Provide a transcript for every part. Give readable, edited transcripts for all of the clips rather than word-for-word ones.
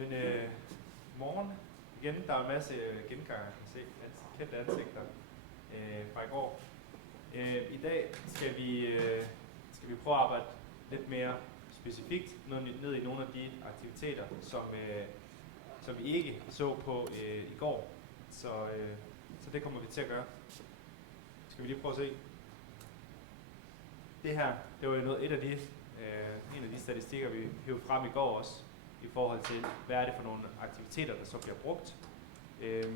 Jamen, morgen igen. Der er en masse genganger, jeg kan se. Kendte ansigter fra i går. I dag skal vi prøve at arbejde lidt mere specifikt ned i nogle af de aktiviteter, som vi ikke så på i går. Så det kommer vi til at gøre. Skal vi lige prøve at se. Det her, det var jo en af de statistikker, vi hævde frem i går også, i forhold til, hvad er det for nogle aktiviteter, der så bliver brugt.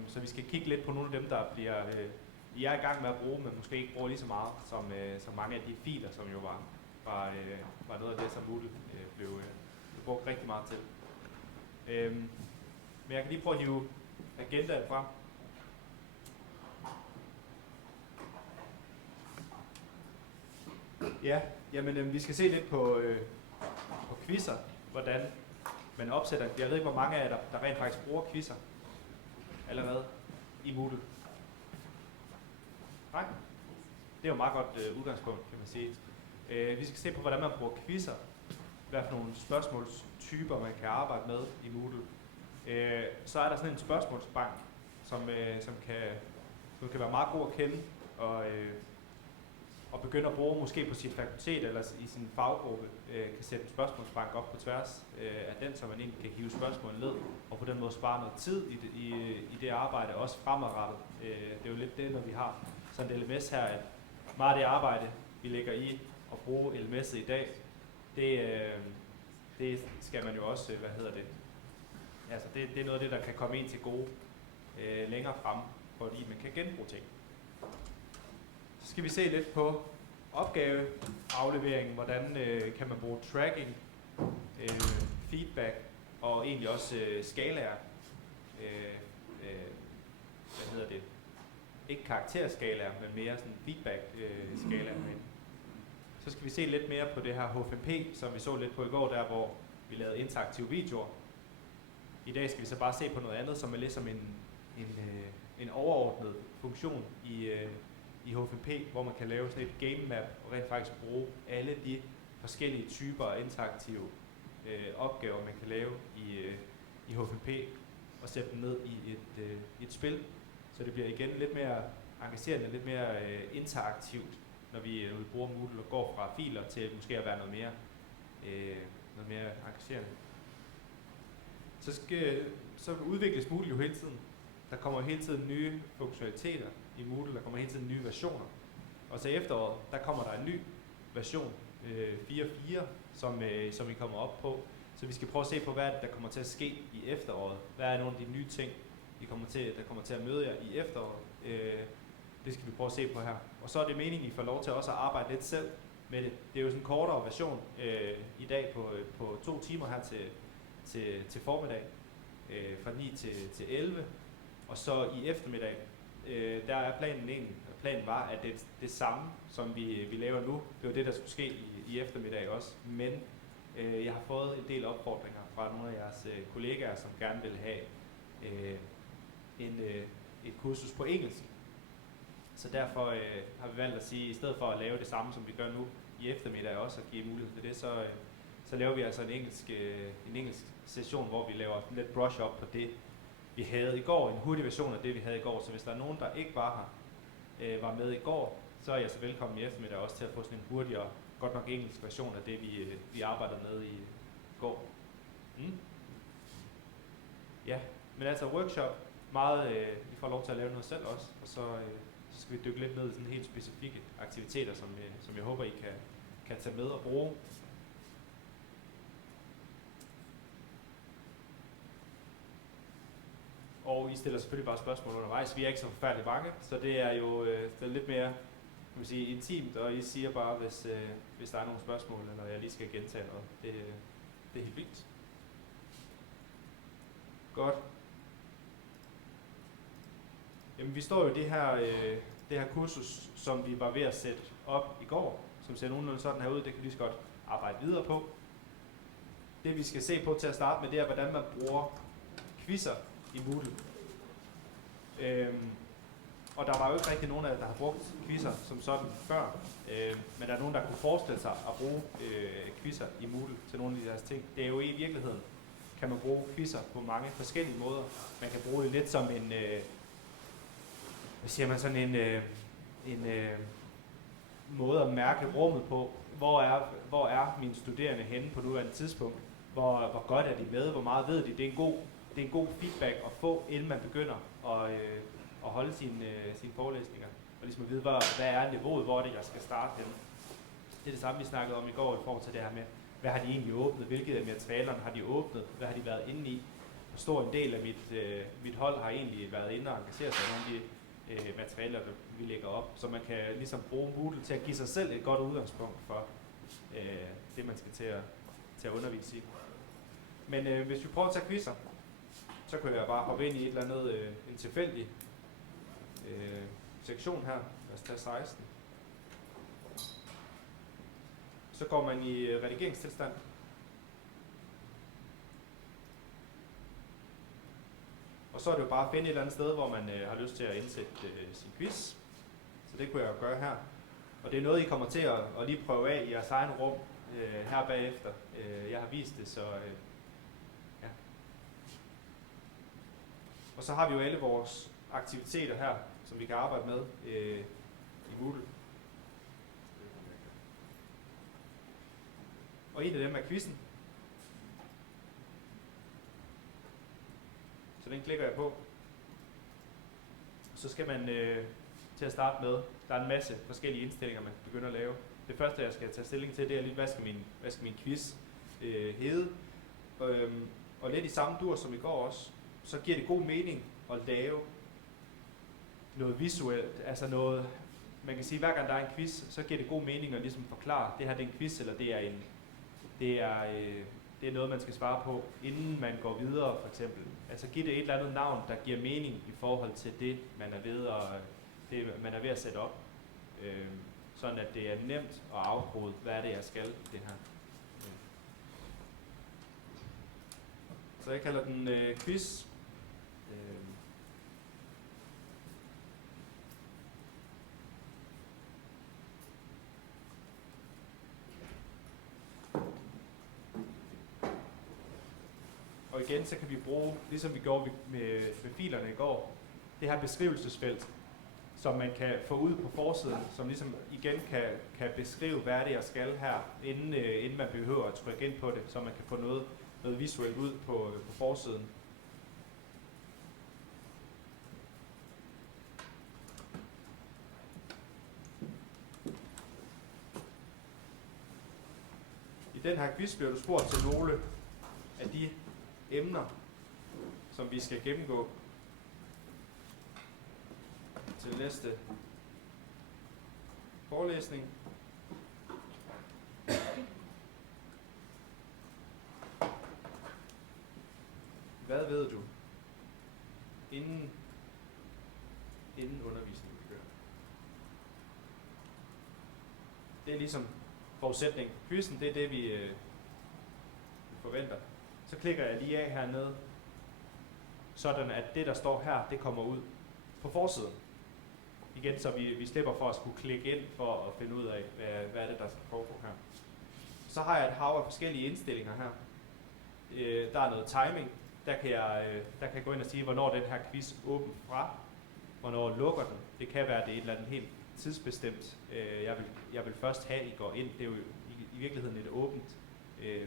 Så vi skal kigge lidt på nogle af dem, der I er i gang med at bruge, men måske ikke bruger lige så meget, som mange af de filer, som jo var noget af det, som Moodle blev brugt rigtig meget til. Men jeg kan lige prøve at hive agendaen frem. Ja, jamen vi skal se lidt på quizzer, hvordan man opsætter. Jeg ved ikke, hvor mange af jer, der rent faktisk bruger quizzer allerede i Moodle. Nej? Det er jo et meget godt udgangspunkt, kan man sige. Vi skal se på, hvordan man bruger quizzer. Hvad for nogle spørgsmålstyper, man kan arbejde med i Moodle. Så er der sådan en spørgsmålsbank, som kan være meget god at kende, og begynde at bruge måske på sit fakultet eller i sin faggruppe, kan sætte en spørgsmålsbank op på tværs af den, så man egentlig kan hive spørgsmål ned, og på den måde spare noget tid i det arbejde, også fremadrettet. Det er jo lidt det, når vi har sådan et LMS her, at meget af det arbejde, vi lægger i at bruge LMS'et i dag, det skal man jo også, altså det er noget af det, der kan komme ind til gode længere frem, fordi man kan genbruge ting. Så skal vi se lidt på opgaveafleveringen, hvordan kan man bruge tracking, feedback og egentlig også skalaer. Ikke karakterskalaer, men mere sådan feedback-skalaer. Så skal vi se lidt mere på det her H5P, som vi så lidt på i går, der hvor vi lavede interaktive videoer. I dag skal vi så bare se på noget andet, som er lidt som en overordnet funktion i H5P, hvor man kan lave sådan et game map og rent faktisk bruge alle de forskellige typer af interaktive opgaver, man kan lave i H5P og sætte dem ned i et spil. Så det bliver igen lidt mere engagerende, lidt mere interaktivt, når vi bruger Moodle og går fra filer til måske at være noget mere engagerende. Så udvikles Moodle jo hele tiden. Der kommer hele tiden nye funktionaliteter i Moodle, der kommer hele tiden nye versioner. Og så i efteråret, der kommer der en ny version, 4.4, som vi kommer op på. Så vi skal prøve at se på, hvad der kommer til at ske i efteråret. Hvad er nogle af de nye ting, der kommer til at møde jer i efteråret. Det skal vi prøve at se på her. Og så er det meningen, at I får lov til også at arbejde lidt selv med det. Det er jo sådan en kortere version i dag på 2 timer her til formiddag, fra 9 til 11. Og så i eftermiddag, der er planen var, at det samme, som vi laver nu, det var det, der skulle ske i eftermiddag også. Men jeg har fået en del opfordringer fra nogle af jeres kollegaer, som gerne vil have et kursus på engelsk. Så derfor har vi valgt at sige, at i stedet for at lave det samme, som vi gør nu i eftermiddag også, og give mulighed for det, så laver vi altså en engelsk session, hvor vi laver lidt brush up på det, vi havde i går, en hurtig version af det, vi havde i går. Så hvis der er nogen, der ikke var med i går, så er jeg så velkommen i eftermiddag også til at få sådan en hurtigere, godt nok engelsk version af det, vi arbejdede med i går. Ja, men altså workshop, meget, I får lov til at lave noget selv også, og så skal vi dykke lidt ned i sådan helt specifikke aktiviteter, som jeg håber, I kan tage med og bruge. Og I stiller selvfølgelig bare spørgsmål undervejs. Vi er ikke så forfærdeligt mange, så det er jo det er lidt mere kan man sige, intimt, og I siger bare, hvis der er nogle spørgsmål, eller jeg lige skal gentage noget. Det er helt vildt. Godt. Jamen, vi står jo i det her kursus, som vi var ved at sætte op i går, som ser nogenlunde sådan her ud. Det kan vi lige så godt arbejde videre på. Det vi skal se på til at starte med, det er, hvordan man bruger quizzer i Moodle. Og der var jo ikke rigtig nogen af jer, der har brugt quizzer som sådan før, men der er nogen, der kunne forestille sig at bruge quizzer i Moodle til nogle af de her ting. Det er jo i virkeligheden, kan man bruge quizzer på mange forskellige måder. Man kan bruge det lidt som en, måde at mærke rummet på. Hvor er mine studerende henne på nuværende tidspunkt? Hvor godt er de med? Hvor meget ved de? Det er en god feedback at få, inden man begynder at holde sine forelæsninger. Og ligesom at vide, hvad er niveauet, hvor er det, jeg skal starte henne. Det er det samme, vi snakkede om i går i forhold til det her med, hvad har de egentlig åbnet? Hvilket af materialerne har de åbnet? Hvad har de været inde i? Hvor stor en del af mit hold har egentlig været inde og engagere sig i nogle af de materialer, vi lægger op. Så man kan ligesom bruge Moodle til at give sig selv et godt udgangspunkt for det, man skal til at undervise i. Men hvis vi prøver at tage quizzer, så kan jeg bare hoppe ind i et eller andet, en tilfældig sektion her. Lad os tage 16. Så går man i redigeringstilstand. Og så er det jo bare at finde et eller andet sted, hvor man har lyst til at indsætte sin quiz. Så det kunne jeg jo gøre her. Og det er noget, I kommer til at lige prøve af i jeres egen rum her bagefter. Jeg har vist det, så ja. Og så har vi jo alle vores aktiviteter her, som vi kan arbejde med i Moodle. Og en af dem er quizzen. Så den klikker jeg på. Så skal man til at starte med, der er en masse forskellige indstillinger, man begynder at lave. Det første, jeg skal tage stilling til, det er lidt, hvad skal min quiz hedde. Og lidt i samme dur som i går også, så giver det god mening at lave noget visuelt, altså noget, man kan sige, hver gang der er en quiz, så giver det god mening at ligesom forklare, det her det er en quiz, eller det er noget, man skal svare på, inden man går videre, for eksempel. Altså give det et eller andet navn, der giver mening i forhold til det, man er ved at sætte op. Sådan at det er nemt at afkode, hvad er det, jeg skal i det her. Så jeg kalder den quiz. Og igen, så kan vi bruge, ligesom vi gjorde med filerne i går, det her beskrivelsesfelt, som man kan få ud på forsiden, som ligesom igen kan beskrive, hvad er det, jeg skal her, inden man behøver at trykke ind på det, så man kan få noget visuelt ud på forsiden. I den her quiz bliver du spurgt til nogle af de emner, som vi skal gennemgå til næste forelæsning. Hvad ved du, inden undervisningen begynder? Det er ligesom forudsætning. Quizzen, det er det, vi forventer. Så klikker jeg lige af hernede, sådan at det, der står her, det kommer ud på forsiden. Igen, så vi slipper for at skulle klikke ind for at finde ud af, hvad er det, der skal foregå her. Så har jeg et hav af forskellige indstillinger her. Der er noget timing. Der kan jeg gå ind og sige, hvornår den her quiz åbner fra, hvornår lukker den. Det kan være, det er et eller andet helt tidsbestemt. Jeg vil først have, at I går ind. Det er jo i virkeligheden et åbent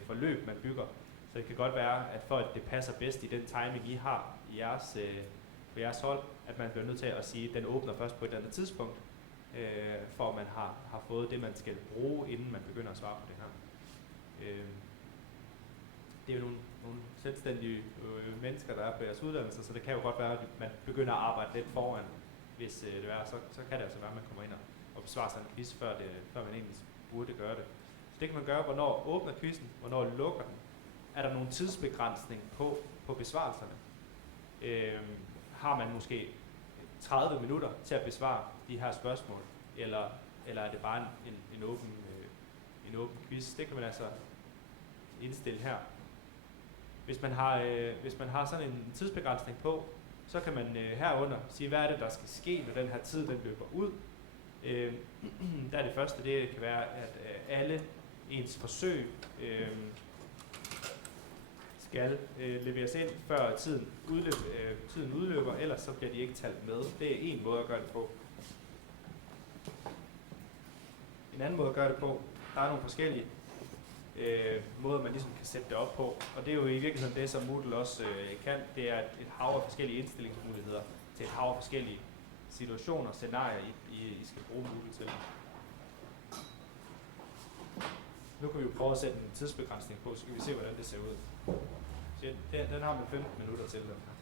forløb, man bygger. Så det kan godt være, at for at det passer bedst i den timing, I har i på jeres hold, at man bliver nødt til at sige, at den åbner først på et eller andet tidspunkt, for at man har fået det, man skal bruge, inden man begynder at svare på det her. Det er jo nogle selvstændige mennesker, der er på jeres uddannelse, så det kan jo godt være, at man begynder at arbejde lidt foran, hvis det er, så kan det altså være, at man kommer ind og besvarer sig en quiz, før man egentlig burde gøre det. Så det kan man gøre, hvornår åbner quizzen, hvornår lukker den. Er der nogen tidsbegrænsning på besvarelserne? Har man måske 30 minutter til at besvare de her spørgsmål, eller er det bare en åben quiz? Det kan man altså indstille her. Hvis man har sådan en tidsbegrænsning på, så kan man herunder sige, hvad er det, der skal ske, når den her tid den løber ud. Der er det første, det kan være, at alle ens forsøg skal leveres ind, før tiden udløber, ellers så bliver de ikke talt med. Det er en måde at gøre det på. En anden måde at gøre det på, der er nogle forskellige måder, man ligesom kan sætte det op på. Og det er jo i virkeligheden det, som Moodle også kan. Det er et hav af forskellige indstillingsmuligheder til et hav af forskellige situationer, scenarier, I skal bruge Moodle til. Nu kan vi jo prøve at sætte en tidsbegrænsning på, så kan vi se, hvordan det ser ud. Så den har vi 15 minutter til. Den her.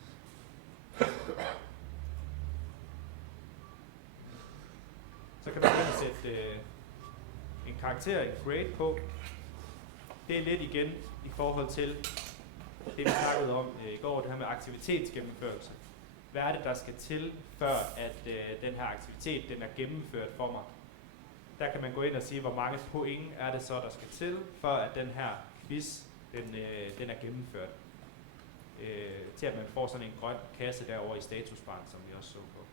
Så kan man sætte en karakter, en grade på. Det er lidt igen i forhold til det, vi snakkede om i går, det her med aktivitetsgennemførelse. Hvad er det, der skal til, før at den her aktivitet den er gennemført for mig? Der kan man gå ind og sige, hvor mange point er det så, der skal til, for at den her quiz den er gennemført. Til at man får sådan en grøn kasse derovre i statusbaren, som vi også så på.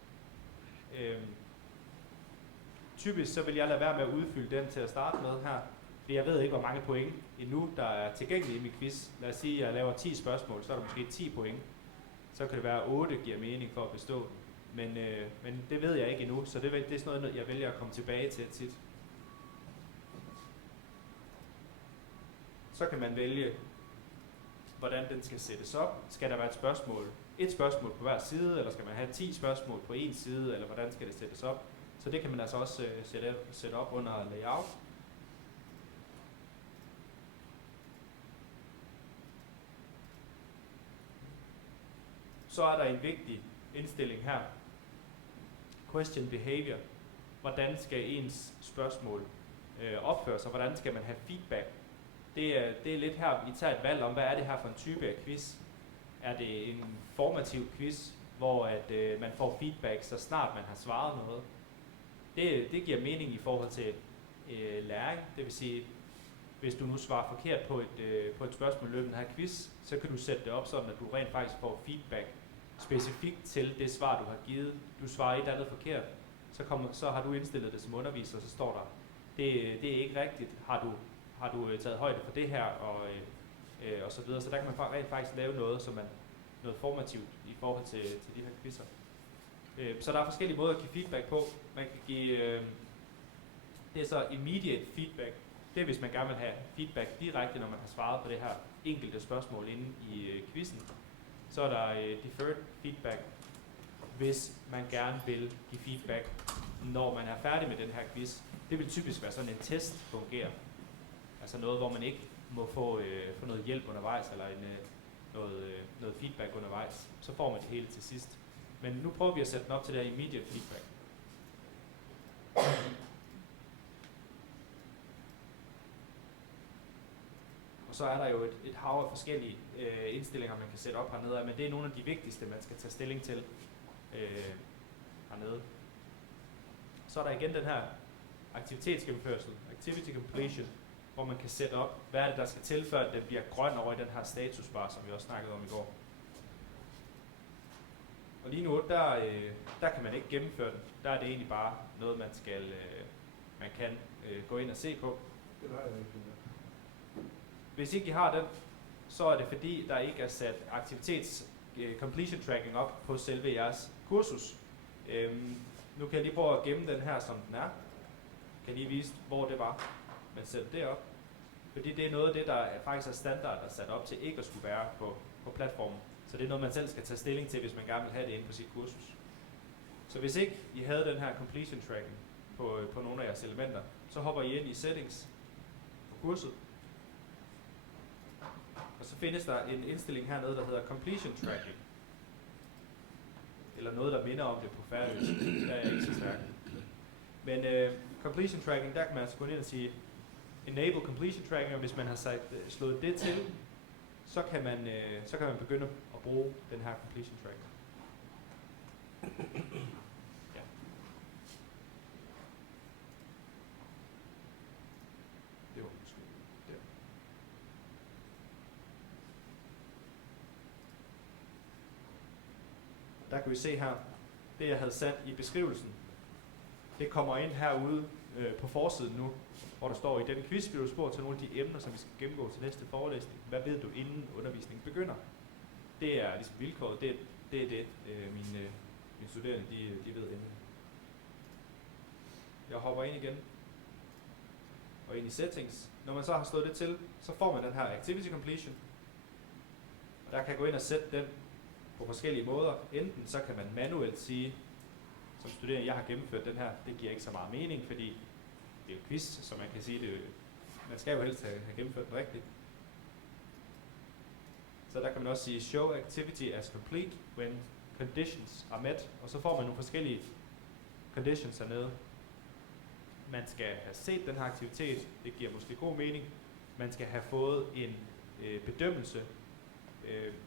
Typisk så vil jeg lade være med at udfylde den til at starte med her, for jeg ved ikke, hvor mange point endnu, der er tilgængelige i min quiz. Lad os sige, at jeg laver 10 spørgsmål, så er der måske 10 point. Så kan det være, at 8 giver mening for at bestå den. Men det ved jeg ikke endnu, så det er sådan noget, jeg vælger at komme tilbage til tit. Så kan man vælge, hvordan den skal sættes op. Skal der være et spørgsmål på hver side, eller skal man have 10 spørgsmål på en side, eller hvordan skal det sættes op? Så det kan man altså også sætte op under layout. Så er der en vigtig indstilling her. Question behavior. Hvordan skal ens spørgsmål opføre sig? Hvordan skal man have feedback? Det er lidt her, vi tager et valg om, hvad er det her for en type af quiz? Er det en formativ quiz, hvor at, man får feedback, så snart man har svaret noget? Det giver mening i forhold til læring. Det vil sige, hvis du nu svarer forkert på et spørgsmål i løbet af den her quiz, så kan du sætte det op sådan, at du rent faktisk får feedback specifikt til det svar, du har givet. Du svarer et andet forkert, så har du indstillet det som underviser, og så står der, det er ikke rigtigt, har du taget højde for det her, og så videre. Så der kan man rent faktisk lave noget, som er noget formativt i forhold til de her quizzer. Så der er forskellige måder at give feedback på. Man kan give, det er så immediate feedback. Det er, hvis man gerne vil have feedback direkte, når man har svaret på det her enkelte spørgsmål inde i quizzen. Så er der deferred feedback, hvis man gerne vil give feedback, når man er færdig med den her quiz. Det vil typisk være sådan en test fungerer. Altså noget, hvor man ikke må få noget hjælp undervejs, eller noget feedback undervejs. Så får man det hele til sidst. Men nu prøver vi at sætte den op til det her immediate feedback. Og så er der jo et hav af forskellige indstillinger, man kan sætte op hernede, men det er nogle af de vigtigste, man skal tage stilling til hernede. Så er der igen den her aktivitetsgennemførsel, activity completion, hvor man kan sætte op, hvad er det, der skal til, før den bliver grøn over i den her statusbar, som vi også snakkede om i går. Og lige nu, der kan man ikke gennemføre den. Der er det egentlig bare noget, man kan gå ind og se på. Det har jeg ikke. Hvis ikke I har den, så er det fordi, der ikke er sat aktivitets completion tracking op på selve jeres kursus. Nu kan jeg lige prøve at gemme den her, som den er. Kan lige vise, hvor det var, man sætter det op. Fordi det er noget af det, der faktisk er standard at sat op til ikke at skulle være på platformen. Så det er noget, man selv skal tage stilling til, hvis man gerne vil have det inde på sit kursus. Så hvis ikke I havde den her completion tracking på nogle af jeres elementer, så hopper I ind i settings på kurset. Og så findes der en indstilling hernede, der hedder completion tracking. Eller noget, der minder om det på færøsk. Der er jeg ikke så stærk. Men completion tracking, der kan man altså gå ind og sige enable completion tracking, og hvis man har slået det til, så kan man begynde at bruge den her completion tracking. Ja. Det var måske der. Der kan vi se her, det jeg havde sat i beskrivelsen, det kommer ind herude på forsiden nu, hvor der står, i denne quiz bliver du spurgt til nogle af de emner, som vi skal gennemgå til næste forelæsning. Hvad ved du, inden undervisningen begynder? Det er ligesom vilkåret. Det er det, mine studerende de ved inden. Jeg hopper ind igen og ind i settings. Når man så har slået det til, så får man den her activity completion. Og der kan jeg gå ind og sætte den på forskellige måder. Enten så kan man manuelt sige, som studerende, jeg har gennemført den her, det giver ikke så meget mening, fordi det er jo quiz, så man kan sige, man skal jo helst have gennemført den rigtigt. Så der kan man også sige, show activity as complete when conditions are met, og så får man nogle forskellige conditions hernede. Man skal have set den her aktivitet, det giver måske god mening. Man skal have fået en bedømmelse,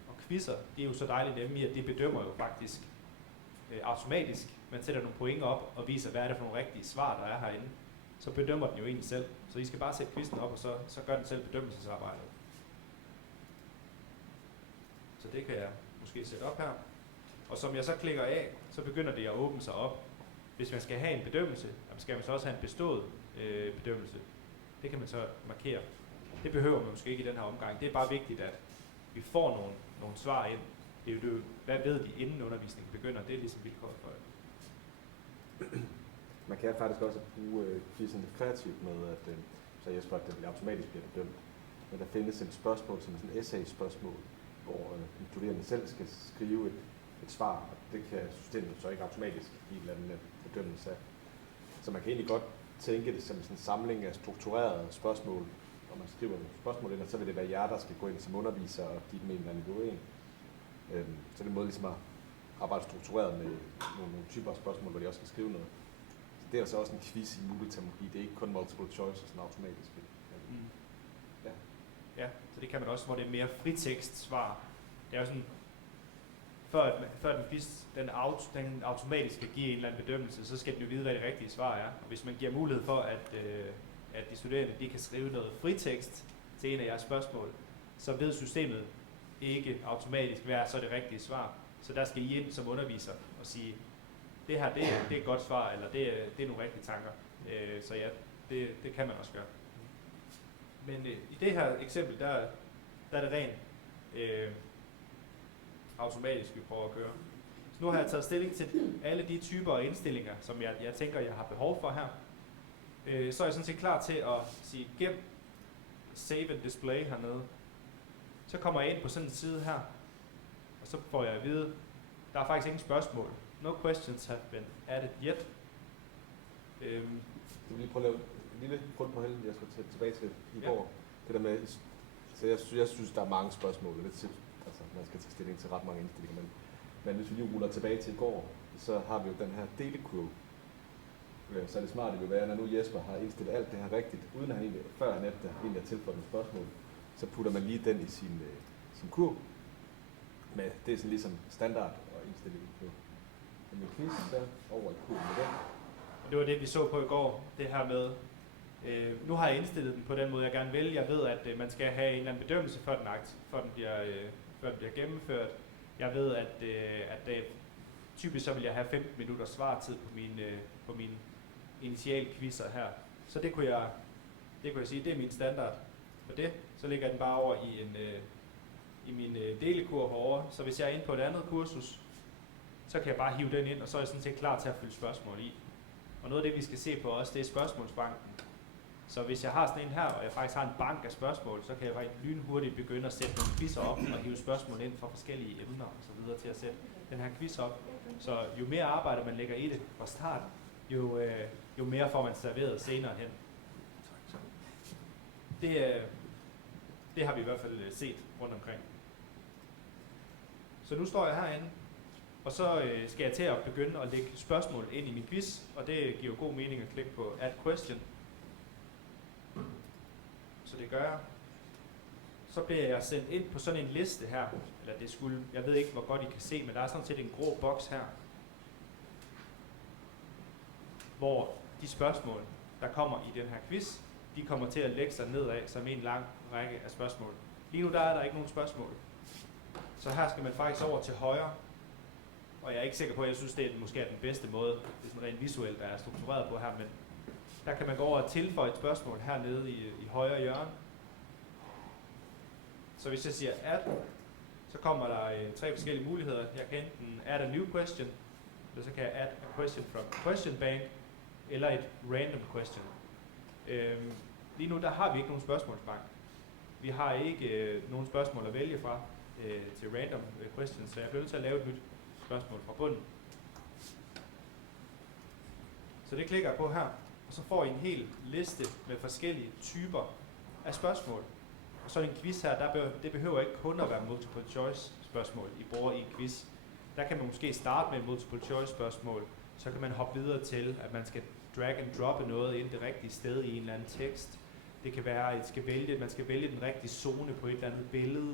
og quizzer, det er jo så dejligt nemme i, at det bedømmer jo faktisk automatisk. Man sætter nogle point op og viser, hvad er det for nogle rigtige svar, der er herinde. Så bedømmer den jo egentlig selv. Så I skal bare sætte quizzen op, og så gør den selv bedømmelsesarbejdet. Så det kan jeg måske sætte op her. Og som jeg så klikker af, så begynder det at åbne sig op. Hvis man skal have en bedømmelse, så skal man så også have en bestået bedømmelse. Det kan man så markere. Det behøver man måske ikke i den her omgang. Det er bare vigtigt, at vi får nogle svar ind. Det er jo hvad ved de inden undervisningen begynder. Det er ligesom vilkåret for det. Man kan faktisk også bruge quizzen lidt kreativt med, at så Jesper, at det automatisk bliver bedømt. Men der findes et spørgsmål, som er sådan et essay-spørgsmål, hvor den studerende selv skal skrive et svar, og det kan systemet så ikke automatisk give en eller anden bedømmelse af. Så man kan egentlig godt tænke det som sådan en samling af strukturerede spørgsmål, når man skriver et spørgsmål ind, og så vil det være jer, der skal gå ind som underviser og give dem en eller anden vurdering. Så det er en måde ligesom at arbejde struktureret med nogle typer af spørgsmål, hvor de også skal skrive noget. Så det er så også en quiz i multiteknologi, det er ikke kun multiple choice og sådan automatisk. Ja, så det kan man også, hvor det er mere fritekst-svar. Det er jo sådan, før den quiz, den automatisk skal give en eller anden bedømmelse, så skal den jo vide, hvad det rigtige svar er. Og hvis man giver mulighed for, at de studerende de kan skrive noget fritekst til en af jeres spørgsmål, så ved systemet ikke automatisk, hvad er så det rigtige svar. Så der skal I ind som underviser og sige, det her det er et godt svar, eller det er nogle rigtige tanker. Så ja, det kan man også gøre. Men i det her eksempel, der er det rent automatisk, vi prøver at køre. Så nu har jeg taget stilling til alle de typer og indstillinger, som jeg tænker, jeg har behov for her. Så er jeg sådan set klar til at sige gem, save and display hernede. Så kommer jeg ind på sådan en side her, og så får jeg at vide, der er faktisk ingen spørgsmål. No questions have been added yet. Du vil lige prøve at lave en lille grund på helden, jeg skal tilbage til i går. Det der med, så jeg synes, der er mange spørgsmål, altså man skal tage stilling til ret mange indstillinger, men hvis vi lige ruller tilbage til i går, så har vi jo den her delekurve. Så er det smart, det vil være, når nu Jesper har indstillet alt det her rigtigt, uden at han egentlig, før han efter egentlig har tilføjet nogle spørgsmål, så putter man lige den i sin kurv. Men det er sådan ligesom standard at indstille på en quiz, der over i kurven med den. Og det var det, vi så på i går, det her med, nu har jeg indstillet den på den måde, jeg gerne vil. Jeg ved, at man skal have en eller anden bedømmelse, før den bliver gennemført. Jeg ved, at typisk så vil jeg have 15 minutters svartid på mine initiale quizzer her. Så det kunne jeg sige, det er min standard for det. Så ligger den bare over i min delekurve herovre. Så hvis jeg er inde på et andet kursus, så kan jeg bare hive den ind, og så er jeg sådan set klar til at fylde spørgsmål i. Og noget af det, vi skal se på også, det er spørgsmålsbanken. Så hvis jeg har sådan en her, og jeg faktisk har en bank af spørgsmål, så kan jeg faktisk lynhurtigt begynde at sætte nogle quizzer op og hive spørgsmål ind fra forskellige emner og så videre til at sætte den her quiz op. Så jo mere arbejde man lægger i det fra start, jo mere får man serveret senere hen. Det har vi i hvert fald set rundt omkring. Så nu står jeg herinde, og så skal jeg til at begynde at lægge spørgsmål ind i min quiz, og det giver god mening at klikke på Add Question. Så det gør jeg. Så bliver jeg sendt ind på sådan en liste her, eller det skulle, jeg ved ikke hvor godt I kan se, men der er sådan set en grå boks her, hvor de spørgsmål, der kommer i den her quiz, de kommer til at lægge sig nedad som en lang række af spørgsmål. Lige nu der er der ikke nogen spørgsmål. Så her skal man faktisk over til højre, og jeg er ikke sikker på, at jeg synes, det er måske er den bedste måde, det er sådan rent visuelt, der er struktureret på her, Der kan man gå over og tilføje et spørgsmål hernede i højre hjørne. Så hvis jeg siger add, så kommer der 3 forskellige muligheder. Jeg kan enten add a new question, eller så kan jeg add a question from question bank, eller et random question. Lige nu der har vi ikke nogen spørgsmålsbank. Vi har ikke nogen spørgsmål at vælge fra til random questions, så jeg bliver nødt til at lave et nyt spørgsmål fra bunden. Så det klikker jeg på her, og så får I en hel liste med forskellige typer af spørgsmål. Og så en quiz her, det behøver ikke kun at være multiple choice spørgsmål, I bruger i en quiz. Der kan man måske starte med et multiple choice spørgsmål, så kan man hoppe videre til, at man skal drag and droppe noget ind det rigtige sted i en eller anden tekst. Det kan være, at man skal vælge den rigtige zone på et eller andet billede.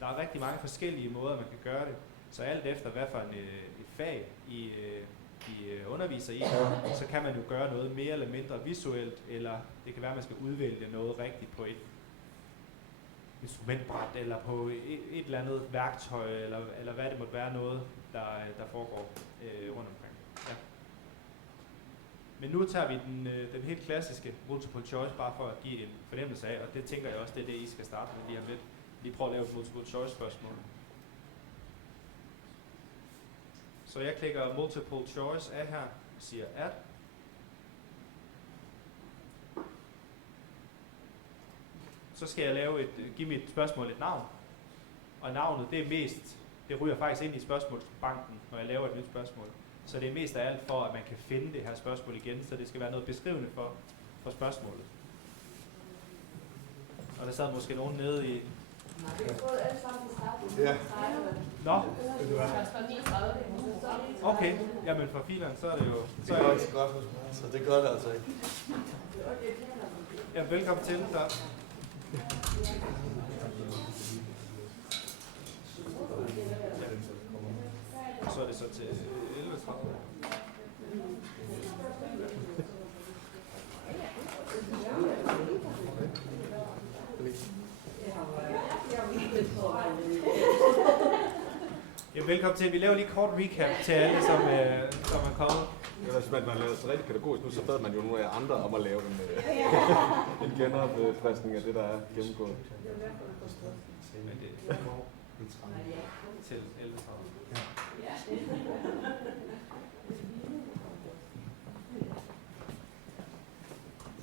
Der er rigtig mange forskellige måder, man kan gøre det. Så alt efter, hvad for et fag I underviser i, så kan man jo gøre noget mere eller mindre visuelt, eller det kan være, at man skal udvælge noget rigtigt på et instrumentbræt, eller på et eller andet værktøj, eller hvad det måtte være, noget, der foregår rundt omkring. Ja. Men nu tager vi den helt klassiske multiple choice, bare for at give en fornemmelse af, og det tænker jeg også, det er det, I skal starte med lige om lidt. Lige prøve at lave et multiple choice spørgsmål. Så jeg klikker multiple choice af her, og siger add. Så skal jeg give mit spørgsmål et navn. Og navnet, det ryger faktisk ind i spørgsmålsbanken, når jeg laver et nyt spørgsmål. Så det er mest af alt for, at man kan finde det her spørgsmål igen, så det skal være noget beskrivende for spørgsmålet. Og der sad måske nogen nede i... Ja. Nå. Okay, jamen for fileren, så er det jo... Det er ikke så godt, så det gør det altså ikke. Ja, velkommen til. Så. Så er det så til 11:30. Ja, velkommen til. Vi laver lige kort recap til alle, som er kommet. Hvis man lavede sig rigtig pædagogisk nu, så bad man jo nogle af andre om at lave en genopfriskning af det, der er gennemgået. Men det går til 11:30.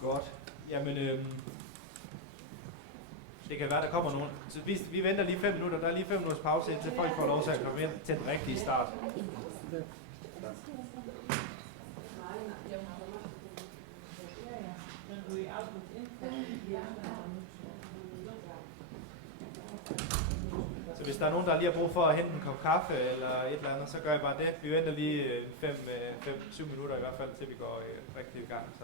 Godt. Jamen, det kan være, der kommer nogen. Så vi venter lige 5 minutter. Der er lige 5 minutters pause, indtil folk får lov til at komme ind til den rigtige start. Så hvis der er nogen, der lige har brug for at hente en kop kaffe eller et eller andet, så gør jeg bare det. Vi venter lige 5-7 minutter i hvert fald, til vi går rigtig i gang. Så.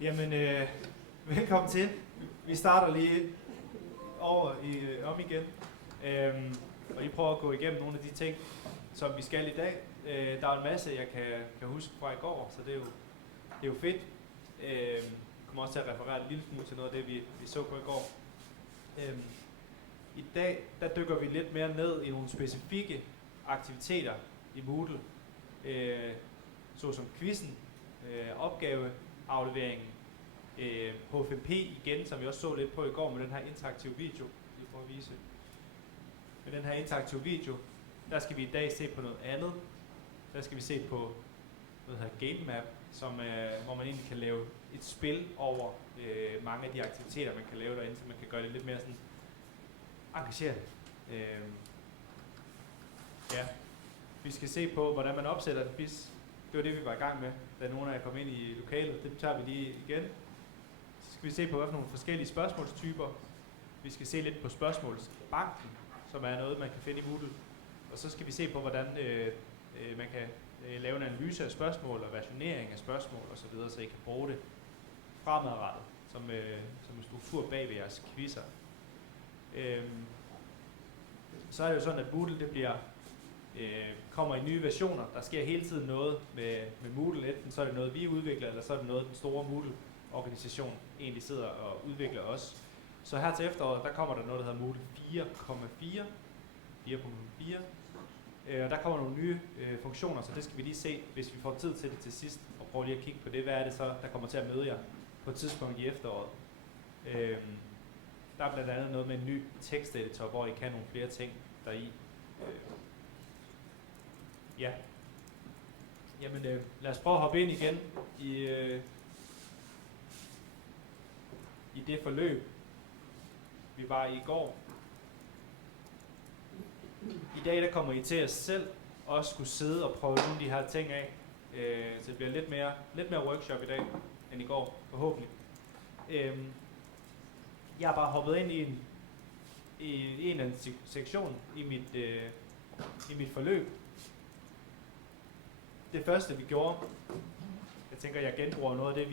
Jamen, velkommen til. Vi starter lige om igen. Og I prøver at gå igennem nogle af de ting, som vi skal i dag. Der er en masse, jeg kan huske fra i går, så det er jo fedt. Jeg kommer også til at referere en lille smule til noget af det, vi så på i går. I dag, der dykker vi lidt mere ned i nogle specifikke aktiviteter i Moodle, såsom quizzen, opgaveafleveringen, H5P igen, som vi også så lidt på i går med den her interaktive video, vi får at vise. Med den her interaktive video, der skal vi i dag se på noget andet. Der skal vi se på noget her game map, hvor man egentlig kan lave et spil over mange af de aktiviteter, man kan lave derinde, så man kan gøre det lidt mere sådan engagerende. Ja. Vi skal se på, hvordan man opsætter en quiz. Det var det, vi var i gang med, da nogle af jer kom ind i lokalet. Det tager vi lige igen. Så skal vi se på, hvad for nogle forskellige spørgsmålstyper. Vi skal se lidt på spørgsmålsbanken, som er noget, man kan finde i Moodle. Og så skal vi se på, hvordan man kan lave en analyse af spørgsmål og versionering af spørgsmål osv., så I kan bruge det fremadrettet som en struktur bag ved jeres quizzer. Så er det jo sådan, at Moodle det kommer i nye versioner. Der sker hele tiden noget med Moodle. Enten så er det noget, vi udvikler, eller så er det noget, den store Moodle-organisation egentlig sidder og udvikler også. Så her til efteråret, der kommer der noget, der hedder Moodle 4,4. 4.4. Og der kommer nogle nye funktioner, så det skal vi lige se, hvis vi får tid til det til sidst, og prøve lige at kigge på det. Hvad er det så, der kommer til at møde jer på et tidspunkt i efteråret? Der er blandt andet noget med en ny teksteditor, hvor I kan nogle flere ting deri. Ja. Jamen, lad os prøve at hoppe ind igen i det forløb, vi var i går. I dag der kommer I til at selv også skulle sidde og prøve nogle af de her ting af. Så det bliver lidt mere workshop i dag end i går, forhåbentlig. Jeg har bare hoppet ind i en eller anden sektion i mit forløb. Det første vi gjorde, jeg tænker jeg genbruger noget af det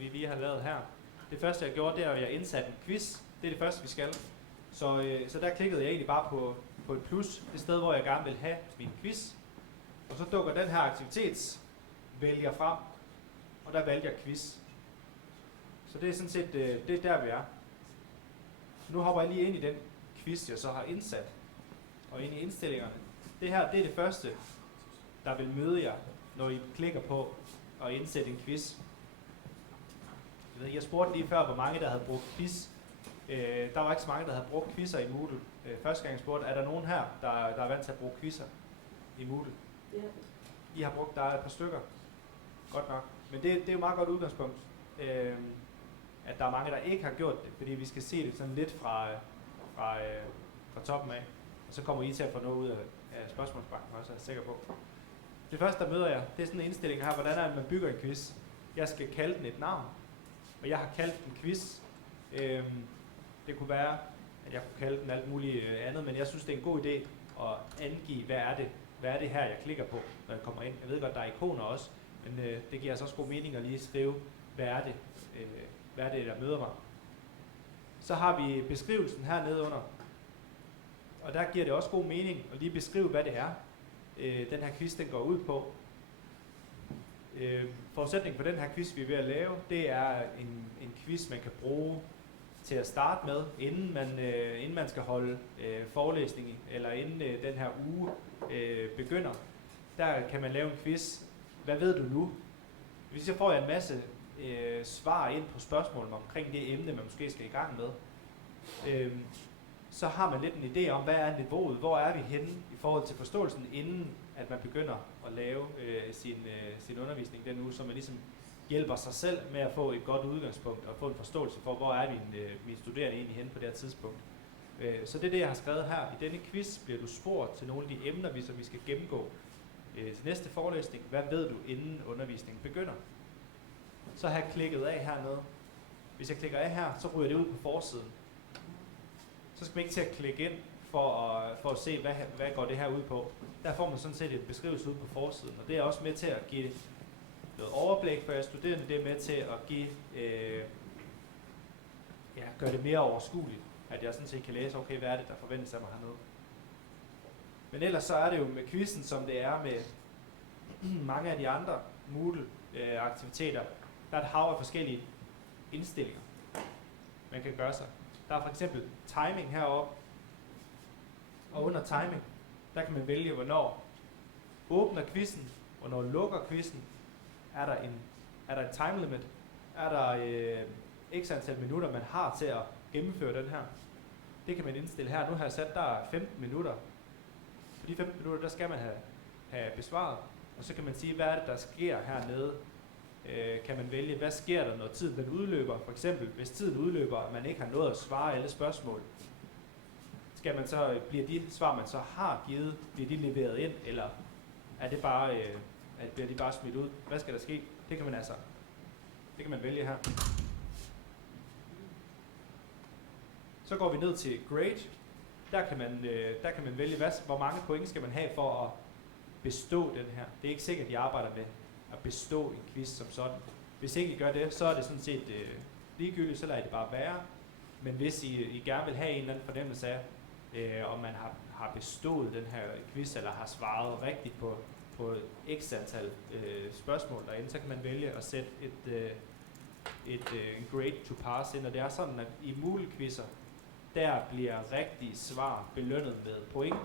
vi lige har lavet her. Det første jeg gjorde, det er at jeg indsatte en quiz. Det er det første vi skal. Så der klikkede jeg egentlig bare på et plus, det sted hvor jeg gerne vil have min quiz. Og så dukker den her aktivitetsvælger frem, og der valgte jeg quiz. Så det er sådan set det er der vi er. Nu hopper jeg lige ind i den quiz jeg så har indsat, og ind i indstillingerne. Det her det er det første der vil møde jer, når I klikker på at indsætte en quiz. Jeg spurgte lige før, hvor mange der havde brugt quiz. Der var ikke så mange, der havde brugt quizzer i Moodle. Første gang jeg spurgte, er der nogen her, der er vant til at bruge quizzer i Moodle? Ja. I har brugt, der er et par stykker. Godt nok. Men det er jo meget godt udgangspunkt, at der er mange, der ikke har gjort det, fordi vi skal se det sådan lidt fra toppen af. Og så kommer I til at få noget ud af spørgsmålsbanken også, er jeg sikker på. Det første, der møder jeg, det er sådan en indstilling her, hvordan er det, man bygger en quiz. Jeg skal kalde den et navn, og jeg har kaldt den quiz. Det kunne være, at jeg kunne kalde den alt muligt andet, men jeg synes, det er en god idé at angive, hvad er det her, jeg klikker på, når jeg kommer ind. Jeg ved godt, der er ikoner også, men det giver altså også god mening at lige skrive, hvad er det, der møder mig. Så har vi beskrivelsen her nede under, og der giver det også god mening at lige beskrive, hvad det er, den her quiz, den går ud på. Forudsætningen for den her quiz, vi er ved at lave, det er en quiz, man kan bruge til at starte med, inden man skal holde forelæsning, eller inden den her uge begynder. Der kan man lave en quiz. Hvad ved du nu? Hvis jeg får en masse svar ind på spørgsmål omkring det emne, man måske skal i gang med, så har man lidt en idé om, hvad er niveauet, hvor er vi henne i forhold til forståelsen, inden at man begynder at lave sin undervisning den uge, så man ligesom hjælper sig selv med at få et godt udgangspunkt og få en forståelse for, hvor er mine studerende egentlig henne på det her tidspunkt. Så det er det, jeg har skrevet her. I denne quiz bliver du spurgt til nogle af de emner, som vi skal gennemgå til næste forelæsning. Hvad ved du, inden undervisningen begynder? Så har jeg klikket af hernede. Hvis jeg klikker af her, så ryger det ud på forsiden. Så skal man ikke til at klikke ind for at se, hvad går det her ud på. Der får man sådan set et beskrivelse ud på forsiden, og det er også med til at give noget overblik for jeres studerende. Det er med til at give, gøre det mere overskueligt, at jeg sådan set kan læse, okay, hvad er det, der forventes af mig hernede. Men ellers så er det jo med quizzen, som det er med mange af de andre Moodle-aktiviteter. Der er et hav af forskellige indstillinger, man kan gøre sig. Der er for eksempel timing heroppe, og under timing, der kan man vælge, hvornår åbner quizzen, hvornår lukker quizzen, er der et time limit, er der x antal minutter, man har til at gennemføre den her. Det kan man indstille her. Nu har jeg sat der 15 minutter. For de 15 minutter, der skal man have besvaret. Og så kan man sige, hvad er det, der sker hernede. Kan man vælge, hvad sker der, når tiden den udløber. For eksempel, hvis tiden udløber, og man ikke har nået at svare alle spørgsmål, bliver de svar, man så har givet, bliver de leveret ind, eller er det bare, bliver de bare smidt ud? Hvad skal der ske? Det kan man vælge her. Så går vi ned til grade. Der kan man vælge, hvor mange point skal man have for at bestå den her. Det er ikke sikkert, at de arbejder med at bestå en quiz som sådan. Hvis ikke I gør det, så er det sådan set ligegyldigt, så lader I det bare være. Men hvis I gerne vil have en eller anden fornemmelse af, om man har bestået den her quiz, eller har svaret rigtigt på x antal spørgsmål derinde, så kan man vælge at sætte en grade to pass ind. Og det er sådan, at i Moodle-quizzer, der bliver rigtige svar belønnet med point.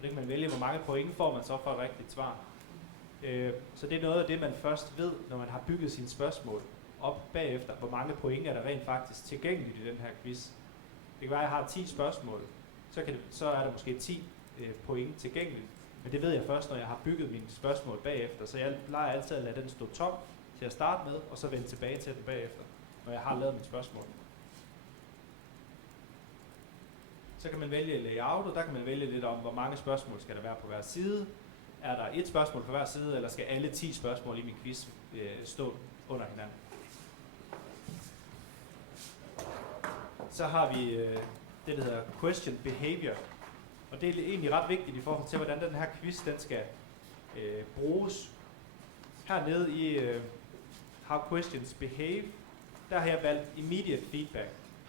Så kan man vælge, hvor mange point får man så for et rigtigt svar. Så det er noget af det, man først ved, når man har bygget sine spørgsmål op bagefter. Hvor mange point er der rent faktisk tilgængeligt i den her quiz. Det kan være, at jeg har 10 spørgsmål. Så er der måske 10 point tilgængeligt. Men det ved jeg først, når jeg har bygget mine spørgsmål bagefter. Så jeg plejer altid at lade den stå tom til at starte med, og så vende tilbage til den bagefter, når jeg har lavet mit spørgsmål. Så kan man vælge layout, og der kan man vælge lidt om, hvor mange spørgsmål skal der være på hver side. Er der et spørgsmål på hver side, eller skal alle 10 spørgsmål i min quiz stå under hinanden? Så har vi det, der hedder question behavior. Og det er egentlig ret vigtigt i forhold til, hvordan den her quiz den skal bruges. Hernede i how questions behave, der har jeg valgt immediate feedback.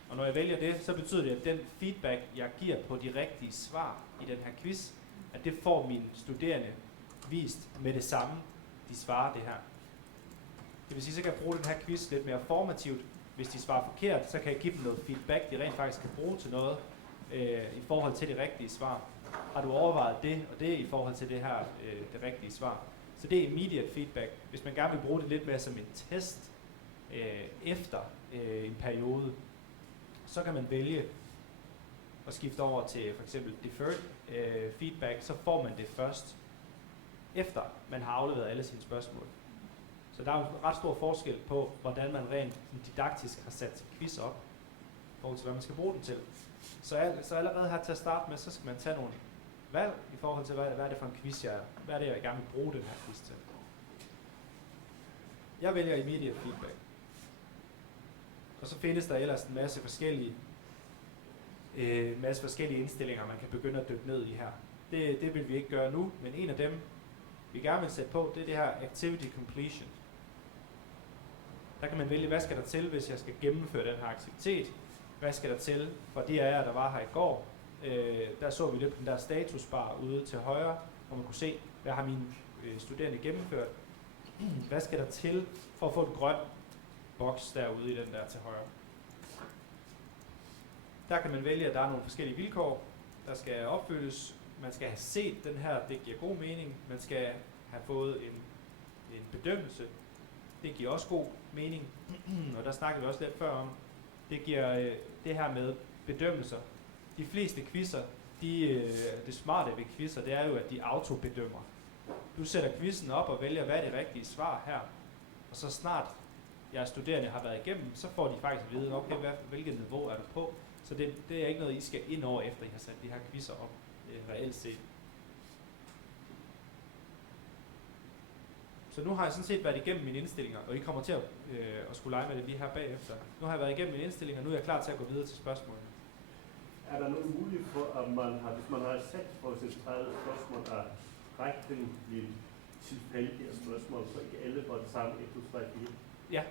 Og når jeg vælger det, så betyder det, at den feedback, jeg giver på de rigtige svar i den her quiz, at det får mine studerende vist med det samme, de svarer det her. Det vil sige, så kan jeg bruge den her quiz lidt mere formativt. Hvis de svarer forkert, så kan jeg give dem noget feedback, de rent faktisk kan bruge til noget i forhold til det rigtige svar. Har du overvejet det og det i forhold til det her, det rigtige svar? Så det er immediate feedback. Hvis man gerne vil bruge det lidt mere som en test efter en periode, så kan man vælge at skifte over til for eksempel deferred feedback, så får man det først efter man har afleveret alle sine spørgsmål. Så der er en ret stor forskel på, hvordan man rent didaktisk har sat sin quiz op, i forhold til hvad man skal bruge den til. Så allerede her til at starte med, så skal man tage nogle valg i forhold til, hvad er det for en quiz, hvad er det, jeg gerne vil bruge den her quiz til. Jeg vælger immediate feedback. Og så findes der ellers en masse forskellige indstillinger, man kan begynde at dykke ned i her. Det vil vi ikke gøre nu, men en af dem, vi gerne vil sætte på, det er det her activity completion. Der kan man vælge, hvad skal der til, hvis jeg skal gennemføre den her aktivitet. Hvad skal der til for de af jer, der var her i går? Der så vi lidt på den der statusbar ude til højre, hvor man kunne se, hvad har mine studerende gennemført. Hvad skal der til for at få en grøn boks derude i den der til højre? Der kan man vælge, at der er nogle forskellige vilkår, der skal opfyldes. Man skal have set den her, det giver god mening. Man skal have fået en bedømmelse. Det giver også god mening. Og der snakkede vi også lidt før om. Det giver det her med bedømmelser. De fleste quizzer, det smarte ved quizzer, det er jo, at de autobedømmer. Du sætter quizzen op og vælger, hvad er det rigtige svar her. Og så snart jeres studerende har været igennem, så får de faktisk at vide, okay, hvilket niveau er du på. Så det er ikke noget, I skal ind over, efter I har sat de her quizzer op, reelt set. Så nu har jeg sådan set været igennem mine indstillinger, og I kommer til at skulle lege med det lige her bagefter. Nu har jeg været igennem mine indstillinger, og nu er jeg klar til at gå videre til spørgsmålene. Er der nogen mulighed for, at hvis man har sat på centrale spørgsmål, at rækken bliver tilfældige spørgsmål, så ikke alle får det samme 1, 2, 3, 4? Ja,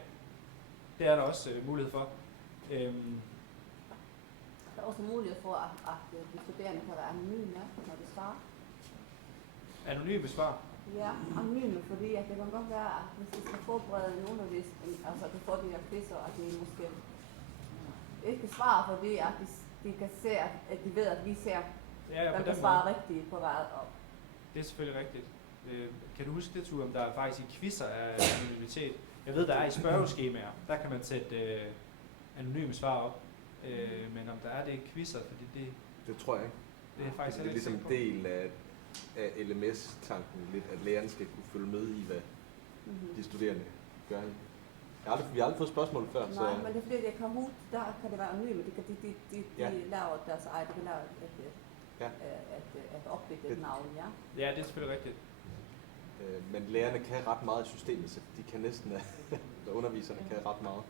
det er der også mulighed for. Der er også mulighed for, at de studerende kan være anonyme, når de svarer. Anonyme svar? Ja, anonyme, fordi at det kan godt være, at hvis de skal forberede en undervisning, altså at de får de her quizzer, at de måske ikke svarer, fordi at de kan se, at de ved, at vi ser Ja, hvem på der den svarer måde. rigtigt på hvad. Og Det er selvfølgelig rigtigt. Kan du huske det, Tue, om der faktisk i quizzer er anonymitet? Jeg ved, der er i spørgeskemaer, der kan man sætte anonyme svar op. Men om der er det i quizzer, fordi Det tror jeg ikke. det er jeg faktisk Det er heller ikke ligesom en sikker på. del af LMS-tanken lidt, at lærerne skal kunne følge med i, hvad de studerende gør. Vi har aldrig fået spørgsmål før, så nej, men det er fordi, at jeg kommer ud, der kan det være anonyme. De Ja. laver deres eget, de laver Ja. et opbygget Det- navn, ja. Ja, det er selvfølgelig rigtigt. men lærerne kan ret meget i systemet, så de kan næsten, og underviserne kan ret meget.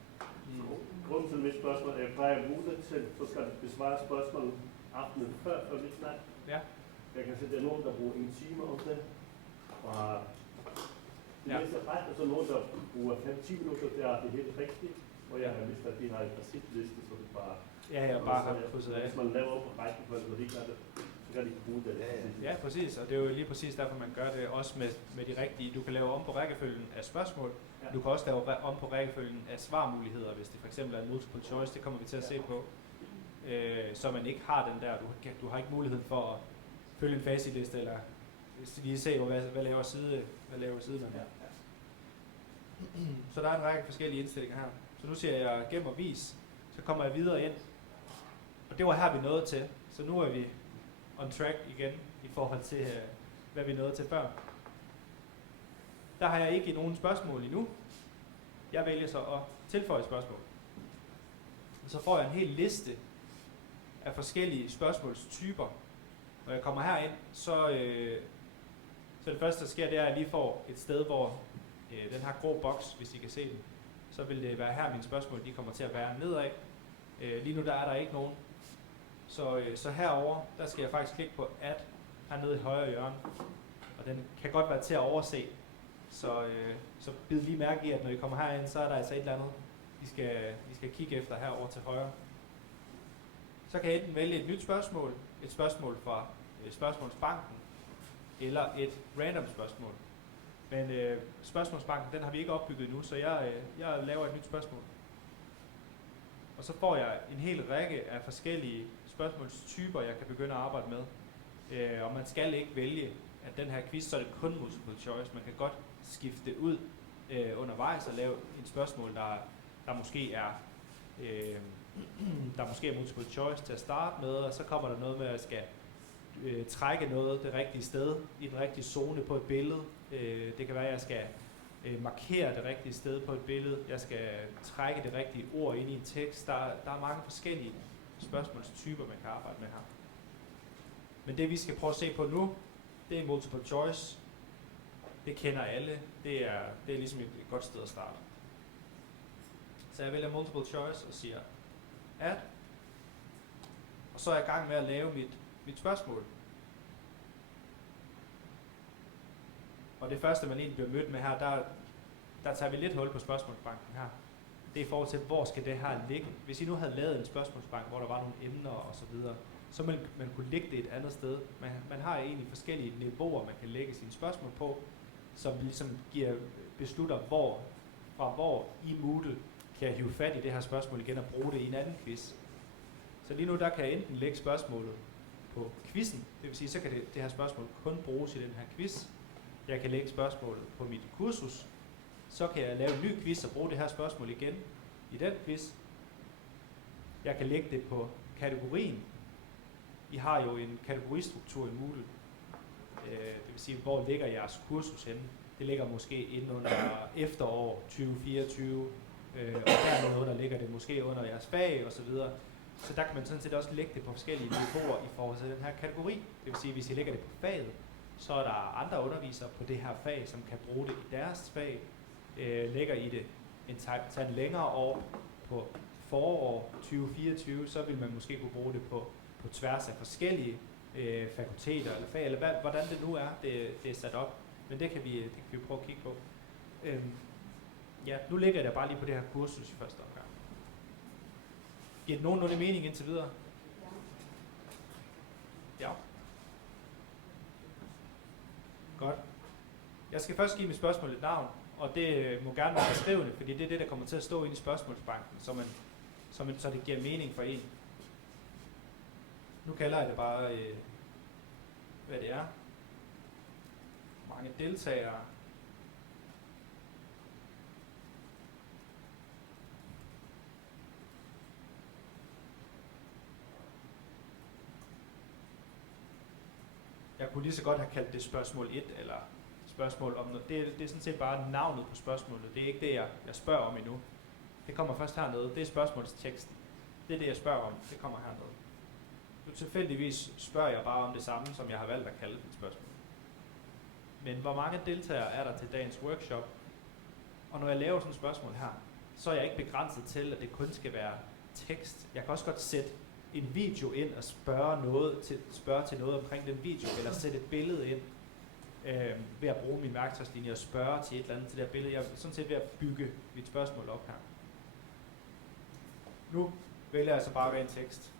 Grunden til mit spørgsmål er, at jeg bruger det til, så skal det besvare spørgsmål aftenen før midnat. Ja. Jeg kan se, at der er nogen, der bruger 1 time om det. Og det Ja. er ret, og så nogen, der bruger 5-10 minutter, der er det helt rigtigt. Og jeg har vidst, at de har en præcisliste, så det bare... Ja, jeg bare har krydset af. Hvis man laver op på rækkefølge, hvor de gør det, så kan de ikke bruge det. Ja, præcis. Og det er jo lige præcis derfor, man gør det også med de rigtige. Du kan lave om på rækkefølgen af spørgsmål. Ja. Du kan også lave om på rækkefølgen af svarmuligheder, hvis det for eksempel er en multiple choice. Det kommer vi til at se på. Så man ikke har den der. Du har ikke muligheden for at følge en facitliste, eller lige se, hvad laver sidemanden. Ja. Så der er en række forskellige indstillinger her. Så nu siger jeg gem og vis. Så kommer jeg videre ind. Og det var her, vi nåede til. Så nu er vi on track igen i forhold til, hvad vi nåede til før. Der har jeg ikke nogen spørgsmål endnu. Jeg vælger så at tilføje spørgsmål. Og så får jeg en hel liste af forskellige spørgsmålstyper. Når jeg kommer herind, så det første, der sker, det er, at jeg lige får et sted, hvor den her grå boks, hvis I kan se den, så vil det være her, mine spørgsmål de kommer til at være nedad. Lige nu der er der ikke nogen. Så herover der skal jeg faktisk klikke på Add hernede i højre hjørne. Og den kan godt være til at overse. Så bid lige mærke i, at når I kommer herind, så er der altså et eller andet, I skal kigge efter herover til højre. Så kan jeg enten vælge et nyt spørgsmål, et spørgsmål fra spørgsmålsbanken, eller et random spørgsmål. Men spørgsmålsbanken, den har vi ikke opbygget endnu, så jeg laver et nyt spørgsmål. Og så får jeg en hel række af forskellige spørgsmålstyper, jeg kan begynde at arbejde med. Og man skal ikke vælge, at den her quiz, så er det kun multiple choice. Man kan godt skifte det ud undervejs og lave et spørgsmål, der måske er multiple choice til at starte med, og så kommer der noget med, at jeg skal trække noget det rigtige sted, i den rigtige zone på et billede. Det kan være, at jeg skal markere det rigtige sted på et billede. Jeg skal trække det rigtige ord ind i en tekst. Der er mange forskellige spørgsmålstyper, man kan arbejde med her. Men det vi skal prøve at se på nu, det er multiple choice. Det kender alle. Det er ligesom et godt sted at starte. Så jeg vælger multiple choice og siger add. Og så er jeg i gang med at lave mit spørgsmål. Og det første, man egentlig bliver mødt med her, der tager vi lidt hul på spørgsmålsbanken her. Det er i forhold til, hvor skal det her ligge. Hvis I nu havde lavet en spørgsmålsbank, hvor der var nogle emner og så videre, så man kunne lægge det et andet sted. Man har egentlig forskellige niveauer, man kan lægge sine spørgsmål på, som ligesom beslutter, hvor i Moodle kan jeg hive fat i det her spørgsmål igen og bruge det i en anden quiz. Så lige nu, der kan jeg enten lægge spørgsmålet på quizzen, det vil sige, så kan det her spørgsmål kun bruges i den her quiz. Jeg kan lægge spørgsmålet på mit kursus, så kan jeg lave en ny quiz og bruge det her spørgsmål igen i den quiz. Jeg kan lægge det på kategorien. I har jo en kategoristruktur i Moodle. Det vil sige, hvor ligger jeres kursus henne? Det ligger måske inde under efterår 2024, og dernede under ligger det måske under jeres fag osv. Så der kan man sådan set også lægge det på forskellige niveauer i forhold til den her kategori. Det vil sige, hvis I lægger det på faget, så er der andre undervisere på det her fag, som kan bruge det i deres fag. Lægger I det tager en længere år på forår 2024, så vil man måske kunne bruge det på tværs af forskellige fakulteter eller fag, eller hvordan det nu er, det er sat op. Men det kan vi prøve at kigge på. Ja, nu lægger jeg bare lige på det her kursus i første omgang. Giver det nogenlunde mening indtil videre? Ja. Godt. Jeg skal først give mit spørgsmål et navn, og det må gerne være beskrivende, fordi det er det, der kommer til at stå inde i spørgsmålsbanken, så det giver mening for en. Nu kalder jeg det bare hvad det er. Hvor mange deltagere. Jeg kunne lige så godt have kaldt det spørgsmål 1, eller spørgsmål om noget. Det er sådan set bare navnet på spørgsmålet. Det er ikke det, jeg spørger om endnu. Det kommer først hernede. Det er spørgsmålsteksten. Det er det, jeg spørger om. Det kommer hernede. Nu tilfældigvis spørger jeg bare om det samme, som jeg har valgt at kalde et spørgsmål. Men hvor mange deltagere er der til dagens workshop? Og når jeg laver sådan et spørgsmål her, så er jeg ikke begrænset til, at det kun skal være tekst. Jeg kan også godt sætte en video ind og spørge til noget omkring den video, eller sætte et billede ind ved at bruge min værktøjslinje og spørge til et eller andet til det her billede. Jeg er sådan set ved at bygge mit spørgsmål op her. Nu vælger jeg så bare ren tekst.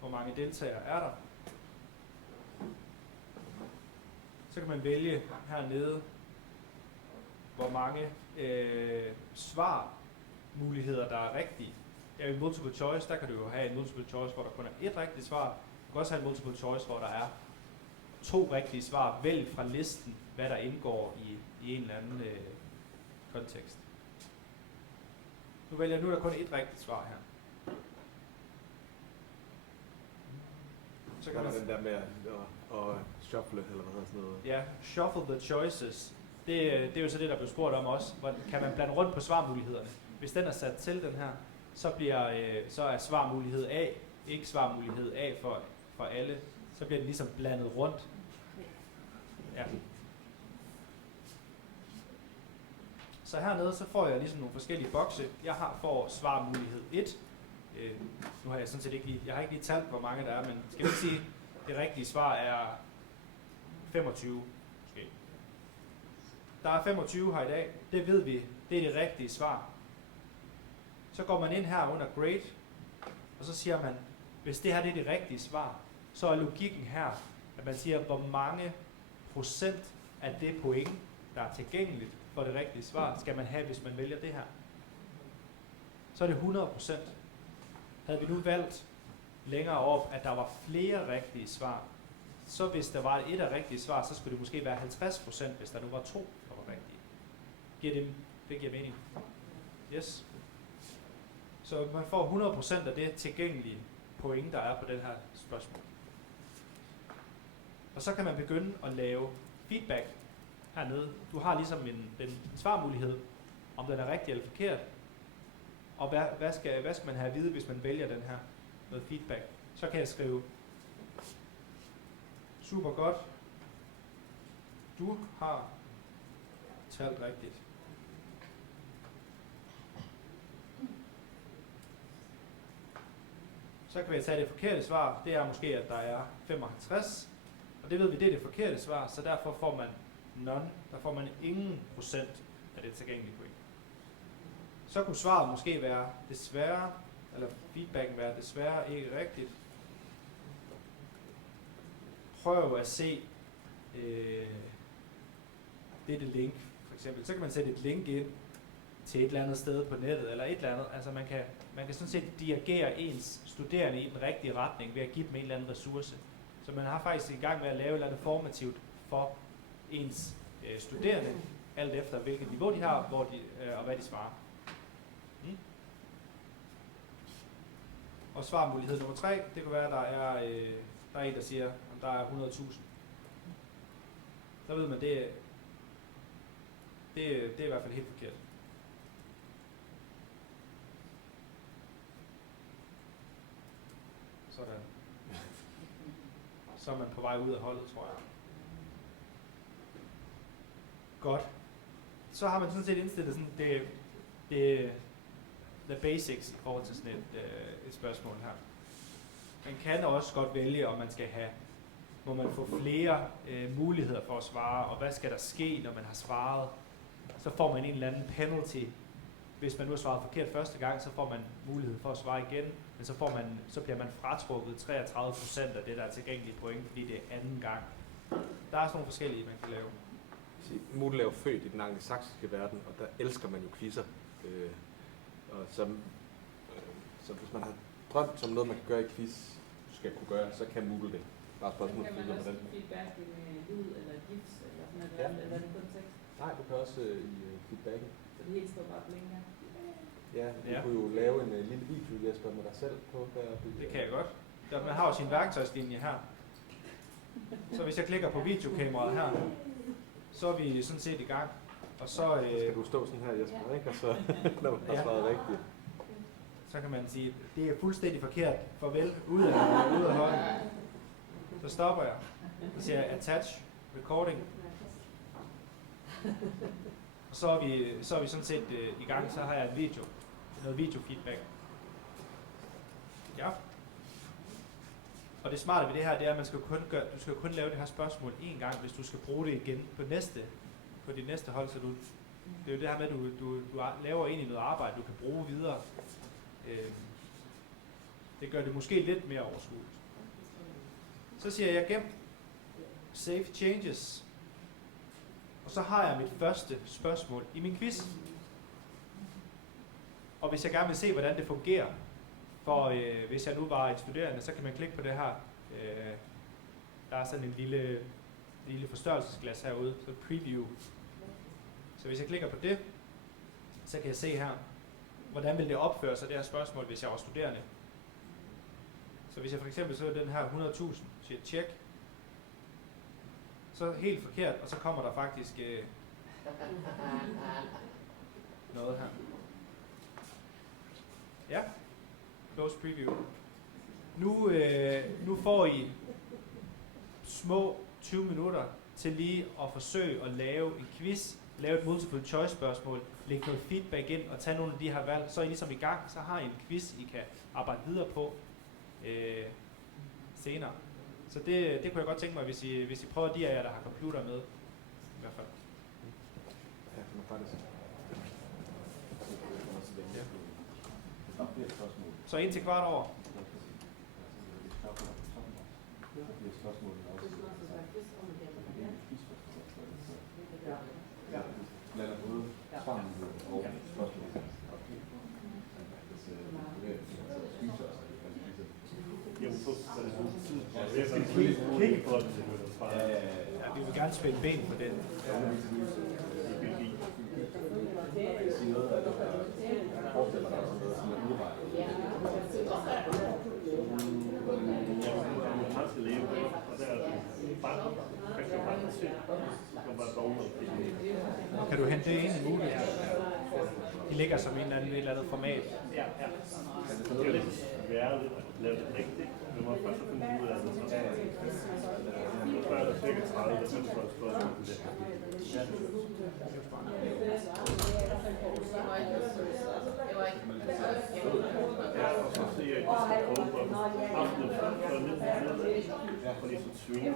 Hvor mange deltagere er der? Så kan man vælge hernede, hvor mange svarmuligheder, der er rigtige. Ja, i multiple choice, der kan du jo have en multiple choice, hvor der kun er et rigtigt svar. Du kan også have en multiple choice, hvor der er 2 rigtige svar. Vælg fra listen, hvad der indgår i en eller anden kontekst. Nu er der kun et rigtigt svar her. Så kan man den der med at shuffle, eller hvad hedder sådan noget. Ja, shuffle the choices. Det er jo så det, der blev spurgt om også. Kan man blande rundt på svarmulighederne? Hvis den er sat til den her, så er svarmulighed A ikke svarmulighed A for alle. Så bliver den ligesom blandet rundt. Ja. Så hernede så får jeg ligesom nogle forskellige bokse. Jeg får svarmulighed 1. Nu har jeg sådan set ikke lige talt, hvor mange der er, men skal vi sige, det rigtige svar er 25 måske. Der er 25 her i dag. Det ved vi. Det er det rigtige svar. Så går man ind her under grade, og så siger man, hvis det her det er det rigtige svar, så er logikken her, at man siger, hvor mange procent af det point, der er tilgængeligt for det rigtige svar, skal man have, hvis man vælger det her. Så er det 100%. Havde vi nu valgt længere op, at der var flere rigtige svar, så hvis der var et af rigtige svar, så skulle det måske være 50%, hvis der nu var 2, der var rigtige. Det giver mening. Yes. Så man får 100% af det tilgængelige point, der er på den her spørgsmål. Og så kan man begynde at lave feedback hernede. Du har ligesom den svarmulighed, om den er rigtig eller forkert. Og hvad skal man have at vide, hvis man vælger den her med feedback? Så kan jeg skrive, super godt, du har talt rigtigt. Så kan vi tage det forkerte svar, det er måske, at der er 55. Og det ved vi, det er det forkerte svar, så derfor får man none. Der får man ingen procent af det tilgængelige point. Så kunne svaret måske være desværre, eller feedbacken være desværre ikke rigtigt. Prøv at se dette link, for eksempel. Så kan man sætte et link ind til et eller andet sted på nettet, eller et eller andet. Altså man kan sådan set dirigere ens studerende i den rigtige retning ved at give dem en eller anden ressource. Så man har faktisk i gang med at lave et eller andet formativt for ens studerende, alt efter hvilket niveau de har, og hvad de svarer. Og svarmulighed nummer 3, det kunne være, at der er en, der siger, at der er 100.000. Så ved man, det er i hvert fald helt forkert. Sådan. Så er man på vej ud af holdet, tror jeg. Godt. Så har man sådan set indstillet sådan the basics i forhold til sådan et spørgsmål her. Man kan også godt vælge, om man skal have, må man få flere muligheder for at svare, og hvad skal der ske, når man har svaret. Så får man en eller anden penalty. Hvis man nu har svaret forkert første gang, så får man mulighed for at svare igen, men så bliver man fratrukket 33% af det, der er tilgængelige point, fordi det er anden gang. Der er sådan nogle forskellige, man kan lave. Moodle er jo født i den angelsaksiske verden, og der elsker man jo quizzer. Og så hvis man har drømt om noget, man kan gøre i quiz, skal kunne gøre, så kan Moodle det. bare spørgsmål Kan til, man også hvordan. give feedback med lyd eller gifs eller sådan noget, Ja. eller er det kun tekst? Nej, du kan også i feedbacken. Så det hele står bare og blinker. Ja, du Ja. kunne jo lave en lille video, Jesper, med dig selv på deroppe. Det kan jeg godt. Man har jo sin værktøjslinje her. Så hvis jeg klikker på videokameraet her, så er vi sådan set i gang. Og så, Så skal du stå sådan her, Jesper, ikke? Og så, når man har Ja. svaret rigtigt. så kan man sige, det er fuldstændig forkert. Farvel. Ud af højre. Så stopper jeg. Så siger jeg attach recording. Og så er vi sådan set i gang. Så har jeg en video. Noget videofeedback. Ja. Og det smarte ved det her, det er, at du skal kun lave det her spørgsmål én gang, hvis du skal bruge det igen på dit næste hold. Så det er jo det her med, at du laver egentlig noget arbejde, du kan bruge videre. Det gør det måske lidt mere overskueligt. Så siger jeg gem. Save changes. Og så har jeg mit første spørgsmål i min quiz. Og hvis jeg gerne vil se, hvordan det fungerer, for hvis jeg nu var et studerende, så kan man klikke på det her. Der er sådan en lille forstørrelsesglas herude, så preview. Så hvis jeg klikker på det, så kan jeg se her, hvordan vil det opføre sig, det her spørgsmål, hvis jeg var studerende. Så hvis jeg for eksempel så den her 100.000, siger check, så helt forkert, og så kommer der faktisk noget her. Ja, close preview. Nu får I små 20 minutter til lige at forsøge at lave en quiz, lave et multiple choice spørgsmål, lægge noget feedback ind og tage nogle af de her valg. Så er I ligesom i gang, så har I en quiz, I kan arbejde videre på senere. Så det kunne jeg godt tænke mig, hvis I prøver de af jer, der har computer med. I hvert fald. Ja, kan man faktisk. Så indtil kvart over. Jamen, så er det god tid. Og jeg kan kigge på det, Ja, vi vil gerne spænde ben på den. Han skal leve, og der er bare, man kan bare se, man kan bare dogne og Kan du hente det ind i Moodle her? De ligger som et eller andet format. Ja. Det er lidt svært at lave det rigtigt. Men man må først finde ud af det. Så er der cirka 30, der synes, at spørgsmål til det. Ja, og så siger jeg, at de skal prøve på aftenen for lidt nedad, for lige så svinge.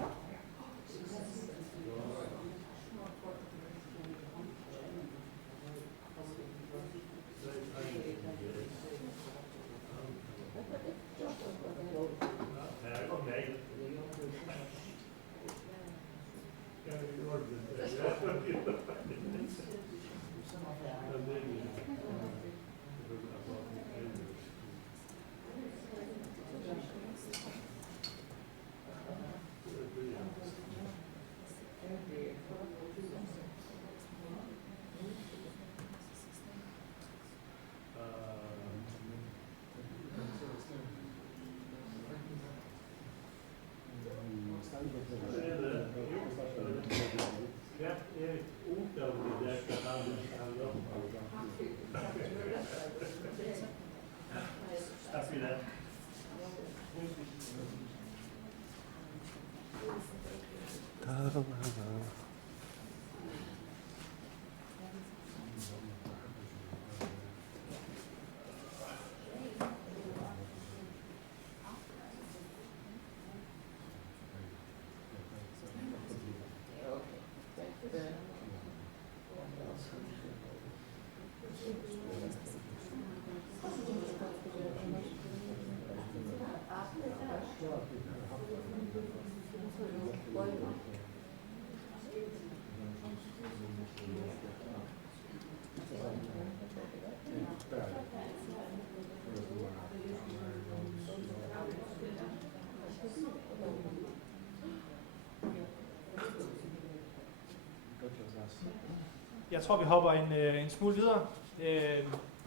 Jeg tror, vi hopper en smule videre.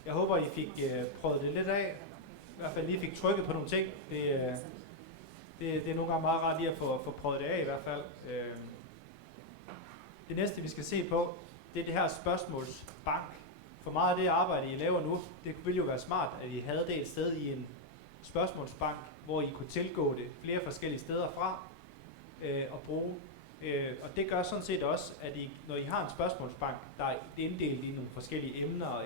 Jeg håber, I fik prøvet det lidt af. I hvert fald lige fik trykket på nogle ting. Det er nogle gange meget rart lige at få prøvet det af i hvert fald. Det næste, vi skal se på, det er det her spørgsmålsbank. For meget af det arbejde, I laver nu, det ville jo være smart, at I havde det et sted i en spørgsmålsbank, hvor I kunne tilgå det flere forskellige steder fra og bruge. Og det gør sådan set også, at I, når I har en spørgsmålsbank, der er inddelt i nogle forskellige emner,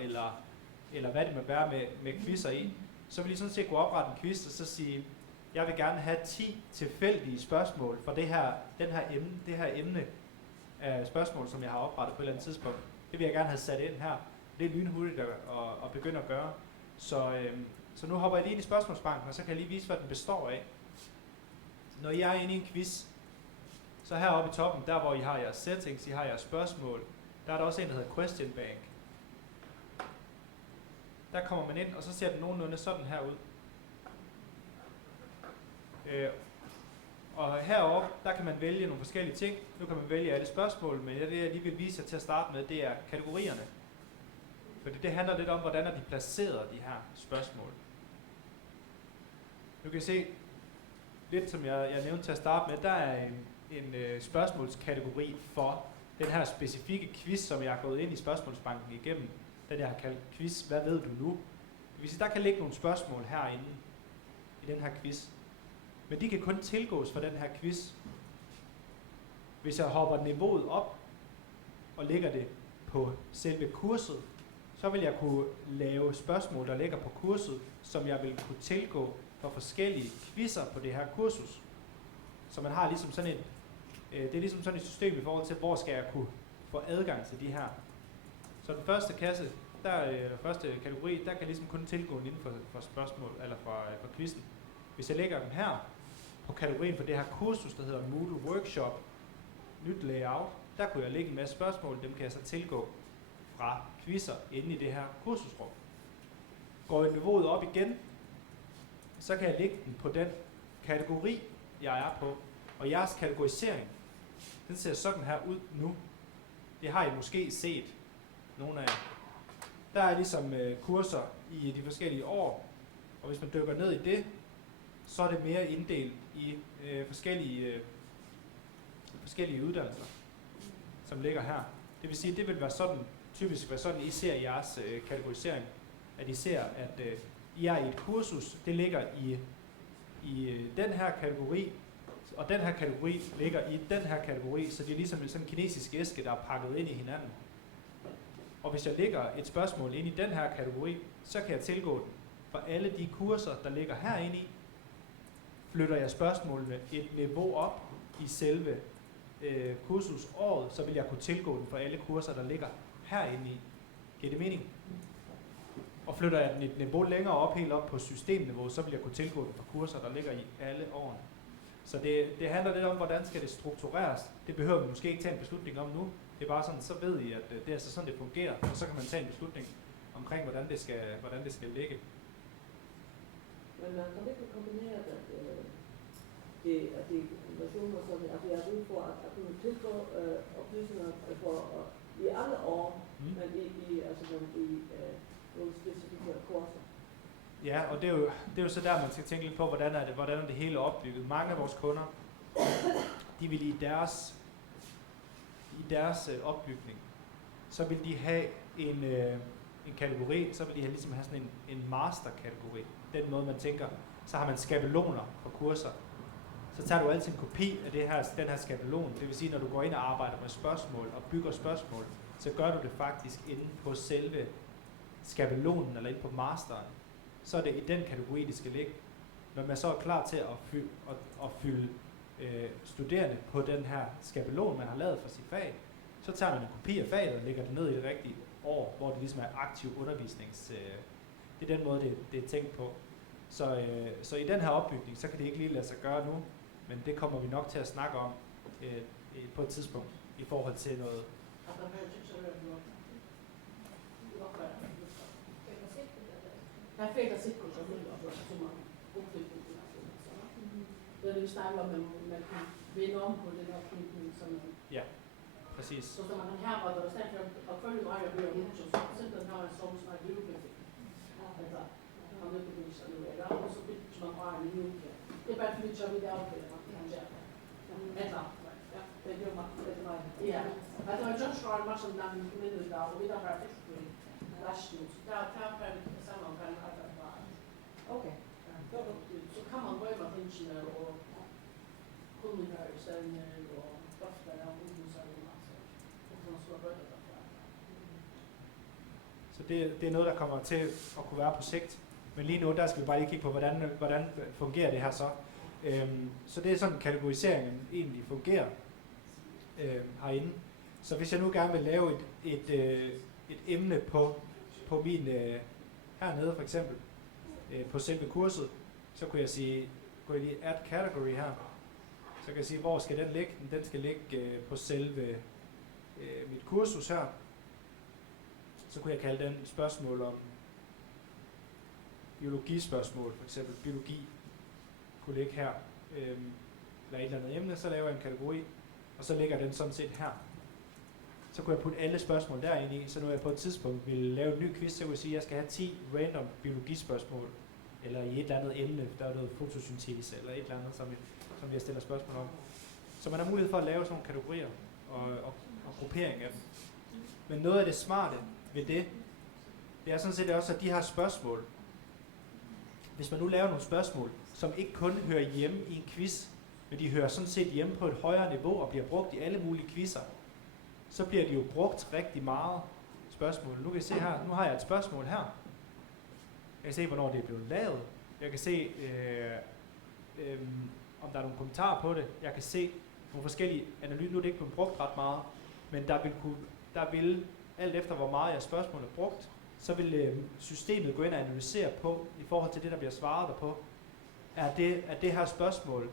eller hvad det må være med quizzer i, så vil I sådan set kunne oprette en quiz og så sige, jeg vil gerne have 10 tilfældige spørgsmål for det her emne af spørgsmål, som jeg har oprettet på et eller andet tidspunkt. Det vil jeg gerne have sat ind her. Det er lynhurtigt at begynde at gøre. Så nu hopper jeg lige ind i spørgsmålsbanken, og så kan jeg lige vise, hvad den består af. Når I er inde i en quiz, så heroppe i toppen, der hvor I har jeres settings, I har jeres spørgsmål, der er der også en, der hedder Question Bank. Der kommer man ind, og så ser den nogenlunde sådan her ud. Og heroppe, der kan man vælge nogle forskellige ting. Nu kan man vælge alle spørgsmål, men det jeg lige vil vise jer til at starte med, det er kategorierne. Fordi det handler lidt om, hvordan er de placeret, de her spørgsmål. Nu kan I se, lidt som jeg nævnte til at starte med, der er en spørgsmålskategori for den her specifikke quiz, som jeg har gået ind i spørgsmålsbanken igennem. Den jeg har kaldt quiz, hvad ved du nu? Det vil sige, der kan ligge nogle spørgsmål herinde i den her quiz. Men de kan kun tilgås for den her quiz, hvis jeg hopper niveauet op og lægger det på selve kurset, så vil jeg kunne lave spørgsmål, der ligger på kurset, som jeg vil kunne tilgå for forskellige quizzer på det her kursus. Så man har ligesom sådan det er ligesom sådan et system i forhold til, hvor skal jeg kunne få adgang til de her. Så den første kasse, første kategori, der kan ligesom kun tilgå inden for spørgsmål, eller fra quizzen. Hvis jeg lægger den her på kategorien for det her kursus, der hedder Moodle Workshop, nyt layout, der kunne jeg lægge en masse spørgsmål, dem kan jeg så tilgå fra quizzer inde i det her kursusrum. Går jeg niveauet op igen, så kan jeg lægge den på den kategori, jeg er på. Og jeres kategorisering, den ser sådan her ud nu. Det har I måske set, nogle af jer. Der er ligesom kurser i de forskellige år, og hvis man dykker ned i det, så er det mere inddelt i forskellige uddannelser, som ligger her. Det vil sige, at det vil være sådan, typisk være sådan, I ser jeres kategorisering, at I ser, at I er i et kursus, det ligger i den her kategori, og den her kategori ligger i den her kategori, så det er ligesom en sådan kinesisk æske, der er pakket ind i hinanden. Og hvis jeg lægger et spørgsmål ind i den her kategori, så kan jeg tilgå den for alle de kurser, der ligger herinde i. Flytter jeg spørgsmålene et niveau op i selve kursusåret, så vil jeg kunne tilgå den for alle kurser, der ligger herinde i. Giver det mening? Og flytter jeg den et niveau længere op, helt op på systemniveau, så vil jeg kunne tilgå den for kurser, der ligger i alle årene. Så det handler lidt om, hvordan skal det struktureres. Det behøver vi måske ikke tage en beslutning om nu. Det er bare sådan, så ved I, at det er altså sådan, det fungerer. Og så kan man tage en beslutning omkring, hvordan det skal ligge. Men man kan ikke kombinere det versioner, så at jeg har brug for at kunne tilgå oplysninger for i alle år, men i nogle specifikke kurser. Ja, og det er jo så der, man skal tænke lidt på, hvordan er det hele opbygget. Mange af vores kunder, de vil i deres opbygning, så vil de have en kategori, så vil de ligesom have sådan en masterkategori. Den måde, man tænker, så har man skabeloner for kurser. Så tager du altid en kopi af den her skabelon. Det vil sige, når du går ind og arbejder med spørgsmål og bygger spørgsmål, så gør du det faktisk inde på selve skabelonen eller inde på masteren. Så er det i den kategori, det skal ligge. Når man så er klar til at fylde studerende på den her skabelon, man har lavet for sit fag, så tager man en kopi af faget og lægger det ned i det rigtige år, hvor det ligesom er aktiv undervisnings... det er den måde, det er tænkt på. Så i den her opbygning, så kan det ikke lige lade sig gøre nu, men det kommer vi nok til at snakke om på et tidspunkt i forhold til noget. Perfekt at se på sådan noget, det er det, vi snakker om, at man kan vende om på den opbygning. Ja, Precis. Så ska man här bara då istället för att följa varje börja mucho så sen har man som såna grupper. Alltså, man vill inte visa nu är det och så byter man bara en ny. Det är bara för mycket av det där för man kan göra. Eller ja, det gör man det var. Ja. Alltså jag just har en massa namn med det där och vi har bara det för last nu. Så där tar jag det samman med alla bara. Okej. Så kan man börja med pensioner och kommuner ställningar och ofta och ungdomsarbetar. Så det er noget, der kommer til at kunne være på sigt. Men lige nu, der skal vi bare lige kigge på, hvordan fungerer det her så. Så det er sådan, kategoriseringen egentlig fungerer herinde. Så hvis jeg nu gerne vil lave et emne på min, hernede for eksempel, på selve kurset, så kunne jeg sige, kunne jeg lige add category her. Så kan jeg sige, hvor skal den ligge? Den skal ligge på selve mit kursus her. Så kunne jeg kalde den spørgsmål om biologispørgsmål, for eksempel biologi, kunne ligge her, eller et eller andet emne, så laver jeg en kategori, og så ligger den sådan set her. Så kunne jeg putte alle spørgsmål derinde i, så nu jeg på et tidspunkt vil lave en ny quiz, så kunne jeg sige, at jeg skal have 10 random biologispørgsmål, eller i et eller andet emne, der er noget fotosyntese, eller et eller andet, som jeg stiller spørgsmål om. Så man har mulighed for at lave sådan nogle kategorier og gruppering af dem. Men noget af det smarte ved det er sådan set også, at de her spørgsmål, hvis man nu laver nogle spørgsmål, som ikke kun hører hjemme i en quiz, men de hører sådan set hjemme på et højere niveau og bliver brugt i alle mulige quizzer, så bliver de jo brugt rigtig meget spørgsmål. Nu kan I se her, nu har jeg et spørgsmål her. Jeg kan se, hvornår det er blevet lavet. Jeg kan se, om der er nogle kommentarer på det. Jeg kan se nogle forskellige analyser. Nu er det ikke blevet brugt ret meget, men der vil alt efter hvor meget jeres spørgsmål er brugt, så vil systemet gå ind og analysere på, i forhold til det, der bliver svaret derpå. Er det her spørgsmål,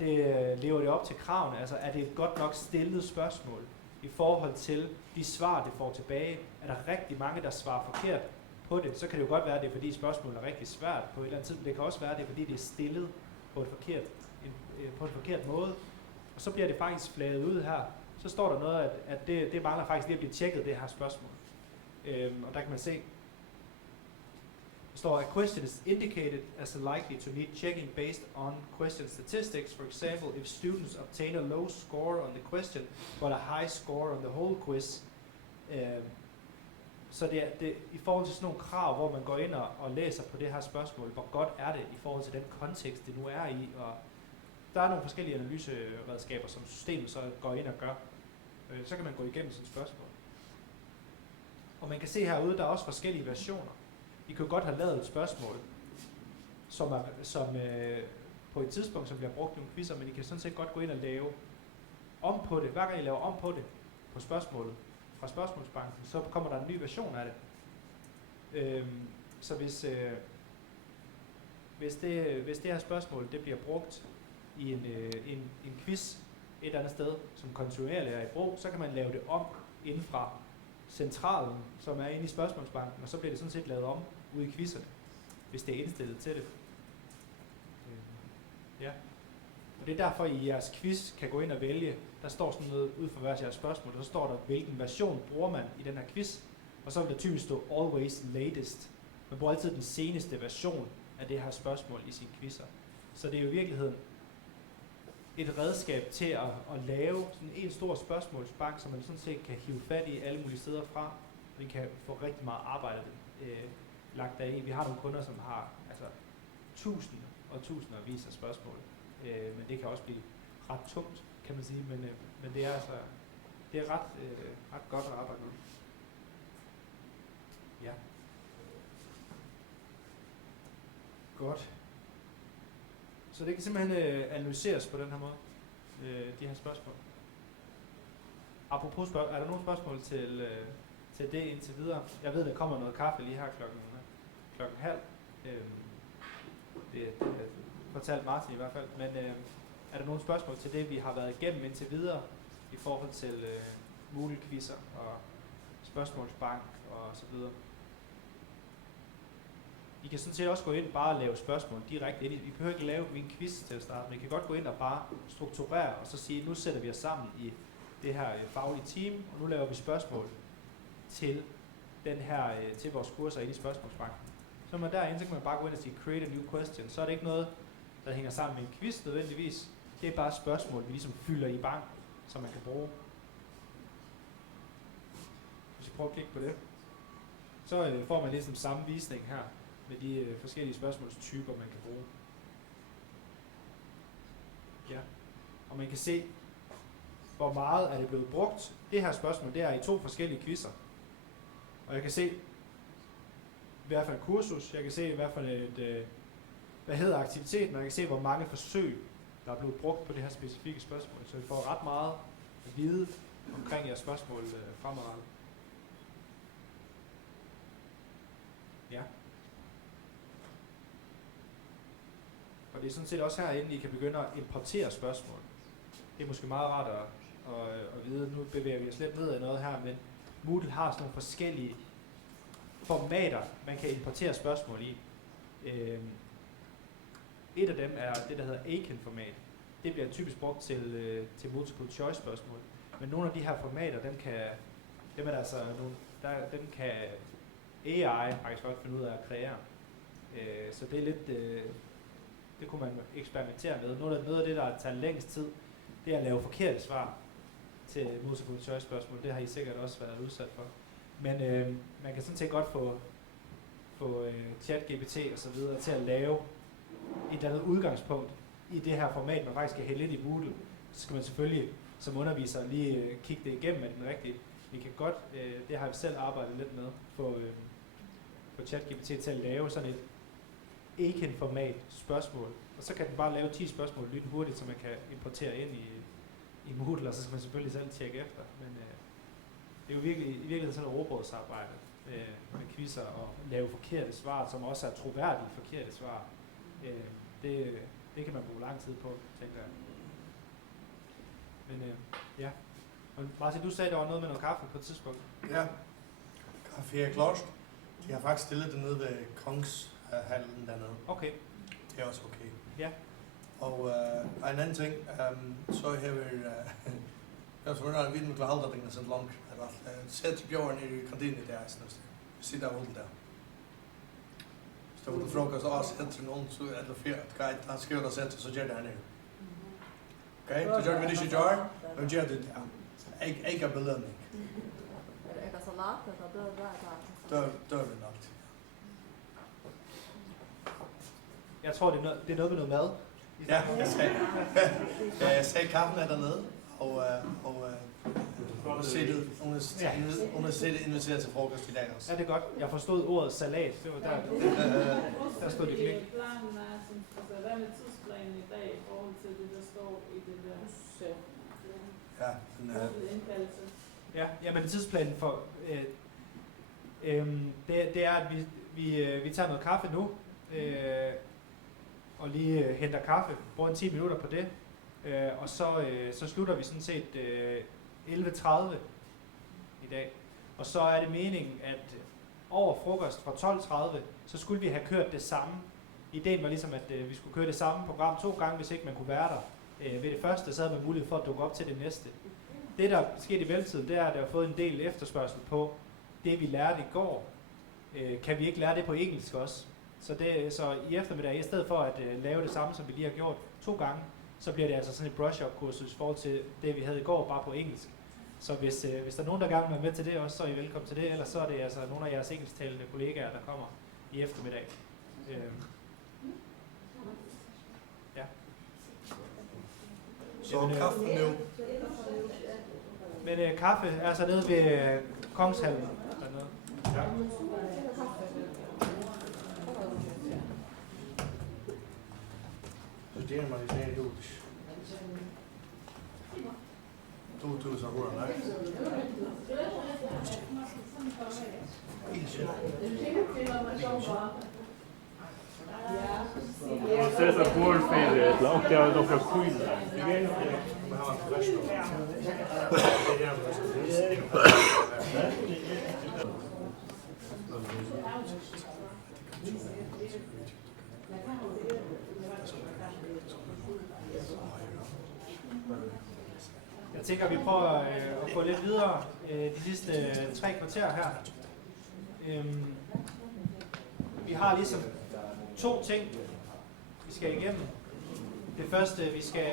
lever det op til kravene? Altså er det et godt nok stillet spørgsmål i forhold til de svar, det får tilbage? Er der rigtig mange, der svarer forkert på det? Så kan det jo godt være, at det er fordi spørgsmålet er rigtig svært på et eller andet tidspunkt. Det kan også være, at det er fordi det er stillet på en forkert måde. Og så bliver det faktisk flaget ud her. Så står der noget, at det mangler faktisk lige at blive tjekket, det her spørgsmål. Og der kan man se, der står, a question is indicated as likely to need checking based on question statistics. For example, if students obtain a low score on the question, but a high score on the whole quiz. Så det i forhold til sådan nogle krav, hvor man går ind og læser på det her spørgsmål, hvor godt er det i forhold til den kontekst, det nu er i. Og der er nogle forskellige analyseredskaber, som systemet så går ind og gør. Så kan man gå igennem sådan et spørgsmål. Og man kan se herude, der er også forskellige versioner. I kan jo godt have lavet et spørgsmål, som på et tidspunkt, som bliver brugt i nogle quizzer, men I kan sådan set godt gå ind og lave om på det. Hver gang I laver om på det, på spørgsmålet fra spørgsmålsbanken, så kommer der en ny version af det. Så hvis det her spørgsmål det bliver brugt i en quiz et eller andet sted, som kontinuerligt er i brug, så kan man lave det om inden fra centralen, som er inde i spørgsmålsbanken, og så bliver det sådan set lavet om ude i quizzerne, hvis det er indstillet til det. Ja. Og det er derfor, I jeres quiz kan gå ind og vælge. Der står sådan noget ud for hver jeres spørgsmål, og så står der, hvilken version bruger man i den her quiz, og så vil der typisk stå always latest. Man bruger altid den seneste version af det her spørgsmål i sine quizzer. Så det er jo i virkeligheden et redskab til at lave sådan en stor spørgsmålsbank, som man sådan set kan hive fat i alle mulige steder fra. Vi kan få rigtig meget arbejde lagt deri. Vi har nogle kunder, som har altså tusinder og tusindvis af spørgsmål, men det kan også blive ret tungt, kan man sige, men det er altså ret godt at arbejde med. Ja. Godt. Så det kan simpelthen analyseres på den her måde, de her spørgsmål. Apropos spørgsmål, er der nogle spørgsmål til det indtil videre? Jeg ved, der kommer noget kaffe lige her klokken halv. Det fortalt Martin i hvert fald. Men er der nogle spørgsmål til det, vi har været igennem indtil videre i forhold til Moodle-quizzer og spørgsmålsbank og så videre? I kan sådan set også gå ind og bare lave spørgsmål direkte ind. I behøver ikke lave en quiz til at starte, men I kan godt gå ind og bare strukturere og så sige, nu sætter vi os sammen i det her faglige team, og nu laver vi spørgsmål til den her, til vores kurser inde i spørgsmålsbanken. Så når man derinde, så kan man bare gå ind og sige create a new question. Så er det ikke noget, der hænger sammen med en quiz nødvendigvis. Det er bare spørgsmål, vi ligesom fylder i banken, som man kan bruge. Hvis jeg prøver at klikke på det, så får man ligesom samme visning her med de forskellige spørgsmålstyper, man kan bruge. Ja. Og man kan se, hvor meget er det blevet brugt. Det her spørgsmål, det er i 2 forskellige quizzer. Og jeg kan se, i hvert fald kursus, jeg kan se i hvert fald hvad hedder aktiviteten, og jeg kan se, hvor mange forsøg, der er blevet brugt på det her specifikke spørgsmål. Så vi får ret meget at vide omkring jeres spørgsmål fremadrettet. Ja. Og det er sådan set også herinde, I kan begynde at importere spørgsmål. Det er måske meget rart at vide. Nu bevæger vi os lidt ned af noget her, men Moodle har sådan nogle forskellige formater, man kan importere spørgsmål i. Et af dem er det, der hedder Aiken-format. Det bliver typisk brugt til multiple choice spørgsmål. Men nogle af de her formater, dem kan AI faktisk godt finde ud af at kreere. Så det er lidt, det kunne man eksperimentere med. Noget af det, der tager længst tid, det er at lave forkerte svar til multiple choice spørgsmål. Det har I sikkert også været udsat for. Men man kan sådan set godt få ChatGPT og så videre til at lave et andet udgangspunkt i det her format, man faktisk skal hælde ind i Moodle. Så skal man selvfølgelig som underviser lige kigge det igennem med den rigtige. Vi kan godt, det har vi selv arbejdet lidt med, få ChatGPT til at lave sådan et Aiken-format spørgsmål. Og så kan den bare lave 10 spørgsmål lynhurtigt, så man kan importere ind i Moodle, og så skal man selvfølgelig selv tjekke efter. Men det er jo i virkeligheden sådan et ordbogsarbejde med quizzer og lave forkerte svar, som også er troværdige forkerte svar. Det kan man bruge lang tid på, tænker jeg. Men ja. Og Martin, du sagde, der var noget med noget kaffe på et tidspunkt. Ja, Café Klost. De har faktisk stillet det nede ved Kongshallen dernede. Okay. Det er også okay. Ja. Og en anden ting, så har vi jag tror att vi med hålla det så långt att sätta björn i kantinen där är snart. Sitta och hålla där. Stod det frukost och sätter någon så eller fyra att guide han ska göra sätta så gör det här nu. Okej, så gör vi det inte jar, men gör det där. Ega belöning. Er der salat, eller hvad er der? Dør vi nok. Jeg tror, det er noget med noget mad. Ja, jeg sagde kaffen er dernede, og universitetet inviterer til frokost i dag også. Ja, det er godt. Jeg forstod ordet salat. Det var der stod det klik. Planen er, altså hvad med tidsplanen i dag i forhold til det, der står i det der indkaldelse? Ja, men tidsplanen for det er, at vi tager noget kaffe nu, og lige henter kaffe, bruger 10 minutter på det, og så slutter vi sådan set 11:30 i dag. Og så er det meningen, at over frokost fra 12:30, så skulle vi have kørt det samme. Ideen var ligesom, at vi skulle køre det samme program 2 gange, hvis ikke man kunne være der ved det første, så havde man mulighed for at dukke op til det næste. Det, der skete i mellemtiden, det er, at der har fået en del efterspørgsel på det, vi lærte i går. Kan vi ikke lære det på engelsk også? Så i eftermiddag, i stedet for at lave det samme, som vi lige har gjort 2 gange, så bliver det altså sådan et brush-up-kursus i forhold til det, vi havde i går, bare på engelsk. Så hvis der er nogen, der gerne vil være med til det også, så er I velkommen til det. Ellers så er det altså nogle af jeres engelsktalende kollegaer, der kommer i eftermiddag. Ja. Så kaffe nu. Men kaffe er altså nede ved Kongshallen dernede. Ja. Så det er man i snart ud. Du så hurtigt, nej? Cesar Borfeld, långt jag dock har skyn. Jeg tænker, vi prøver at gå lidt videre de sidste 3 kvarter her. Vi har ligesom 2 ting, vi skal igennem. Det første, vi skal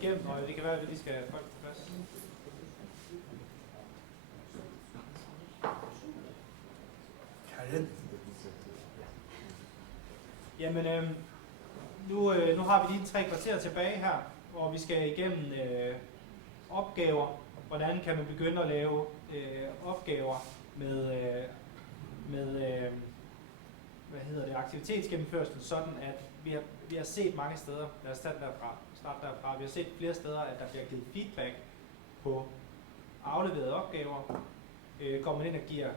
igennem, og det kan være, at vi lige skal have folk på plads. Karin. Jamen, nu har vi lige 3 kvarter tilbage her, hvor vi skal igennem opgaver. Hvordan kan man begynde at lave opgaver med aktivitetsgennemførsel, sådan at vi har set mange steder, lad os starte derfra, vi har set flere steder, at der bliver givet feedback på afleverede opgaver. Går man ind og giver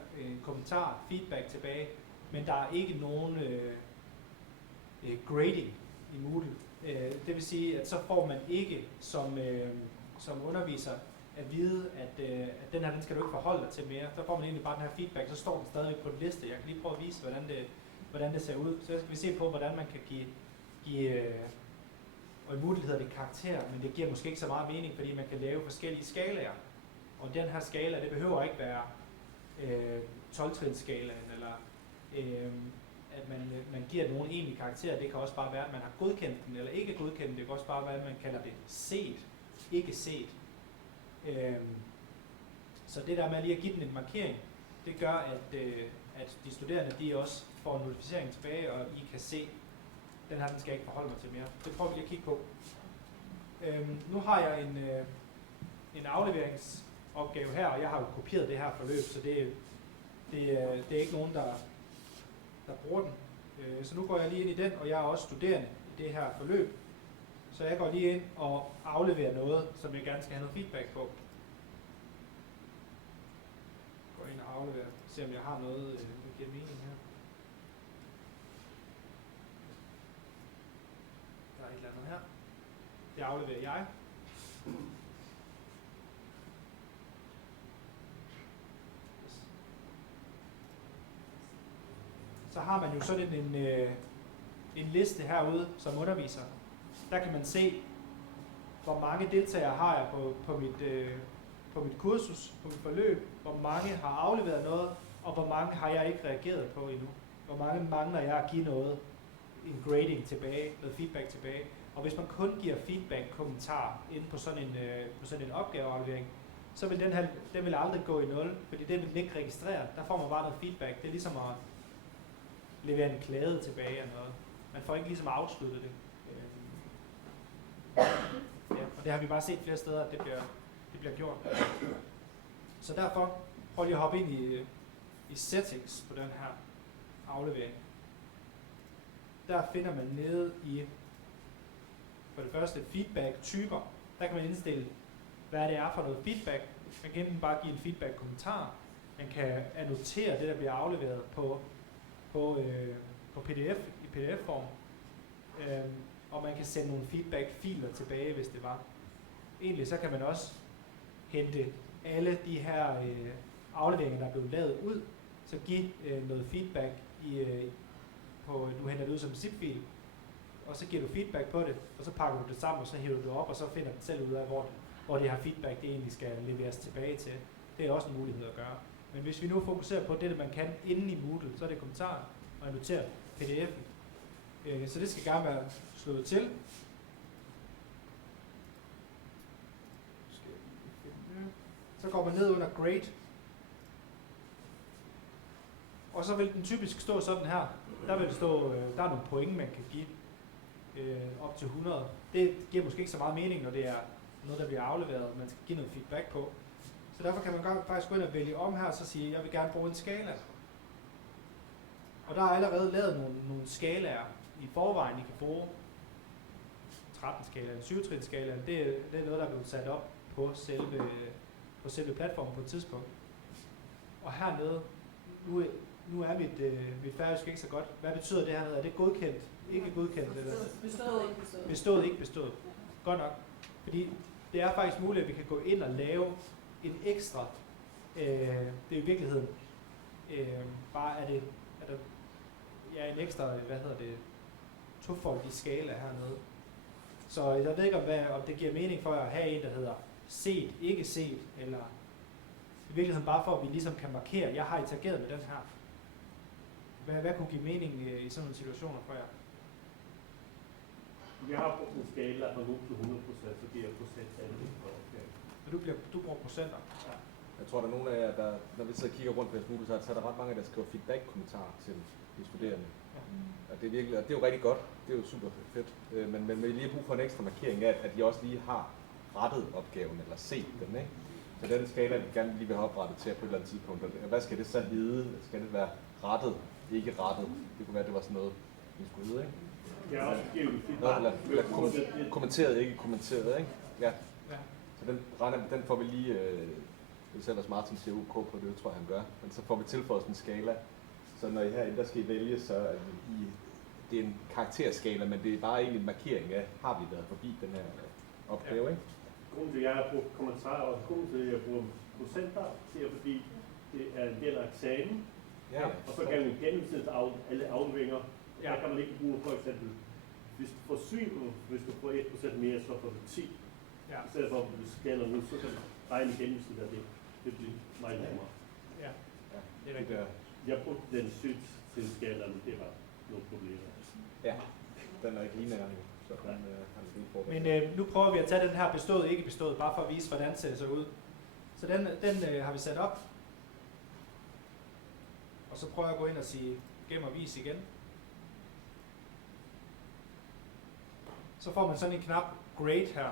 kommentar, feedback tilbage, men der er ikke nogen grading i Moodle. Det vil sige, at så får man ikke som underviser at vide, at den her, den skal du ikke forholde dig til mere. Så får man egentlig bare den her feedback, så står den stadigvæk på en liste. Jeg kan lige prøve at vise, hvordan det ser ud. Så skal vi se på, hvordan man kan give og i Moodle hedder det karakter, men det giver måske ikke så meget mening, fordi man kan lave forskellige skalaer. Og den her skala, det behøver ikke være 12-trinsskalaen, eller at man giver nogen egentlig karakter. Det kan også bare være, at man har godkendt den, eller ikke godkendt den. Det kan også bare være, at man kalder det set, ikke set. Så det der med lige at give den en markering, det gør, at de studerende de også får en notificering tilbage, og I kan se, den her den skal jeg ikke forholde mig til mere. Det prøver vi lige at kigge på. Nu har jeg en afleveringsopgave her, og jeg har jo kopieret det her forløb, så det er ikke nogen, der bruger den. Så nu går jeg lige ind i den, og jeg er også studerende i det her forløb. Så jeg går lige ind og afleverer noget, som jeg gerne skal have noget feedback på. Går ind og afleverer, se om jeg har noget, der giver mening her. Der er et eller andet her. Det afleverer jeg. Så har man jo sådan en liste herude som underviser. Der kan man se, hvor mange deltagere har jeg på mit kursus, på mit forløb, hvor mange har afleveret noget, og hvor mange har jeg ikke reageret på endnu. Hvor mange mangler jeg at give noget, en grading tilbage, noget feedback tilbage. Og hvis man kun giver feedback-kommentar inde på sådan en opgaveaflevering, så vil den vil aldrig gå i 0, fordi den vil ikke registrere. Der får man bare noget feedback. Det er ligesom at levere en klage tilbage eller noget. Man får ikke ligesom afsluttet det. Ja, og det har vi bare set flere steder, at det bliver gjort. Så derfor prøv lige at hoppe ind i settings på den her aflevering. Der finder man nede i, for det første, feedback-typer. Der kan man indstille, hvad det er for noget feedback. Man kan enten bare give en feedback-kommentar. Man kan annotere det, der bliver afleveret på PDF, i PDF-form. Og man kan sende nogle feedback-filer tilbage, hvis det var. Egentlig så kan man også hente alle de her afleveringer, der er blevet lavet ud, så give noget feedback du henter det ud som en zip-fil, og så giver du feedback på det, og så pakker du det sammen, og så hiver du det op, og så finder du selv ud af, hvor det her feedback det egentlig skal leveres tilbage til. Det er også en mulighed at gøre. Men hvis vi nu fokuserer på det, man kan inde i Moodle, så er det kommentarer og annotere pdf'en. Så det skal gerne være slået til. Så går man ned under grade. Og så vil den typisk stå sådan her. Der vil det stå, der er nogle point, man kan give op til 100. Det giver måske ikke så meget mening, når det er noget, der bliver afleveret, og man skal give noget feedback på. Så derfor kan man faktisk gå ind og vælge om her, og så sige, jeg vil gerne bruge en skala. Og der er allerede lavet nogle skalaer i forvejen, I kan bruge. 13-skalaen, 7-trinsskalaen, det er noget, der er blevet sat op på selve platformen på et tidspunkt. Og hernede, nu er mit færøsk ikke så godt. Hvad betyder det hernede? Er det godkendt? Ikke godkendt? Eller? Bestået, ikke bestået. Godt nok. Fordi det er faktisk muligt, at vi kan gå ind og lave en ekstra, det er i virkeligheden, bare er der en ekstra, tofoldig skala hernede. Så jeg ved ikke, om det giver mening for at have en, der hedder set, ikke set, eller i virkeligheden bare for, at vi ligesom kan markere, at jeg har interageret med den her. Hvad kunne give mening i sådan nogle situationer for jer? Jeg har brugt en skala fra 0 til 100%, så giver jeg procenttallet for opgaven. Men du bruger procenter. Ja. Jeg tror, der er nogle af jer, der, når vi sidder og kigger rundt på jeres Moodle, så er der ret mange, der skriver feedback-kommentarer til de studerende. Ja. Og det er virkelig, og det er jo rigtig godt. Det er jo super fedt. Men vi lige har brug for en ekstra markering af, at de også lige har rettet opgaven, eller set den, ikke? Så den skala, vi gerne lige vil have oprettet til på et eller andet tidspunkt. Hvad skal det så hedde? Skal det være rettet, ikke rettet? Det kunne være, det var sådan noget, vi skulle vide, ikke? Jeg har også givet Eller kommenteret, ikke kommenteret, ikke? Ja. Ja. Så den får vi lige, selv hvis Martin siger OK på det, tror jeg han gør, men så får vi tilføjet en skala. Så når I herinde, der skal I vælge, så er det er en karakterskala, men det er bare egentlig en markering af, har vi været forbi den her opgave, ikke? Grunden til, at jeg har brugt kommentarer, og grunden til, at jeg bruger procenter, det er fordi, det er en del af eksamen, Ja. og så kan man gennemsnit alle afleveringer. Ja. Der kan man ikke bruge for eksempel, hvis du får 7, hvis du får 1% mere, så får du 10. Ja. I stedet for, at du skælder nu, så kan du regne gennemsnit af det. Det bliver meget nemmere. Ja. Ja. Det er rigtigt. Jeg brugte den sygt til en skala, men det var nogle problemer. Ja, den er ikke lineær, så den har en udfordring. Men nu prøver vi at tage den her bestået, ikke bestået, bare for at vise, hvordan ser det så ud. Så den har vi sat op. Og så prøver jeg at gå ind og sige gem og vis igen. Så får man sådan en knap grade her.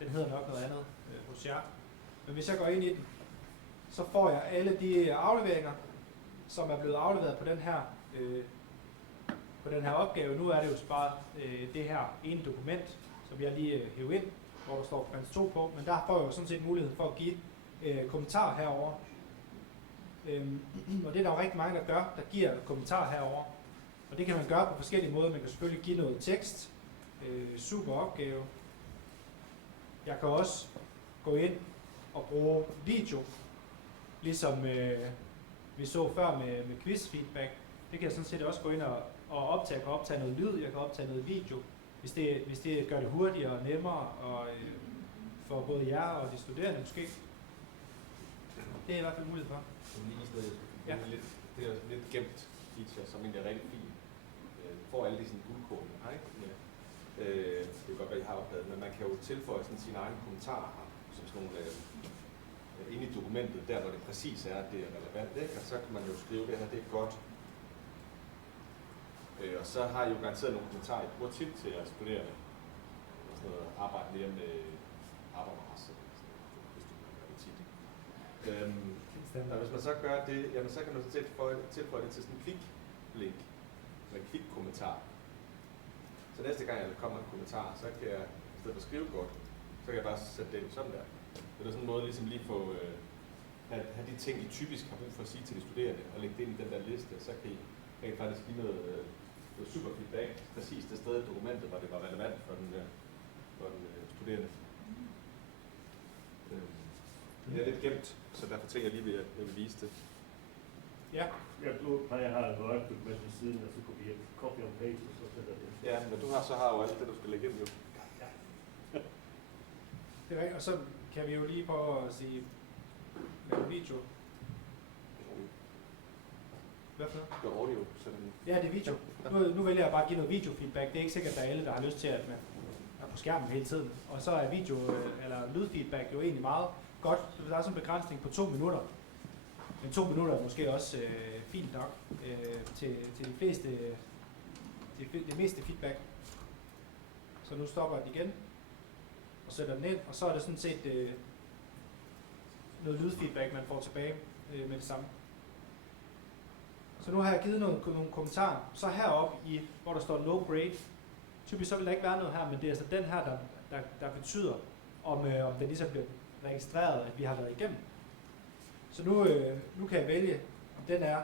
Den hedder nok noget andet hos jer. Men hvis jeg går ind i den, så får jeg alle de afleveringer, som er blevet afleveret på den her opgave. Nu er det jo bare det her ene dokument, som jeg lige hæver ind, hvor der står Prins 2 på. Men der får jeg jo sådan set mulighed for at give kommentarer herover. Og det er der jo rigtig mange, der gør, der giver kommentarer herover. Og det kan man gøre på forskellige måder. Man kan selvfølgelig give noget tekst. Super opgave. Jeg kan også gå ind og bruge video, ligesom vi så før med quiz feedback. Det kan jeg sådan set også gå ind og optage. Jeg kan optage noget lyd, jeg kan optage noget video, hvis det gør det hurtigere og nemmere og for både jer og de studerende måske. Det er i hvert fald mulighed for. Ja. Det er lidt gemt feature, som egentlig er rigtig fint. Får alle de sådan guldkorn, ikke? Det er godt, hvad I har opdaget, men man kan jo tilføje sådan sine egne kommentarer her, som sådan nogle inde i dokumentet, der hvor det præcis er, at det er relevant, ikke? Og så kan man jo skrive det her, det er godt. Og så har I jo garanteret nogle kommentarer, I bruger tit til at studere sådan noget, arbejde mere med arbejdsmars, hvis du kan gøre det tit. Og hvis man så gør det, jamen så kan man så tilføje det til sådan en klik-link, eller en klik-kommentar. Så næste gang jeg kommer en kommentar, så kan jeg, i stedet for at skrive godt, så kan jeg bare sætte det ind sådan der. Så det er sådan en måde ligesom lige få, have de ting, I typisk har brug for at sige til de studerende, og lægge det ind i den der liste, så kan I rent faktisk give noget super feedback, præcis det sted i dokumentet, hvor det var relevant for den studerende. Det er lidt gemt, så derfor tænker jeg lige, at jeg vil vise det. Ja. Jeg plejer at have et Word-dokument ved siden, og så kopierer copy and paste, og så sætter det. Ja, men du har jo alt det, du skal lægge ind jo. Det er rigtigt, og så kan vi jo lige prøve at sige, lave video. Hvad for noget? Det er audio, så den... Ja, det er video. Nu vælger jeg bare at give noget videofeedback. Det er ikke sikkert, at der er alle, der har lyst til, at man er på skærmen hele tiden. Og så er video eller lydfeedback jo egentlig meget godt. Der er sådan en begrænsning på 2 minutter. Men 2 minutter er måske også fint nok til de fleste, det meste feedback. Så nu stopper jeg den igen og sætter den ind, og så er det sådan set noget lydfeedback, man får tilbage med det samme. Så nu har jeg givet nogle kommentarer. Så heroppe, hvor der står low grade, typisk så vil der ikke være noget her, men det er altså den her, der betyder, om den ligesom bliver registreret, at vi har været igennem. Så nu kan jeg vælge, om den er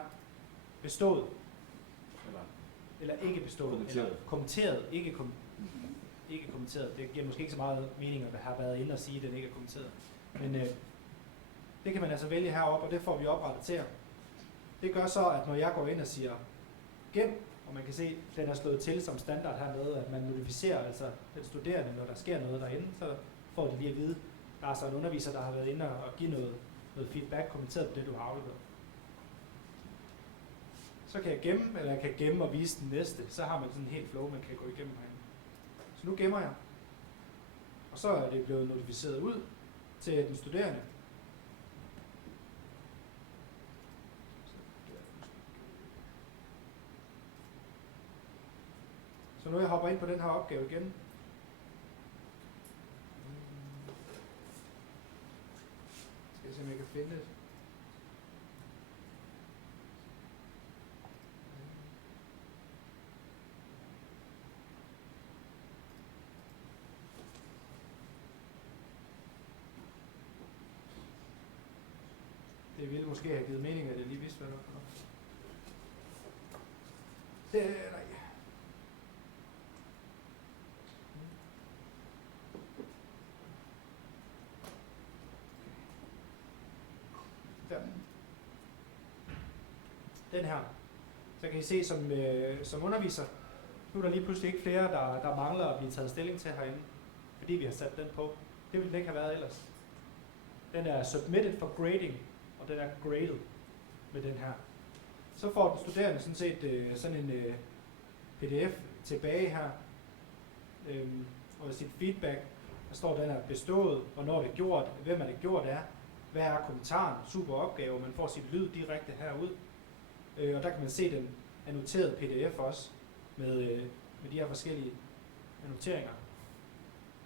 bestået, eller ikke bestået, kommenteret. eller kommenteret, ikke kommenteret. Det giver måske ikke så meget mening at have været inde og sige, at den ikke er kommenteret. Men det kan man altså vælge heroppe, og det får vi oprettet til. Det gør så, at når jeg går ind og siger gem, og man kan se, at den er slået til som standard hernede, at man notificerer altså den studerende, når der sker noget derinde, så får de lige at vide, der er så en underviser, der har været inde og give noget feedback, kommenteret på det, du har afleveret. Så kan jeg gemme og vise den næste. Så har man sådan en helt flow, man kan gå igennem herinde. Så nu gemmer jeg. Og så er det blevet notificeret ud til den studerende. Så nu jeg hopper ind på den her opgave igen. Skal jeg se, om jeg kan finde det. Det ville måske have givet mening, at jeg lige vidste, hvad det var for noget. Nej. Der. Den her. Så kan I se som underviser, nu er der lige pludselig ikke flere, der mangler at blive taget stilling til herinde, fordi vi har sat den på. Det ville den ikke have været ellers. Den er submitted for grading, og den er graded med den her. Så får den studerende sådan set sådan en pdf tilbage her, og sit feedback. Der står, den er bestået, hvornår det er gjort, hvem er det gjort af, hvad er kommentaren, super opgave, man får sit lyd direkte herud. Og der kan man se den annoterede pdf også, med de her forskellige annoteringer.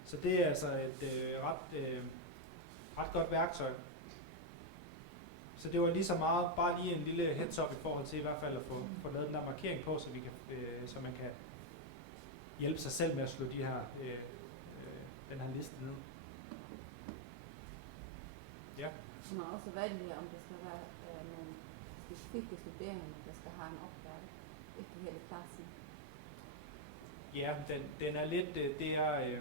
Så det er altså et ret godt værktøj. Så det var lige så meget, bare lige en lille heads up i forhold til i hvert fald at få lavet den der markering på, så, så man kan hjælpe sig selv med at slå den her liste ned. Ja. Man har også valgt, om det skal være nogle specifikke studerende, der skal have en opgave, ikke hele klassen. Ja, den er lidt, det er...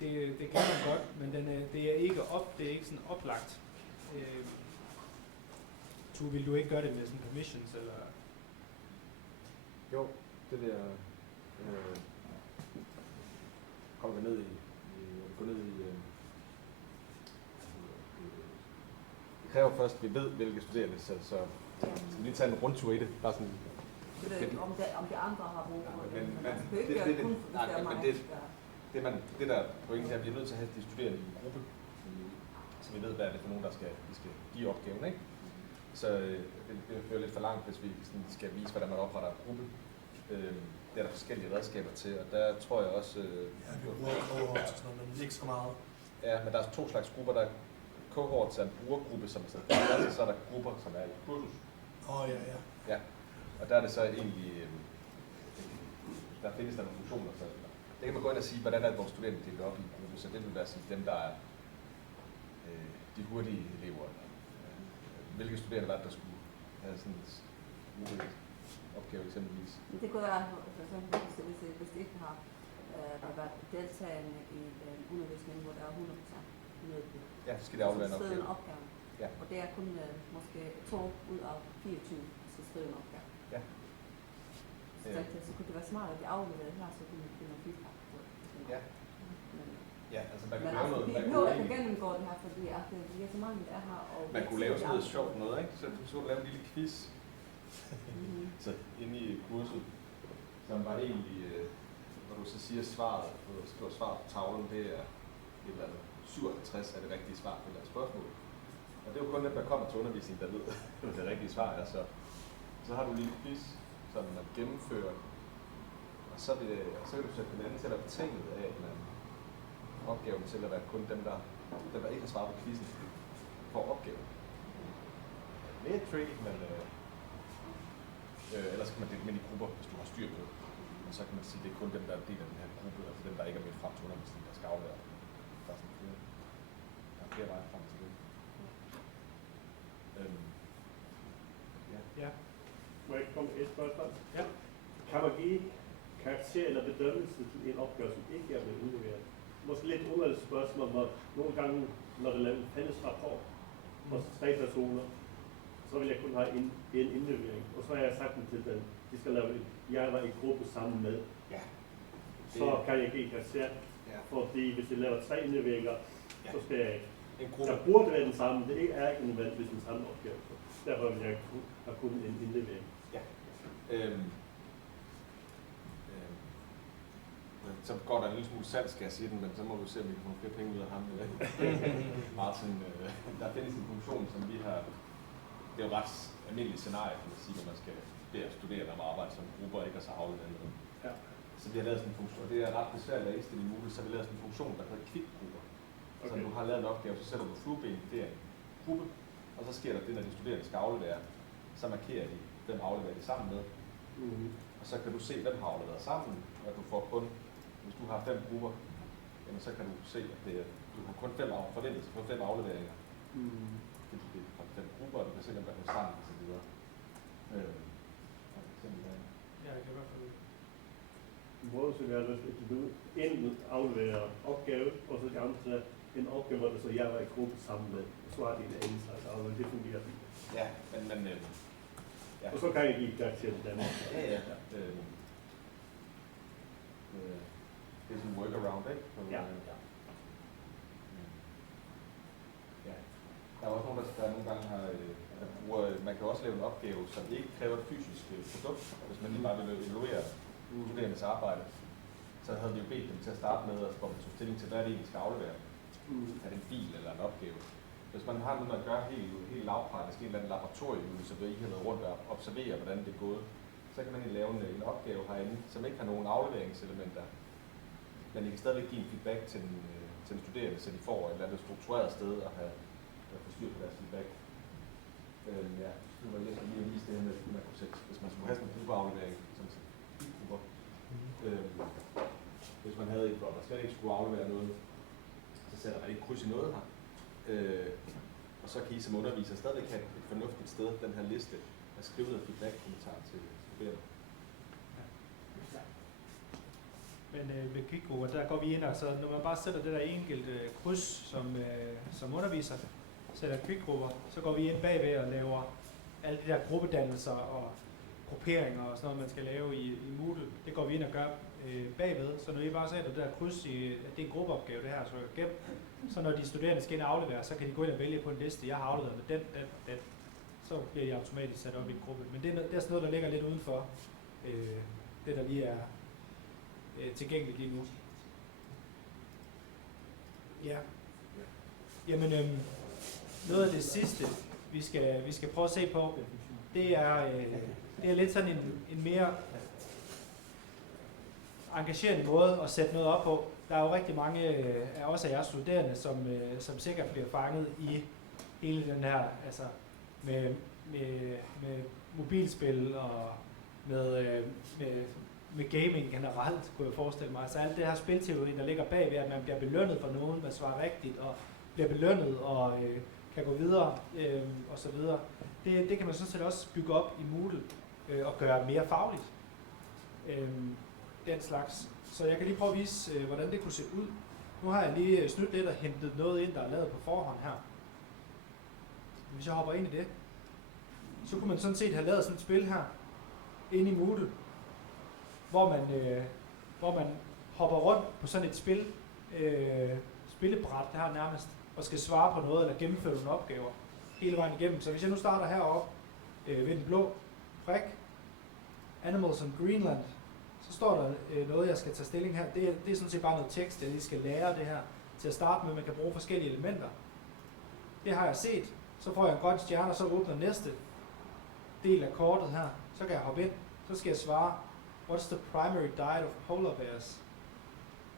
Det kan man godt, men det er ikke sådan oplagt. Vil du ikke gøre det med sådan permissions eller? Jo, det der kommer vi ned i det kræver først, at vi ved, hvilke studerende, så vi lige tage en rundtur i det, bare sådan. Om de andre har brug for det. Det der pointen er, at vi er nødt til at have de studerende i en gruppe, så vi ved, hvad er det for nogen, vi skal give opgaven, ikke? Så det fører lidt for langt, hvis vi skal vise, hvordan man opretter en gruppe. Det er der forskellige redskaber til, og der tror jeg også... vi bruger cohorts og sådan noget, men ikke så meget. Ja, men der er 2 slags grupper. Der er cohorts er en brugergruppe, som er sådan, så er der grupper, som er i kursus. Ja. Og der er det så egentlig... Der findes der nogle funktioner, så det kan man gå ind og sige, hvordan er det, vores studerende deler op i en gruppe, så det vil være sådan, dem, der er de hurtige elever. Hvilke studerende var det, der skulle have sådan en opgave eksempelvis? Det kunne være, for eksempel, hvis de ikke har været deltagende i en undervisning, hvor der er 100% nødvendigt. Ja, så skal de aflevere en opgave. Ja. Og det er kun måske 2 ud af 24, der skal skrive en opgave. Ja. Så kunne det være smart, at de afleverede her, så kunne man finde noget feedback på det. Ja. Ja, altså man kan Men lave noget. nu er det gennemgår det her, fordi at vi er så mange, der er her. Og man kunne lave sådan noget sjovt noget, ikke? Så du lave en lille quiz. Så inde i kurset, som var egentlig, hvor du så siger svaret, du skriver svaret på tavlen, det er et eller andet 57 er det rigtige svar på deres spørgsmål. Og det er jo kun dem, der kommer til undervisning, der ved, hvad det rigtige svar er. Så har du en lille quiz, som man gennemfører, og så kan du sætte den anden til at være betinget af, at man opgaven til at være kun dem, der ikke har svaret på quizzen, får opgaven. Lidt tricky, men ellers kan man dele dem ind i grupper, hvis du har styr på det. Og så kan man sige, at det er kun dem, der er del af den her gruppe, altså dem, der ikke er med frem til undervisning, der skal aflevere. Der er sådan flere veje frem til det. Ja. Må jeg komme med et spørgsmål? Ja. Kan man give karakter eller bedømmelse til en opgave, som ikke er blevet udleveret? Måske lidt underligt spørgsmål, hvor nogle gange, når der laver en fælles rapport hos 3 personer, så vil jeg kun have en indlevering. Og så har jeg sagt den til den de skal lave jeg var i gruppe sammen med. Ja. Så kan jeg give karakter, Ja. fordi hvis jeg laver 3 indleveringer, Ja. så skal jeg ikke. En gruppe. Jeg burde være den samme, det er ikke nødvendigvis den samme opgave. Derfor vil jeg have kun en indlevering. Så går der en lille smule salg, skal jeg sige den, men så må vi se, om vi kan få flere penge ud af ham. Martin, der findes en funktion, som vi har, det er jo ret almindeligt scenarie, kan man sige, når man skal studere om at arbejde som grupper, ikke, og så aflevere noget. Ja. Så vi har lavet sådan en funktion, og det er ret besværligt at indstille i muligt, så har vi lavet sådan en funktion, der hedder kvikgrupper. Så Okay. du har lavet en opgave, så sætter du flueben i en gruppe, og så sker der det, når de studerende skal aflevere, så markerer de, hvem afleverer de sammen med. Mm-hmm. Og så kan du se, hvem har afleveret sammen, og du får kun, hvis du har 5 grupper, jamen så kan du se, at du har kun 5 forventet på 5 afleveringer. Mm. Fordi det er fra 5 grupper, og du kan se, hvem der er sammen og så videre. Ja, det kan i hvert fald. Hvor så jeg lyst til at du enten afleverer opgave, og så de andre en opgave, hvor der så jeg var i gruppe sammen med. Så er det en anden slags aflevering, det fungerer fint. Ja, men ja. Og så kan jeg give karakter til dem. Ja. Det er sådan en workaround, ikke? Ja. Ja. Der er også nogen, der nogle gange har, der bruger, man kan også lave en opgave, som ikke kræver et fysisk produkt, hvis man lige bare vil evaluere studerendes arbejde. Så havde vi jo bedt dem til at starte med, hvor man tog stilling til, hvad det egentlig skal aflevere. Er det en bil eller en opgave? Hvis man har noget, man gør helt lavpraktisk, en eller anden laboratorieøvelse, hvor I har været rundt og observere, hvordan det er gået, så kan man lige lave en opgave herinde, som ikke har nogen afleveringselementer. Men I kan stadigvæk give en feedback til den studerende, så de får et eller andet struktureret sted at have få styr på deres feedback. Ja, nu var jeg lige at vise det her med, at man kunne sætte, hvis man skulle have sådan en gruppeaflevering, som grupper. Hvis man havde et, hvor man slet ikke skulle aflevere noget, så sætter man ikke kryds i noget her. Og så kan I som underviser stadigvæk have et fornuftigt sted, den her liste, at skrive noget feedback-kommentar til studerende. Men med kvikgrupper, der går vi ind, og så når man bare sætter det der enkelte kryds som underviser, sætter kvikgrupper, så går vi ind bagved og laver alle de der gruppedannelser og grupperinger og sådan noget, man skal lave i Moodle. Det går vi ind og gør bagved, så når I bare sætter det der kryds i, at det er en gruppeopgave, det her, så gem, så når de studerende skal ind og aflevere, så kan de gå ind og vælge på en liste, jeg har afleveret med den, så bliver de automatisk sat op i en gruppe. Men det er sådan noget, der ligger lidt udenfor det, der lige er tilgængeligt lige nu. Ja. Jamen, noget af det sidste, vi skal prøve at se på, det er lidt sådan en mere engagerende måde at sætte noget op på. Der er jo rigtig mange af også af jeres studerende, som sikkert bliver fanget i hele den her, altså med mobilspil og med gaming generelt, kunne jeg forestille mig. Altså alt det her spilteori, der ligger bagved, at man bliver belønnet for nogen, man svarer rigtigt, og bliver belønnet og kan gå videre og så videre. Det kan man sådan set også bygge op i Moodle og gøre mere fagligt. Den slags. Så jeg kan lige prøve at vise, hvordan det kunne se ud. Nu har jeg lige snydt lidt og hentet noget ind, der er lavet på forhånd her. Hvis jeg hopper ind i det, så kunne man sådan set have lavet sådan et spil her, inde i Moodle, hvor man hopper rundt på sådan et spillebræt her nærmest, og skal svare på noget, eller gennemføre nogle opgaver hele vejen igennem. Så hvis jeg nu starter heroppe ved den blå prik, Animals on Greenland, så står der noget, jeg skal tage stilling her. Det er sådan set bare noget tekst, jeg lige skal lære det her til at starte med. Man kan bruge forskellige elementer. Det har jeg set. Så får jeg en grøn stjerne, og så åbner næste del af kortet her. Så kan jeg hoppe ind. Så skal jeg svare, what's the primary diet of polar bears?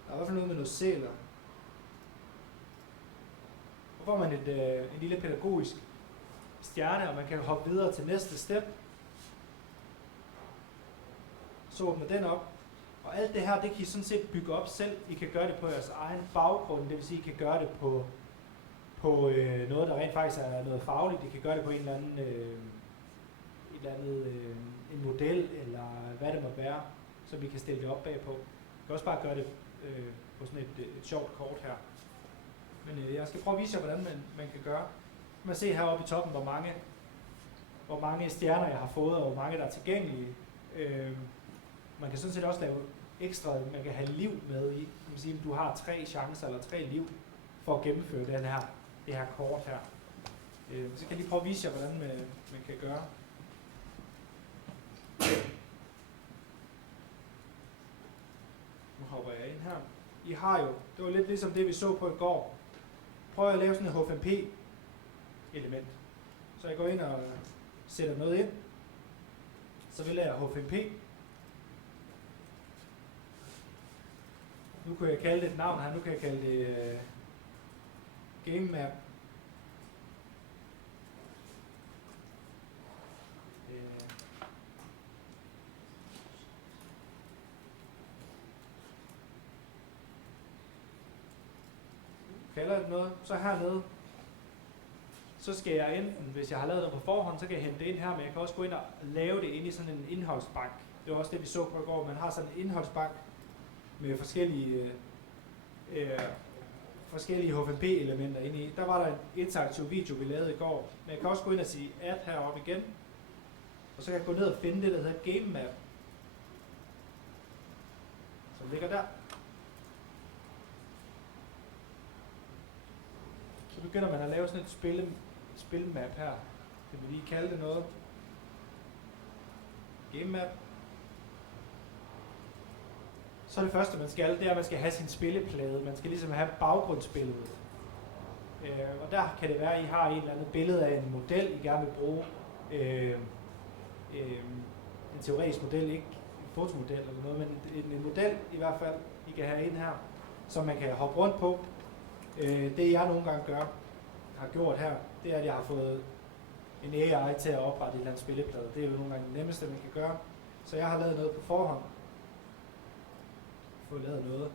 Der er i hvert fald noget med noget sæler. Så får man en lille pædagogisk stjerne, og man kan hoppe videre til næste step. Så åbner den op. Og alt det her, det kan I sådan set bygge op selv. I kan gøre det på jeres egen baggrund, det vil sige, I kan gøre det på noget, der rent faktisk er noget fagligt. I kan gøre det på en eller anden en model, eller hvad det må være, så vi kan stille det op bagpå. Vi kan også bare gøre det på sådan et sjovt kort her. Men jeg skal prøve at vise jer, hvordan man kan gøre. Man kan se heroppe i toppen, hvor mange stjerner jeg har fået, og hvor mange der er tilgængelige. Man kan sådan set også lave ekstra, man kan have liv med i. Man kan sige, at du har 3 chancer eller 3 liv for at gennemføre det her kort her. Så kan jeg lige prøve at vise jer, hvordan man kan gøre. Nu hopper jeg ind her. I har jo, det var lidt ligesom det, vi så på i går. Prøv at lave sådan et H5P-element. Så jeg går ind og sætter noget ind. Så vælger jeg H5P. Nu kan jeg kalde det et navn her. Nu kan jeg kalde det Game Map. Kalder det noget, så hernede, så skal jeg enten, hvis jeg har lavet det på forhånd, så kan jeg hente det ind her, men jeg kan også gå ind og lave det ind i sådan en indholdsbank. Det var også det, vi så på i går. Man har sådan en indholdsbank med forskellige H5P-elementer inde i. Der var der en interaktiv video, vi lavede i går. Men jeg kan også gå ind og sige add heroppe igen. Og så kan jeg gå ned og finde det, der hedder Game Map. Som ligger der. Så begynder man at lave sådan et spilmap her. Det vil lige kalde det noget. Game Map. Så det første, man skal, det er, at man skal have sin spilleplade. Man skal ligesom have baggrundsbilledet. Og der kan det være, at I har et eller andet billede af en model, I gerne vil bruge. En teoretisk model, ikke en fotomodel eller noget, men en model i hvert fald, I kan have ind her, som man kan hoppe rundt på. Det jeg nogle gange har gjort her, det er, at jeg har fået en AI til at oprette et eller andet spilleplade. Det er jo nogle gange det nemmeste, man kan gøre. Så jeg har lavet noget på forhånd. Fået lavet noget.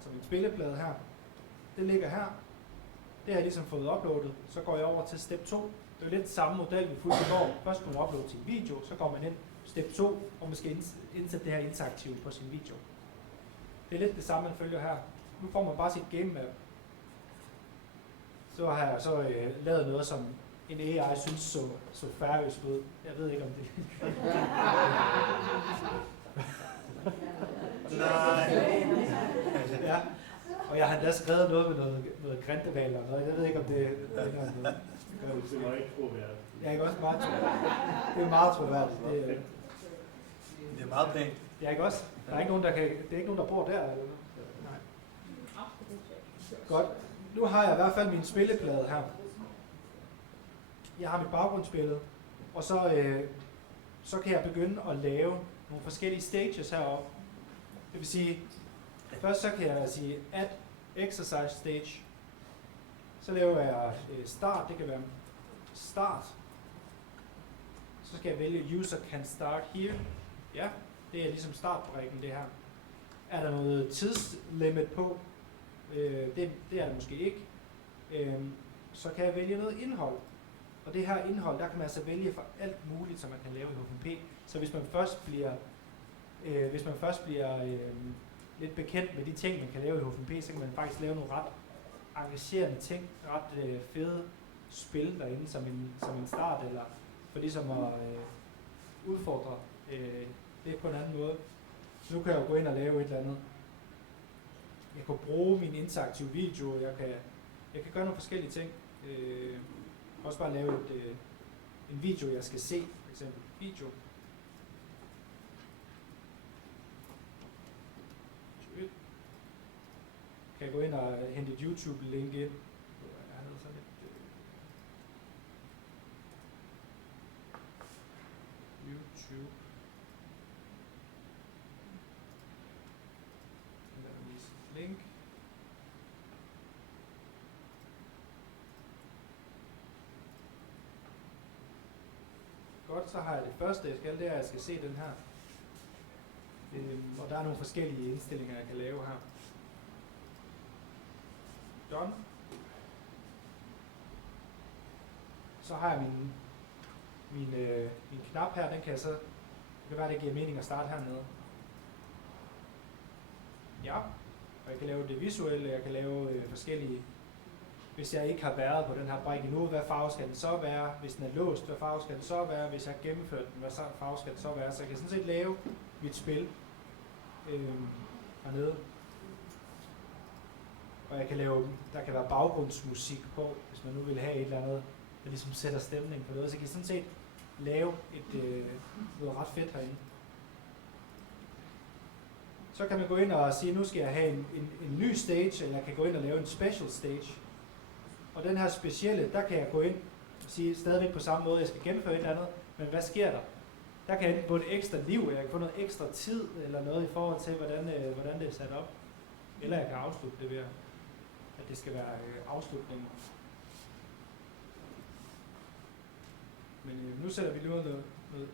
Så min spilleplade her, det ligger her. Det har jeg ligesom fået uploadet. Så går jeg over til step 2. Det er jo lidt samme model, vi fulgte i går. Først skal man uploade til en video, så går man ind step 2, og måske indsætte det her interaktivt på sin video. Det er lidt det samme, man følger her. Nu får man bare sit game map. Så har jeg så lavet noget, som en AI synes så færøsk ud. Jeg ved ikke om det. Nej. Ja. Og jeg har endda skrevet noget med noget grindeval og noget. Jeg ved ikke om det er noget. Det var ikke troværdigt. Jeg er også meget troværdigt. Det er meget troværdigt. Det er meget pænt. Det er ikke også. Der er ikke nogen, det er ikke nogen, der bor der. Eller noget. Nej. Godt. Nu har jeg i hvert fald min spilleplade her. Jeg har mit baggrundsbillede, og så kan jeg begynde at lave nogle forskellige stages heroppe. Det vil sige, først så kan jeg sige add exercise stage. Så laver jeg start, det kan være start. Så skal jeg vælge user can start here. Ja, det er ligesom startbrikken det her. Er der noget tidslimit på? Det er der måske ikke. Så kan jeg vælge noget indhold. Og det her indhold, der kan man altså vælge for alt muligt, som man kan lave i H5P. Så hvis man først bliver lidt bekendt med de ting, man kan lave i H5P, så kan man faktisk lave nogle ret engagerende ting, ret fede spil derinde som en start, eller for ligesom at udfordre det på en anden måde. Så nu kan jeg jo gå ind og lave et eller andet. Jeg kan bruge min interaktive video, jeg kan gøre nogle forskellige ting. Også bare lave en video, jeg skal se, for eksempel video. Kan jeg gå ind og hente et YouTube-link ind. Jeg havde sådan lidt YouTube. Link. Godt, så har jeg det første, jeg skal, det er, at jeg skal se den her. Og der er nogle forskellige indstillinger, jeg kan lave her. Done. Så har jeg min knap her, den kan jeg så, det kan være, det giver mening at starte hernede. Ja, og jeg kan lave det visuelle, jeg kan lave forskellige hvis jeg ikke har været på den her brik endnu, hvad farve skal den så være? Hvis den er låst, hvad farve skal den så være? Hvis jeg har gennemført den, hvad farve skal den så være? Så jeg kan sådan set lave mit spil hernede. Og jeg kan lave, der kan være baggrundsmusik på, hvis man nu vil have et eller andet, der ligesom sætter stemning på noget. Så jeg kan sådan set lave noget ret fedt herinde. Så kan man gå ind og sige, nu skal jeg have en ny stage, eller jeg kan gå ind og lave en special stage. Og den her specielle, der kan jeg gå ind og sige stadigvæk på samme måde, jeg skal gennemføre et eller andet, men hvad sker der? Der kan jeg enten få et ekstra liv, eller jeg kan få noget ekstra tid, eller noget i forhold til, hvordan det er sat op. Eller jeg kan afslutte det ved, at det skal være afslutningen. Men nu sætter vi lige noget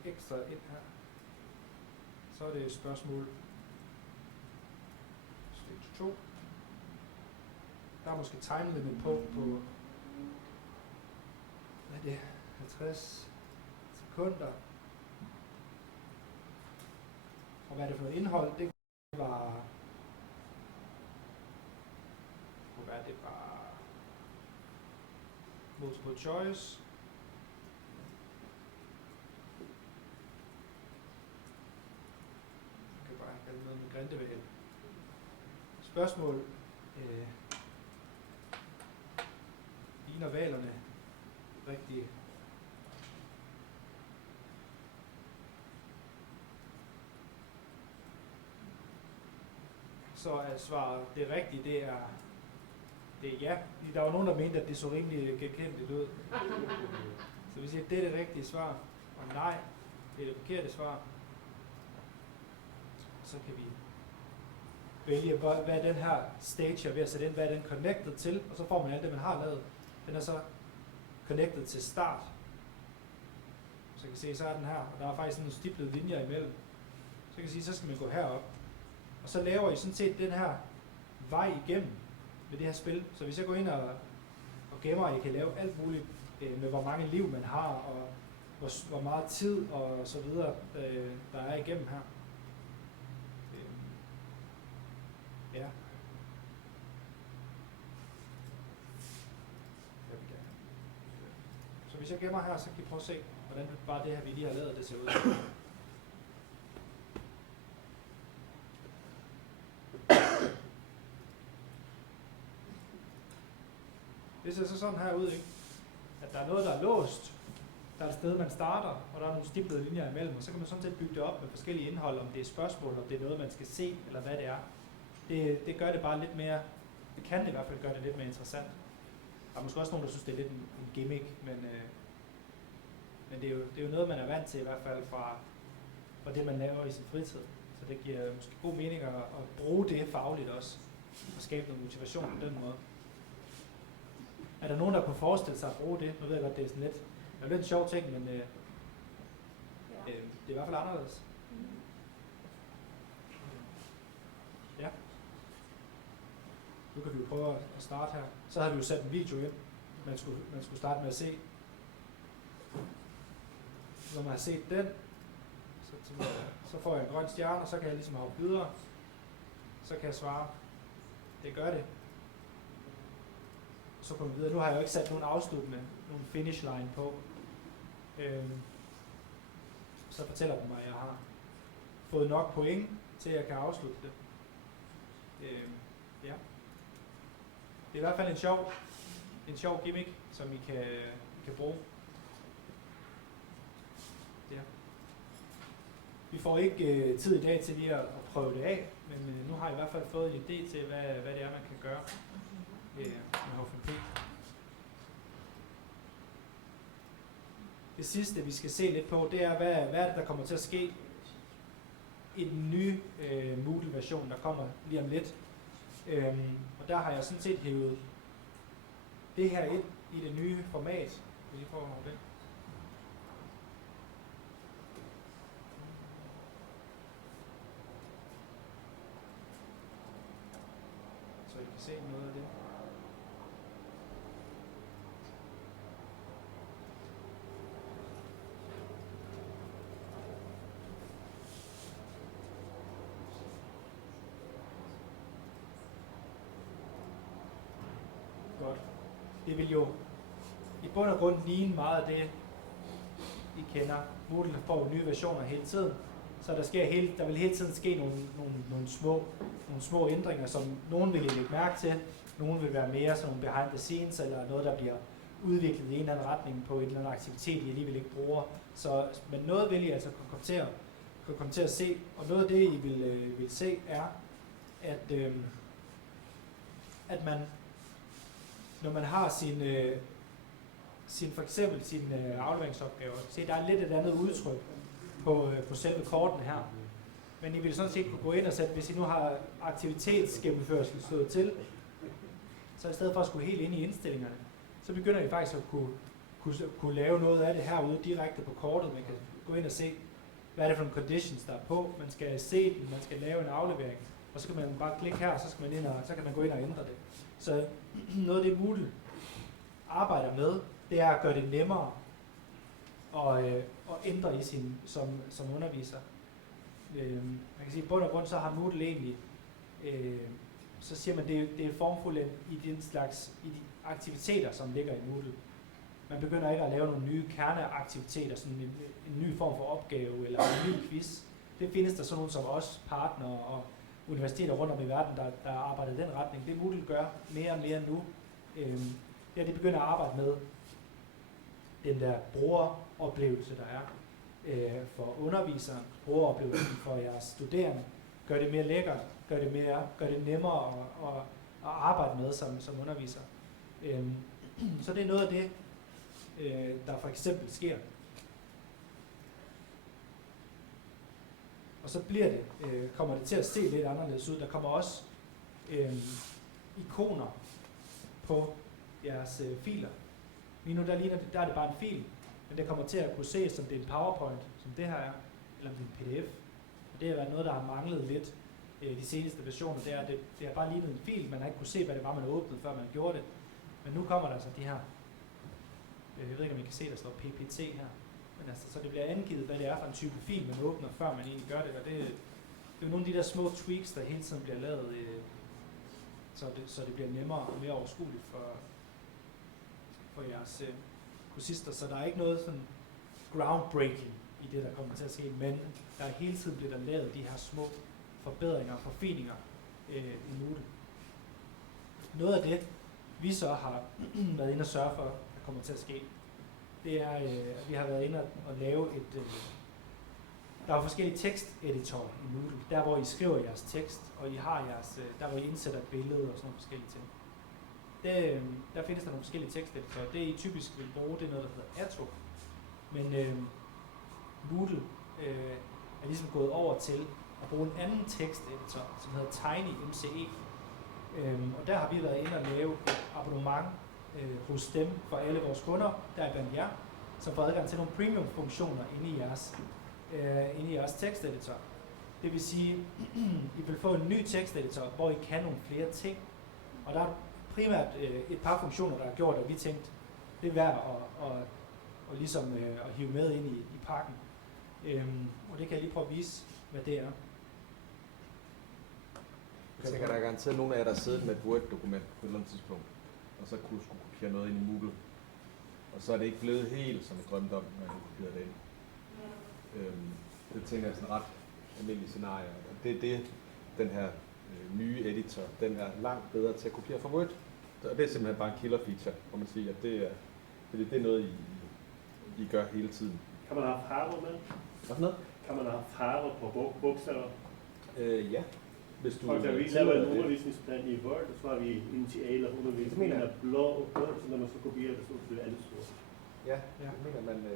ekstra ind her. Så er det et spørgsmål. Stage 2. Der er måske time limit på hvad er det? 50 sekunder. Og hvad er det for noget indhold? Det var multiple choice. Jeg kan bare kalde noget med Grindehval. Spørgsmål. Ligner valerne rigtig? Så er svaret, det rigtige, det er ja. Der var nogen, der mente, at det så rimelig genkendeligt ud. Så vi siger, at det er det rigtige svar, og nej, det er det forkerte svar. Så kan vi vælge, hvad den her stage er ved at sætte ind, hvad er den connected til, og så får man alt det, man har lavet. Den er så connected til start. Så kan I se, så er den her, og der er faktisk nogle stiplede linjer imellem. Så kan I sige, så skal man gå herop. Og så laver I sådan set den her vej igennem med det her spil. Så hvis jeg går ind og gemmer, I kan lave alt muligt med hvor mange liv man har, og hvor meget tid og så videre, der er igennem her. Ja. Så hvis jeg gemmer her, så kan I prøve at se, hvordan bare det her, vi lige har lavet, det ser ud. Det ser så sådan her ud, ikke? At der er noget, der er låst, der er et sted, man starter, og der er nogle stiplede linjer imellem, og så kan man sådan set bygge det op med forskellige indhold, om det er spørgsmål, om det er noget, man skal se, eller hvad det er. Det gør det bare lidt mere, det kan det i hvert fald gøre det lidt mere interessant. Der er måske også nogen, der synes, det er lidt en gimmick, men det er jo noget, man er vant til i hvert fald fra det, man laver i sin fritid. Så det giver måske god mening at bruge det fagligt også, og skabe noget motivation på den måde. Er der nogen, der kunne forestille sig at bruge det? Nu ved jeg godt, det er sådan lidt en sjov ting, men det er i hvert fald anderledes. Ja. Nu kan vi jo prøve at starte her. Så havde vi jo sat en video ind, man skulle starte med at se. Når man har set den, så får jeg en grøn stjerne, og så kan jeg ligesom hoppe videre. Så kan jeg svare, det gør det. Så kommer vi videre. Nu har jeg jo ikke sat nogen afsluttende, nogen finish line på. Så fortæller den mig, at jeg har fået nok point til, at jeg kan afslutte det. Ja. Det er i hvert fald en sjov gimmick, som I kan bruge. Ja. Vi får ikke tid i dag til lige at prøve det af, men nu har jeg i hvert fald fået en idé til, hvad det er, man kan gøre med H5P. Det sidste, vi skal se lidt på, det er, hvad er det, der kommer til at ske i den nye Moodle-version, der kommer lige om lidt. Og der har jeg sådan set hævet det her ind i det nye format. Skal lige prøve at det. Så I kan se noget af det. Godt. det vil jo i bund og grund ligne meget af det, I kender. Moodle får nye versioner hele tiden, så der vil hele tiden ske nogle små ændringer, som nogen vil lægge mærke til, nogen vil være mere sådan nogle behind the scenes, eller noget, der bliver udviklet i en eller anden retning på en eller anden aktivitet, I alligevel ikke bruger. Men noget vil I altså kunne komme til at se, og noget af det, I vil se, er, at man, når man har for eksempel sine afleveringsopgaver, se, der er lidt et andet udtryk på selve kortene her. Men I vil sådan set kunne gå ind og sætte, hvis I nu har aktivitetsgennemførsel slået til, så i stedet for at skulle helt ind i indstillingerne, så begynder I faktisk at kunne lave noget af det herude direkte på kortet. Man kan gå ind og se, hvad er det for nogle conditions, der er på. Man skal se den, man skal lave en aflevering, og så kan man bare klikke her, og så kan man gå ind og ændre det. Så noget af det Moodle arbejder med, det er at gøre det nemmere at ændre i som underviser. Man kan sige, at bund og grund så har Moodle egentlig, så siger man, det er formfuldt i de aktiviteter, som ligger i Moodle. Man begynder ikke at lave nogle nye kerneaktiviteter, sådan en ny form for opgave eller en ny quiz. Det findes der sådan nogle som os, partnere og universiteter rundt om i verden, der arbejder i den retning. Det Moodle gør mere og mere nu, det er, at de begynder at arbejde med den der brugeroplevelse, der er for underviseren, brugeroplevelsen for jeres studerende. Gør det mere lækkert, gør det nemmere at arbejde med som underviser. Så det er noget af det, der for eksempel sker. Og så kommer det til at se lidt anderledes ud. Der kommer også ikoner på jeres filer. Lige nu der er det bare en fil, men det kommer til at kunne ses, som det er en PowerPoint, som det her er, eller om det er en PDF. Og det har været noget, der har manglet lidt de seneste versioner. Det har bare lignet en fil, man har ikke kunne se, hvad det var, man åbnede, før man gjorde det. Men nu kommer der altså de her, jeg ved ikke, om I kan se, der står PPT her, men altså, så det bliver angivet, hvad det er for en type fil, man åbner, før man egentlig gør det. Og det er jo nogle af de der små tweaks, der hele tiden bliver lavet, så det bliver nemmere og mere overskueligt for jeres kursister. Så der er ikke noget sådan groundbreaking i det, der kommer til at ske, men der er hele tiden bliver der lavet de her små forbedringer og forfininger i Moodle. Noget af det, vi så har været inde og sørge for, der kommer til at ske, det er, at vi har været inde og lave der er forskellige teksteditorer i Moodle, der hvor I skriver jeres tekst, og I har der hvor I indsætter et billede og sådan nogle forskellige ting. Der findes der nogle forskellige teksteditorer. Det I typisk vil bruge, det er noget, der hedder Atto. Men Moodle er ligesom gået over til at bruge en anden teksteditor, som hedder TinyMCE. Og der har vi været inde og lave et abonnement hos dem for alle vores kunder, der er blandt jer, som får adgang til nogle premium-funktioner inde i jeres teksteditor. Det vil sige, I vil få en ny teksteditor, hvor I kan nogle flere ting. Og der er primært et par funktioner, der har gjort, at vi tænkte, det er værd at ligesom at hive med ind i pakken. Og det kan jeg lige prøve at vise, hvad det er. Jeg tænker, der er garanteret nogle af jer, der sidder med et Word-dokument på et eller andet tidspunkt, og så skulle kopiere noget ind i Moodle. Og så er det ikke blevet helt, som jeg drømte om, når jeg kopierede det ind. Det tænker jeg er sådan ret almindelige scenarier. Og det er det, den her nye editor, den er langt bedre til at kopiere fra Word. Og det er simpelthen bare en killer feature, hvor man siger, at det er noget, I gør hele tiden. Kan man have farver med? Hvad for noget? Kan man have farver på bogstaver? Ja. Hvis du for eksempel, vi laver en undervisningsplan i Word, og så har vi initialer undervisning, der er blå og rød, så når man så kopierer det, så bliver alle store. Ja, det mener man...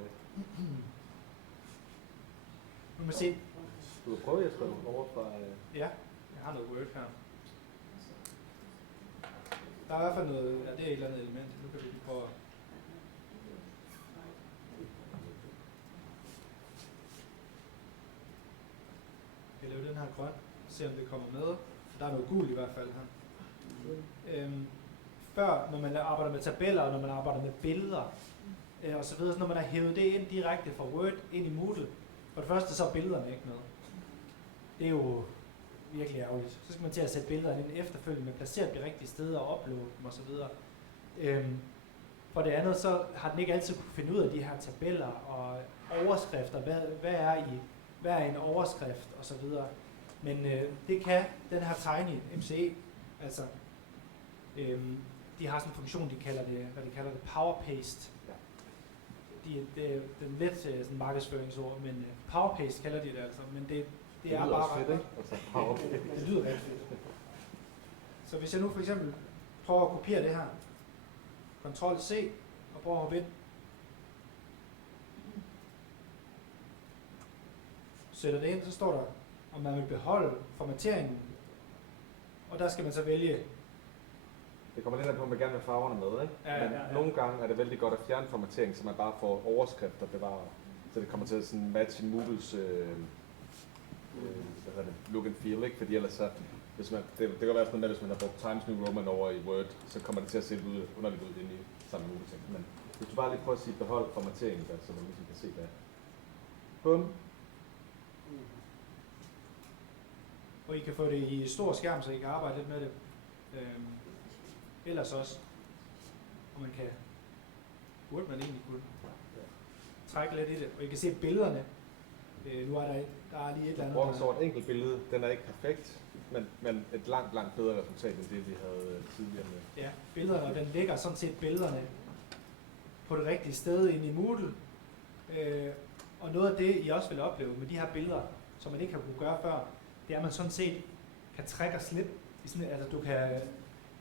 Nu må se. Du har prøvet, Jesper, over fra... Ja, jeg har noget Word her. Der er i hvert fald noget, ja, det er et eller andet element. Nu kan vi lige prøve at... Jeg laver den her grøn, se om det kommer med. Der er noget gult i hvert fald her. Før, når man arbejder med tabeller, og når man arbejder med billeder, og så videre, så når man har hævet det ind direkte fra Word ind i Moodle, for det første så er billederne ikke med. Det er jo virkelig ærgerligt. Så skal man til at sætte billederne ind efterfølgende, placere dem de rigtige steder og uploade dem osv. For det andet, så har den ikke altid kunne finde ud af de her tabeller og overskrifter. Hvad er en overskrift og så videre. Men det kan den her Tiny MCE, altså de har sådan en funktion, hvad de kalder det, power paste. Det er lidt sådan markedsføringsord, men power paste kalder de det altså. Men det er bare fedt, ikke? Altså, power paste. det lyder rigtig fedt. Så hvis jeg nu for eksempel prøver at kopiere det her, Ctrl C og prøver at hoppe ind, sætter det ind, så står der, om man vil beholde formateringen, og der skal man så vælge. Det kommer lidt an på, om man gerne vil farverne med, ikke? Ja. Men nogle gange er det vældig godt at fjerne formatering, så man bare får overskrifter bevaret. Så det kommer til at sådan matche Moodles look and feel, ikke? Fordi ellers så, hvis man, det kan være sådan noget med, hvis man har brugt Times New Roman over i Word, så kommer det til at se underligt ud inde i sammen Moodle ting. Men hvis du bare lige prøver at sige behold formateringen der, så man ligesom kan se det. Bum. Og I kan få det i stor skærm, så I kan arbejde lidt med det. Ellers også. Og man kan, burde man egentlig kunne trække lidt i det. Og I kan se billederne. Nu er der er lige et eller andet. Bruger så et enkelt billede, den er ikke perfekt, men et langt bedre resultat end det, vi havde tidligere med. Ja, billederne, og den ligger sådan set billederne på det rigtige sted inde i Moodle. Og noget af det, I også vil opleve med de her billeder, som man ikke har kunne gøre før, det er, at man sådan set kan trække og slippe. Altså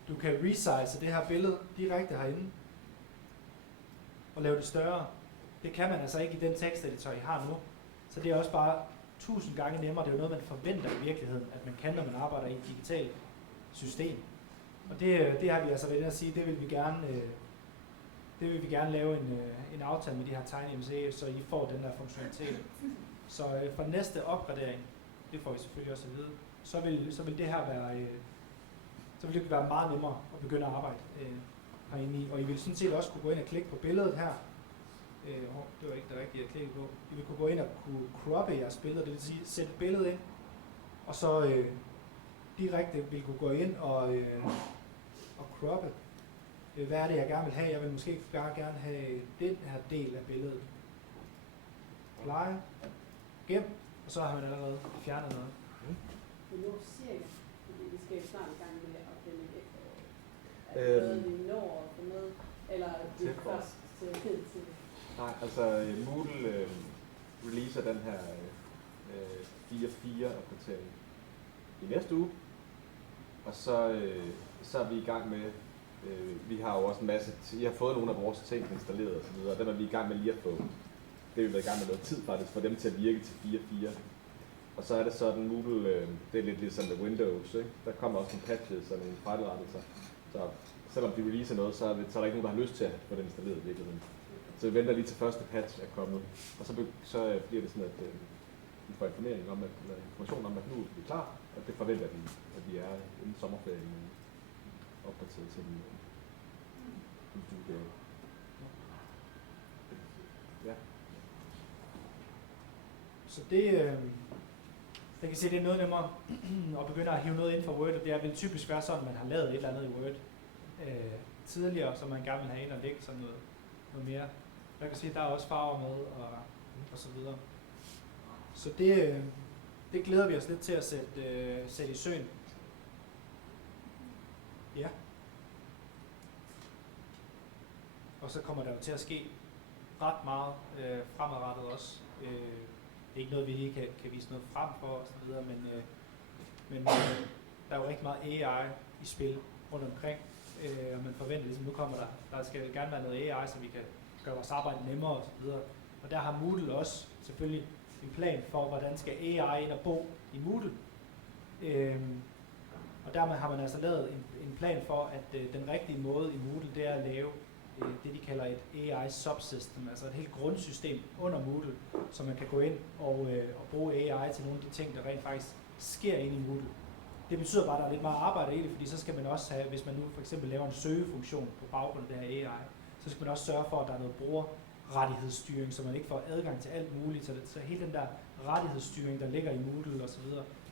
du kan resize det her billede direkte herinde og lave det større. Det kan man altså ikke i den teksteditor, I har nu. Så det er også bare 1000 gange nemmere. Det er jo noget, man forventer i virkeligheden, at man kan, når man arbejder i et digitalt system. Og det har vi altså været inde at sige, det vil vi gerne lave en aftale med de her Tiny MCE, så I får den der funktionalitet. Så for næste opgradering, det får I selvfølgelig også at vide, så vil det her være, så vil det være meget nemmere at begynde at arbejde herinde i. Og I vil sådan set også kunne gå ind og klikke på billedet her. Det var ikke det rigtige at klikke på. I vil kunne gå ind og kunne croppe jeres billeder, det vil sige sætte et billede ind, og så direkte vil kunne gå ind og croppe. Hvad er det, jeg gerne vil have? Jeg vil måske bare gerne have den her del af billedet. Pleje. Gem. Og så har man allerede fjernet noget. Men nu cirka, fordi vi skal jo snart i gang med at finde et efterår. Er det noget, vi når at få med, eller det er først til? Nej, altså Moodle releaser den her 4.4 opdatering i næste uge, og så er vi i gang med, vi har jo også en masse, I har fået nogle af vores ting installeret og så videre, og dem er vi i gang med lige at få. Det har vi været i gang med noget tid faktisk, for dem til at virke til 4.4. Og så er det sådan, Moodle, det er lidt ligesom med Windows, ikke? Der kommer også nogle patches og nogle fejlrettelser. Så selvom de releaser noget, så er der ikke nogen, der har lyst til at få det installeret i virkeligheden. Så vi venter lige til første patch er kommet. Og så bliver det sådan, at vi får information om, at nu er vi klar. Og det forventer vi, at vi er inden sommerferien opdateret til den udgave. Ja. Så jeg kan se, det er noget nemmere at begynde at hive noget ind fra Word, og det vil typisk være sådan, at man har lavet et eller andet i Word tidligere, så man gerne vil have ind og lægge sådan noget mere. Jeg kan se, at der er også farver med og så videre. Så det glæder vi os lidt til at sætte i søen. Ja. Og så kommer der jo til at ske ret meget fremadrettet også. Det er ikke noget, vi lige kan vise noget frem for og så videre, men der er jo rigtig meget AI i spil rundt omkring, og man forventer ligesom, nu kommer der skal gerne være noget AI, så vi kan gøre vores arbejde nemmere og så videre. Og der har Moodle også selvfølgelig en plan for, hvordan skal AI ind og bo i Moodle. Og dermed har man altså lavet en plan for, at den rigtige måde i Moodle, det er at lave det, de kalder et AI subsystem, altså et helt grundsystem under Moodle, så man kan gå ind og bruge AI til nogle af de ting, der rent faktisk sker inde i Moodle. Det betyder bare, at der er lidt meget arbejde i det, fordi så skal man også have, hvis man nu for eksempel laver en søgefunktion på baggrund af det her AI, så skal man også sørge for, at der er noget brugerrettighedsstyring, så man ikke får adgang til alt muligt. Så hele den der rettighedsstyring, der ligger i Moodle osv.,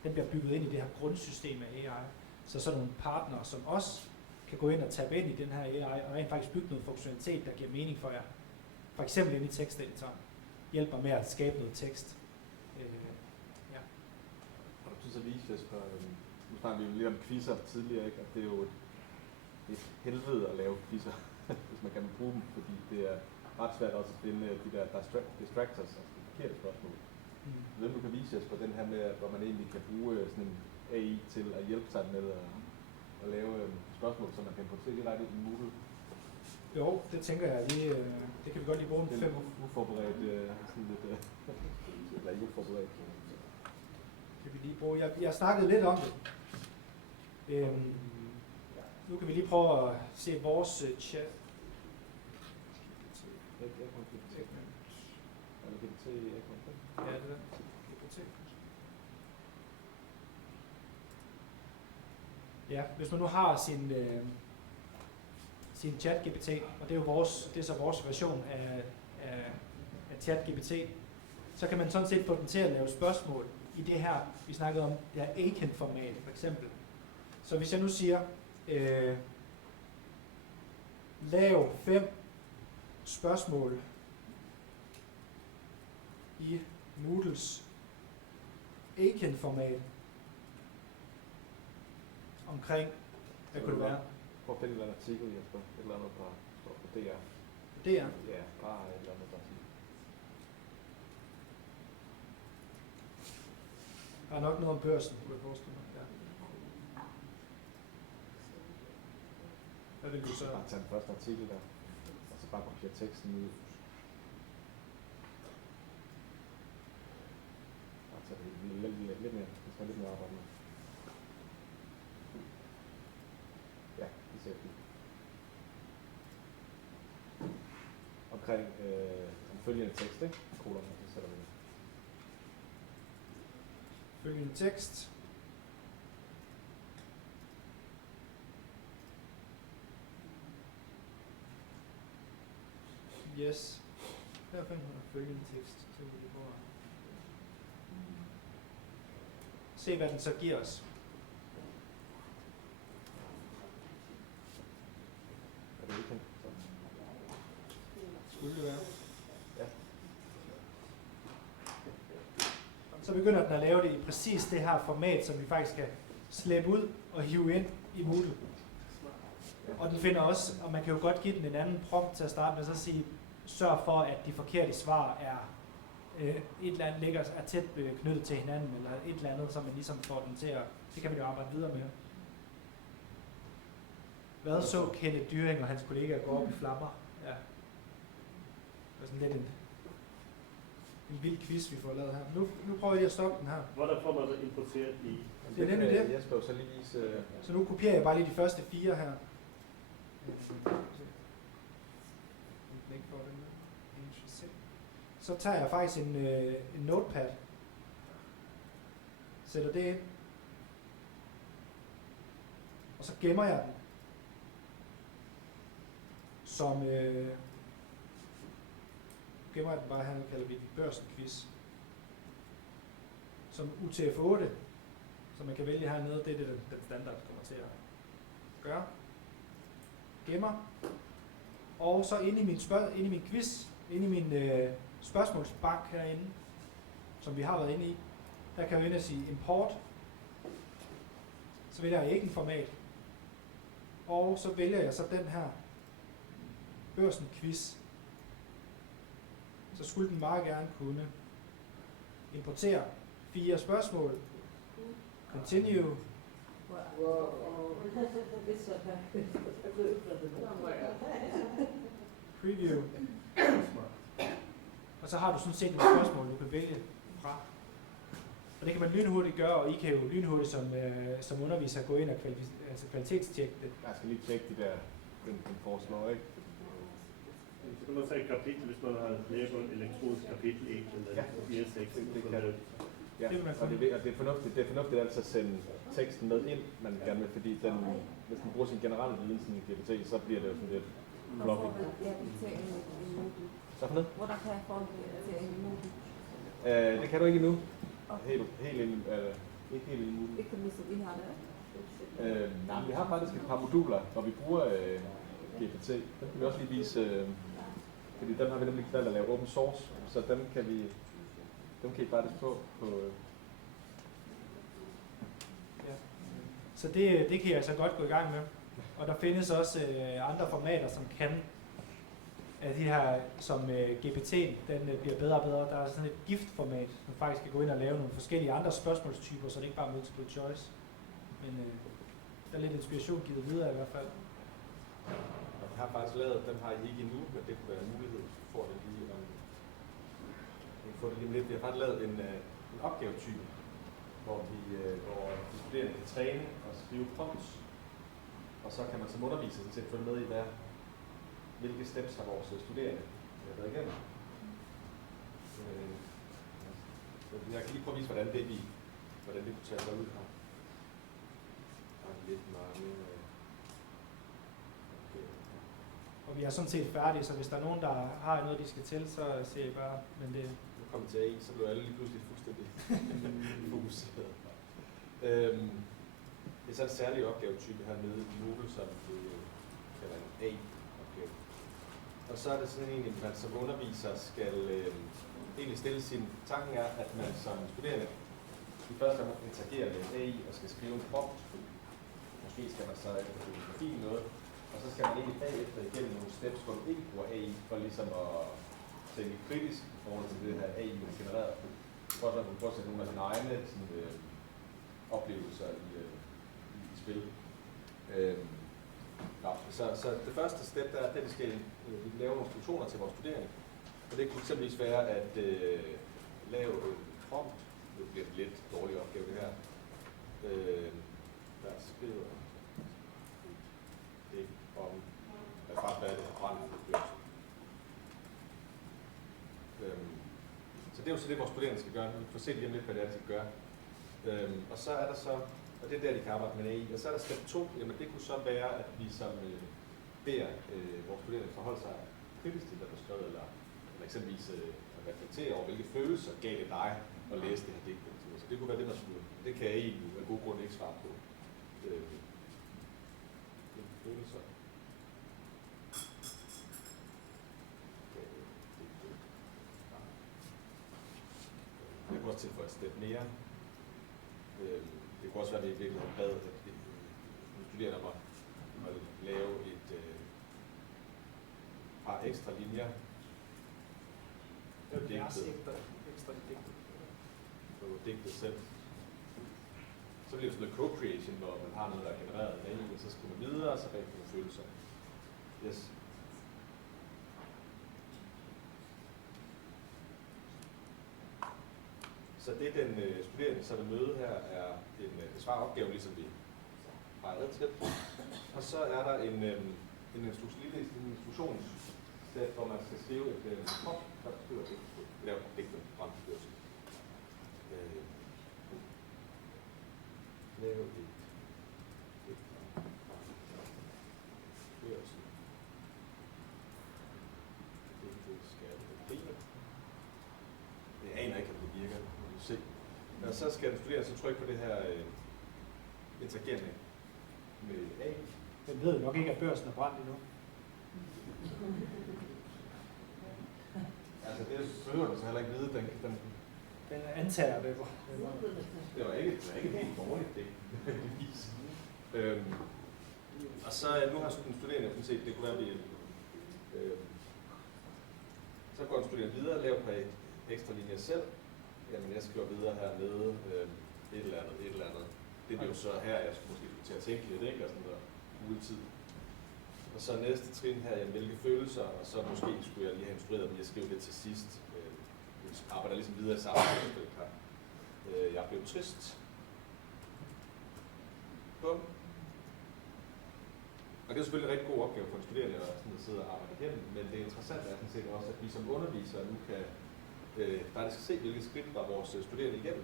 den bliver bygget ind i det her grundsystem af AI. Så sådan nogle partnere som os kan gå ind og tabe ind i den her AI, og rent faktisk bygge noget funktionalitet, der giver mening for jer. For eksempel ind i teksteditoren. Hjælper med at skabe noget tekst. Ja. Og du synes at lige, Jesper, nu snakker vi jo lidt om quizzer tidligere, ikke? Og det er jo et helvede at lave quizzer, hvis man kan bruge dem, fordi det er ret svært også at finde de der distractors, altså de forkerte spørgsmål. Hvem du kan vise, Jesper, den her med, hvor man egentlig kan bruge sådan en AI til at hjælpe sig med at lave spørgsmål, som man kan importere direkte i Moodle. Jo, det tænker jeg lige, det kan vi godt lige bruge Det en er 5 år. uforberedt, sådan lidt, eller ikke uforberedt. Kan vi lige bruge. Jeg snakkede lidt om det. Nu kan vi lige prøve at se vores chat. Ja, det der. Ja, hvis man nu har sin ChatGPT, og det er jo det er så vores version af ChatGPT, så kan man sådan set få den til at lave spørgsmål i det her, vi snakkede om, det her Aiken-format for eksempel. Så hvis jeg nu siger, lav 5 spørgsmål i Moodles Aiken-format omkring, hvad kunne det være? Prøv at finde en artikel, Jesper. Et eller andet, der står på DR. DR? Ja, bare et eller andet, der siger. Der er nok noget om børsen, kunne jeg forestille mig. Ja. Hvad vil du så? Bare tage den første artikel der, og så bare kopiere teksten ud. Bare tage det lidt mere, det skal lidt mere arbejde med. Ja, det ser fint. Omkring den følgende tekst, ikke? Kolon, så sætter vi det. Følgende tekst. Yes. Her finder man følgende tekst. Så vil vi prøve at se, hvad den så giver os. Er det ikke? Skulle det være. Ja. Så begynder den at lave det i præcis det her format, som vi faktisk skal slæbe ud og hive ind i Moodle. Og den finder også, og man kan jo godt give den en anden prompt til at starte med, så sige, sørg for, at de forkerte svar er et eller andet er tæt knyttet til hinanden, eller et eller andet, som man ligesom får den til at, det kan man jo arbejde videre med. Hvad så Kenneth Dyring og hans kollegaer gå op i flammer? Ja. Det var sådan lidt en vild quiz, vi får lavet her. Nu prøver jeg lige at stoppe den her. Hvordan får man så importeret i? Det er nemlig det. Jesper, så lige vise... Så nu kopierer jeg bare lige de første 4 her. Så tager jeg faktisk en notepad, sætter det ind, og så gemmer jeg den som gemmer jeg den bare her, nu kalder vi den børsenquiz, som UTF-8, så man kan vælge hernede, det er det, den standard kommer til at gøre. Gemmer, og så inde i min quiz, inde i min spørgsmålsbank herinde, som vi har været inde i, der kan jeg ind og sige import, så vælger jeg ikke en format, og så vælger jeg så den her børsen quiz, så skulle den meget gerne kunne importere 4 spørgsmål, continue, preview, og så har du sådan set nogle spørgsmål, du kan vælge fra. Og det kan man lynhurtigt gøre, og I kan jo lynhurtigt som underviser gå ind og kvalitetstjekke det. Jeg skal lige tjekke de der, den foreslår, ikke? Så kan man tage et kapitel, hvis man har lavet en elektronisk kapitel 1 eller 4-6. Det kan du. Ja, og det er fornuftigt altså at sende teksten med ind, man gerne vil, fordi hvis man bruger sin generelle viden, sådan en GPT, så bliver det jo sådan lidt floppy. Så for noget? Hvordan kan jeg få det til en Moodle? Det kan du ikke endnu. Okay. Ikke helt endnu. Ikke ligesom vi har det. Nej, men vi har faktisk et par moduler, hvor vi bruger GPT. Dem kan vi også lige vise, fordi dem har vi nemlig valgt at lave open source, så dem kan I faktisk få på... Så det kan jeg altså godt gå i gang med. Og der findes også andre formater, som kan af de her, som GPT, den bliver bedre og bedre. Der er sådan et giftformat, man faktisk kan gå ind og lave nogle forskellige andre spørgsmålstyper, så det ikke bare er multiple choice. Men der er lidt inspiration givet videre i hvert fald. Og vi har faktisk lavet, den har I ikke endnu, men det kunne være en mulighed for det lige om... få det lige lidt. Vi har faktisk lavet en opgavetype, hvor de studerende kan træne og skrive prompts. Og så kan man som underviser sådan set følge med i, hvilke steps har vores studerende været igennem. Så jeg kan lige prøve at vise, hvordan det kunne tage sig ud her. Der er lidt mange... Og vi er sådan set færdige, så hvis der er nogen, der har noget, de skal til, så siger I bare, men det... Nu kommer til AI, så bliver alle lige pludselig fuldstændig fokuseret. Det er så en særlig opgavetype hernede i Moodle, som vi kalder en A-opgave. Og så er det sådan egentlig, at man som underviser skal egentlig stille sin... Tanken er, at man som studerende i første omgang interagerer med en AI og skal skrive en prompt. Måske skal man så file noget, og så skal man egentlig bagefter igennem nogle steps, hvor du ikke bruger AI, for ligesom at tænke kritisk i forhold til det her AI, man genererer. For så at man prøver at sætte nogle af sine egne sådan, oplevelser i spil. Så det første step, der er, at vi skal lave nogle instruktioner til vores studerende. Og det kunne eksempelvis være at lave en prompt. Nu bliver det lidt dårlig opgave det her. Der skriver det om, hvad det er brandforstyrrelse. Så det er jo så det, vores studerende skal gøre. Vi får se lige om lidt, hvad det er, de skal gøre. Og så er der så, og det er der, de kan arbejde med AI, og så er der step 2, jamen det kunne så være, at vi som beder vores studerende forholde sig kritisk til, hvad der er skrevet, eller eksempelvis at reflektere over, hvilke følelser gav det dig at læse det her digt. Så det kunne være det, man skulle. Det kan AI jo af god grund ikke svare på. Følelser. Jeg kunne også tilføje et step mere. Det kunne også være, at det i virkeligheden bad, at studerende må lave et par ekstra linjer. Det er digtet selv. Så bliver det sådan noget co-creation, hvor man har noget, der er genereret af AI, og så skal man videre, og så bagefter nogle følelser. Yes. Så det, den studerende så vil møde her, er en svaropgave, ligesom vi har adskilt. Og så er der en instruktionssæt, hvor man skal skrive et prompt, der beskriver det. Det er jo digtet brandforstyrrelse. Lave et brandforstyrrelse. Det skal det. Jeg aner ikke, om det virker. Se. Og så skal den studerende så trykke på det her interagerende med A. Den ved nok ikke, at børsen er brændt endnu. Altså det behøver du så heller ikke vide, Den antager det. Det var ikke helt dårligt, det. Og så nu har den studerende sådan set, det kunne være, at vi så går den studerende videre og laver på ekstra linjer selv. Jamen, jeg skriver videre hernede, et eller andet. Det bliver jo så her, jeg skulle måske til at tænke lidt, ikke? Og sådan der udtid. Og så næste trin her, jamen, hvilke følelser, og så måske skulle jeg lige have instrueret dem, jeg skriver det til sidst. Vi arbejder ligesom videre i samme spil her. Jeg blev trist. Bum. Og det er selvfølgelig en rigtig god opgave for en studerende, at sidde og arbejde igennem, men det interessante er sådan set også, at vi som undervisere nu kan faktisk se, hvilke skridt var vores studerende igennem.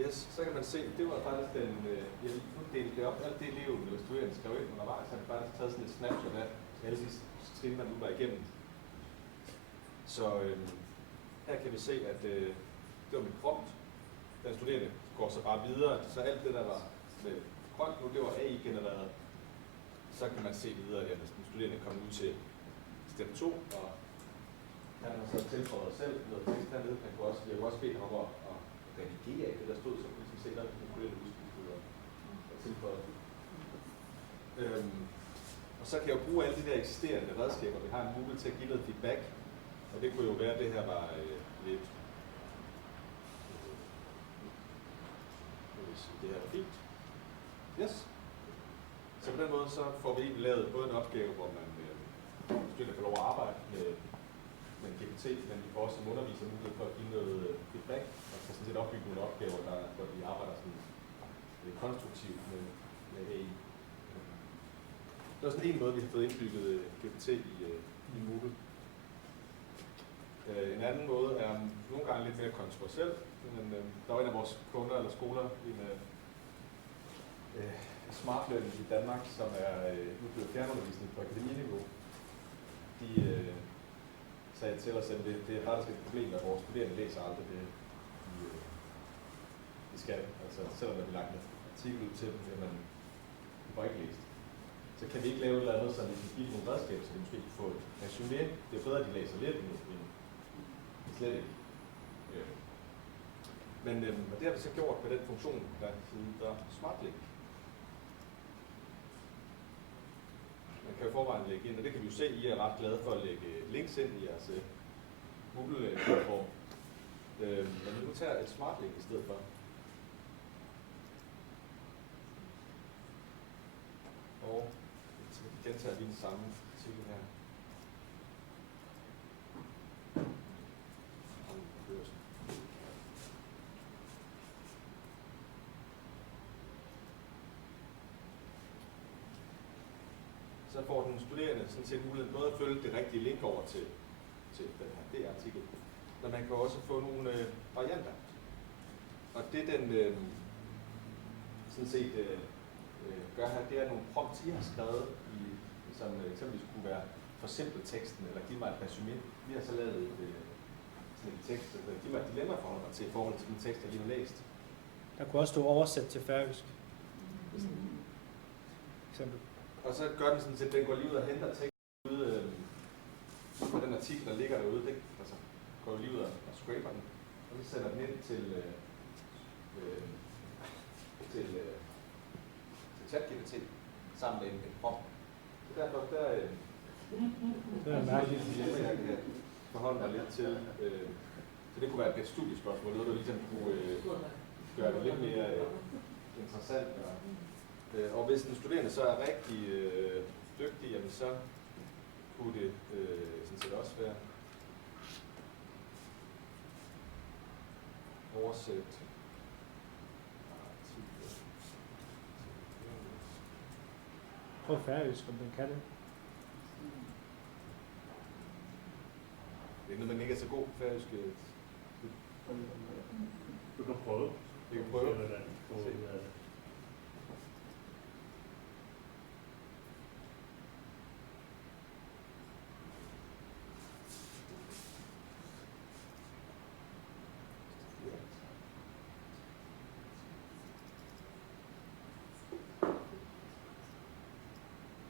Yes, så kan man se, det var faktisk den, jeg nu delte det op, alt det eleven eller studerende skrev ind undervejs, så har vi faktisk taget sådan et snapshot af alle de trin, man nu var igennem. Så her kan vi se, at det var mit prompt. Den studerende går så bare videre, så alt det, der var med grønt nu, det var AI-genereret. Så kan man se videre, at den studerende kommer ud til step 2, og han har så tilføjet selv noget tekst hernede. Jeg kunne også bede ham om at redigere i det, der stod, så kunne vi se, at den studerende udskiftet og tilføjet. Og så kan jeg jo bruge alle de der eksisterende redskaber. Vi har en mulighed til at give noget feedback, og det kunne jo være, at det her var lidt... Det her er fint. Yes. Så på den måde så får vi egentlig lavet både en opgave, hvor man studerende får lov at arbejde med en GPT, men vi får også som underviser mulighed for at give noget feedback, og kan sådan set opbygge nogle opgaver, hvor de arbejder sådan konstruktivt med AI. Det er sådan en måde, vi har fået indbygget GPT i Moodle. En anden måde er nogle gange lidt mere kontroversiel, men der var en af vores kunder eller skoler, en Smart Learning i Danmark, som er udbyder fjernundervisning på akademiniveau. De sagde til os, at det er faktisk et problem, at vores studerende læser aldrig det, de skal. Altså selvom vi lagt en artikel ud til dem, jamen, de får ikke læst. Så kan vi ikke lave et eller andet, så vi kan give nogle redskaber, så de måske kan få et resumé. Det er bedre, at de læser lidt, end slet ikke. Men og det har vi så gjort med den funktion, der hedder SmartLink. Man kan jo forvejen lægge ind, og det kan vi jo se, I er ret glade for at lægge links ind i jeres Google-platform. Men vi nu tager et SmartLink i stedet for. Og så gentager vi den samme artikel her. Så får den studerende sådan set muligheden både at følge det rigtige link over til den her D-artikel, men man kan også få nogle varianter. Og det den sådan set gør her, det er nogle prompts, I har skrevet, som eksempelvis kunne være forsimple teksten, eller give mig et resumé. Vi har så lavet sådan en tekst, der giver mig et dilemma forholde mig til i forhold til den tekst, jeg lige har læst. Der kunne også stå oversæt til færøsk. Eksempel. Og så gør den sådan set, den går lige ud og henter teksten ude på den artikel, der ligger derude. Det, altså, går lige ud og scraper den, og så sender den ind til ChatGPT sammen med en prompt. Så derfor, det er mærkeligt. Jeg kan forholde mig lidt til. Så det kunne være et studiespørgsmål, noget der ligesom kunne gøre det lidt mere interessant. Og hvis den studerende så er rigtig dygtig, jamen så kunne det sådan set også være oversæt Prøv færøsk, om den kan det. Det er noget, man ikke er så god færøsk. Du kan prøve. Vi kan prøve.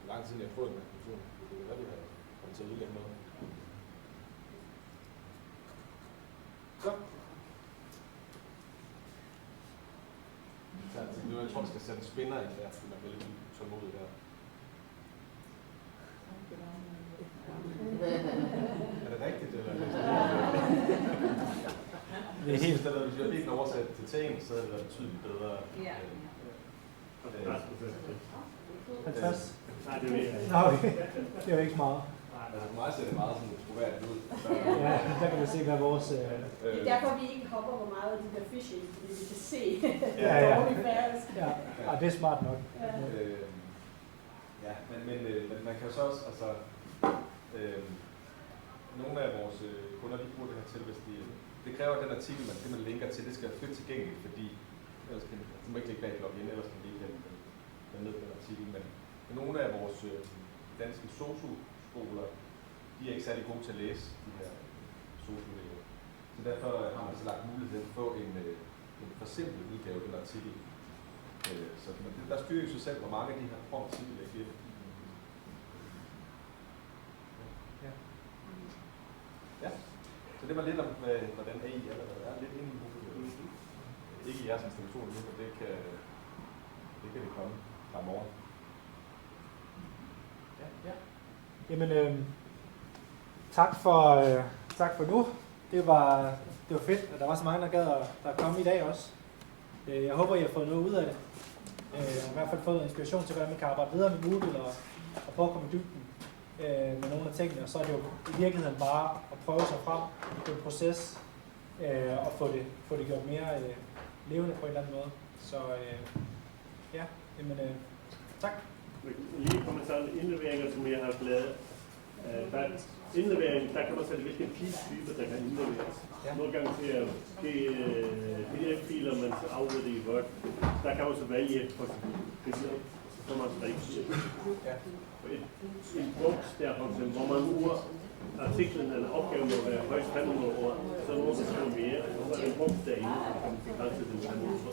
Lang tid jeg har fået en konklusion. Det kunne være, vi har kommet til at udlægge noget. Så. Nu jeg tror, jeg skal sætte en spinner ind der, fordi man bliver lidt tålmodig der. Er det rigtigt, eller er det Det er helt... Hvis jeg fik den oversat til ting, så er det betydeligt bedre. Ja. 50? Nej, det ved jeg ikke. Nå, okay. Det er jo ikke meget. Altså for mig ser det meget sådan troværdigt ud. Ja, der kan man se, hvad vores... Det er derfor, vi ikke hopper hvor meget af de der phishing, fordi vi kan se, Ja, ja. dårligt færøsk. Ja, og det er smart nok. Ja. Men man kan jo så også, altså, nogle af vores kunder, de bruger det her til, hvis det kræver, at den artikel, man linker til, det skal være frit tilgængeligt, fordi ellers kan du må ikke lægge bag et login, ellers kan vi ikke have ned den artikel. Men nogle af vores danske sosu-skoler, de er ikke særlig gode til at læse de her sosu-elever. derfor har man så lagt mulighed til at få en forsimplet udgave eller artikel. Så der styrer jo sig selv, hvor mange af de her artikler jeg giver. Ja. Så det var lidt om, hvordan AI allerede er lidt inde i Moodle. Ikke i jeres institution nu, men det kan det komme fra morgen. Ja. Jamen, tak for nu. Det var fedt, at der var så mange, der gad at komme i dag også. Jeg håber, I har fået noget ud af det. Jeg har i hvert fald fået inspiration til, hvordan man kan arbejde videre med Moodle og prøve at komme i dybden med nogle af tingene. Og så er det jo i virkeligheden bare at prøve sig frem i en proces og få det gjort mere levende på en eller anden måde. Så tak. Lige kommentaren indleveringer, som jeg har lavet. Indlevering, der kan man sætte hvilken filtype, der kan indleveres. Ja. Nogle gange til at det PDF-filer, man så afleder i Word, der kan man så vælge på billeder, så får man strikket. En boks der, for eksempel, hvor man bruger artiklen eller opgaven må være højst 500 ord, så er nogen, der skriver mere, og så er der en boks derinde, som kan begrænse den 500 ord.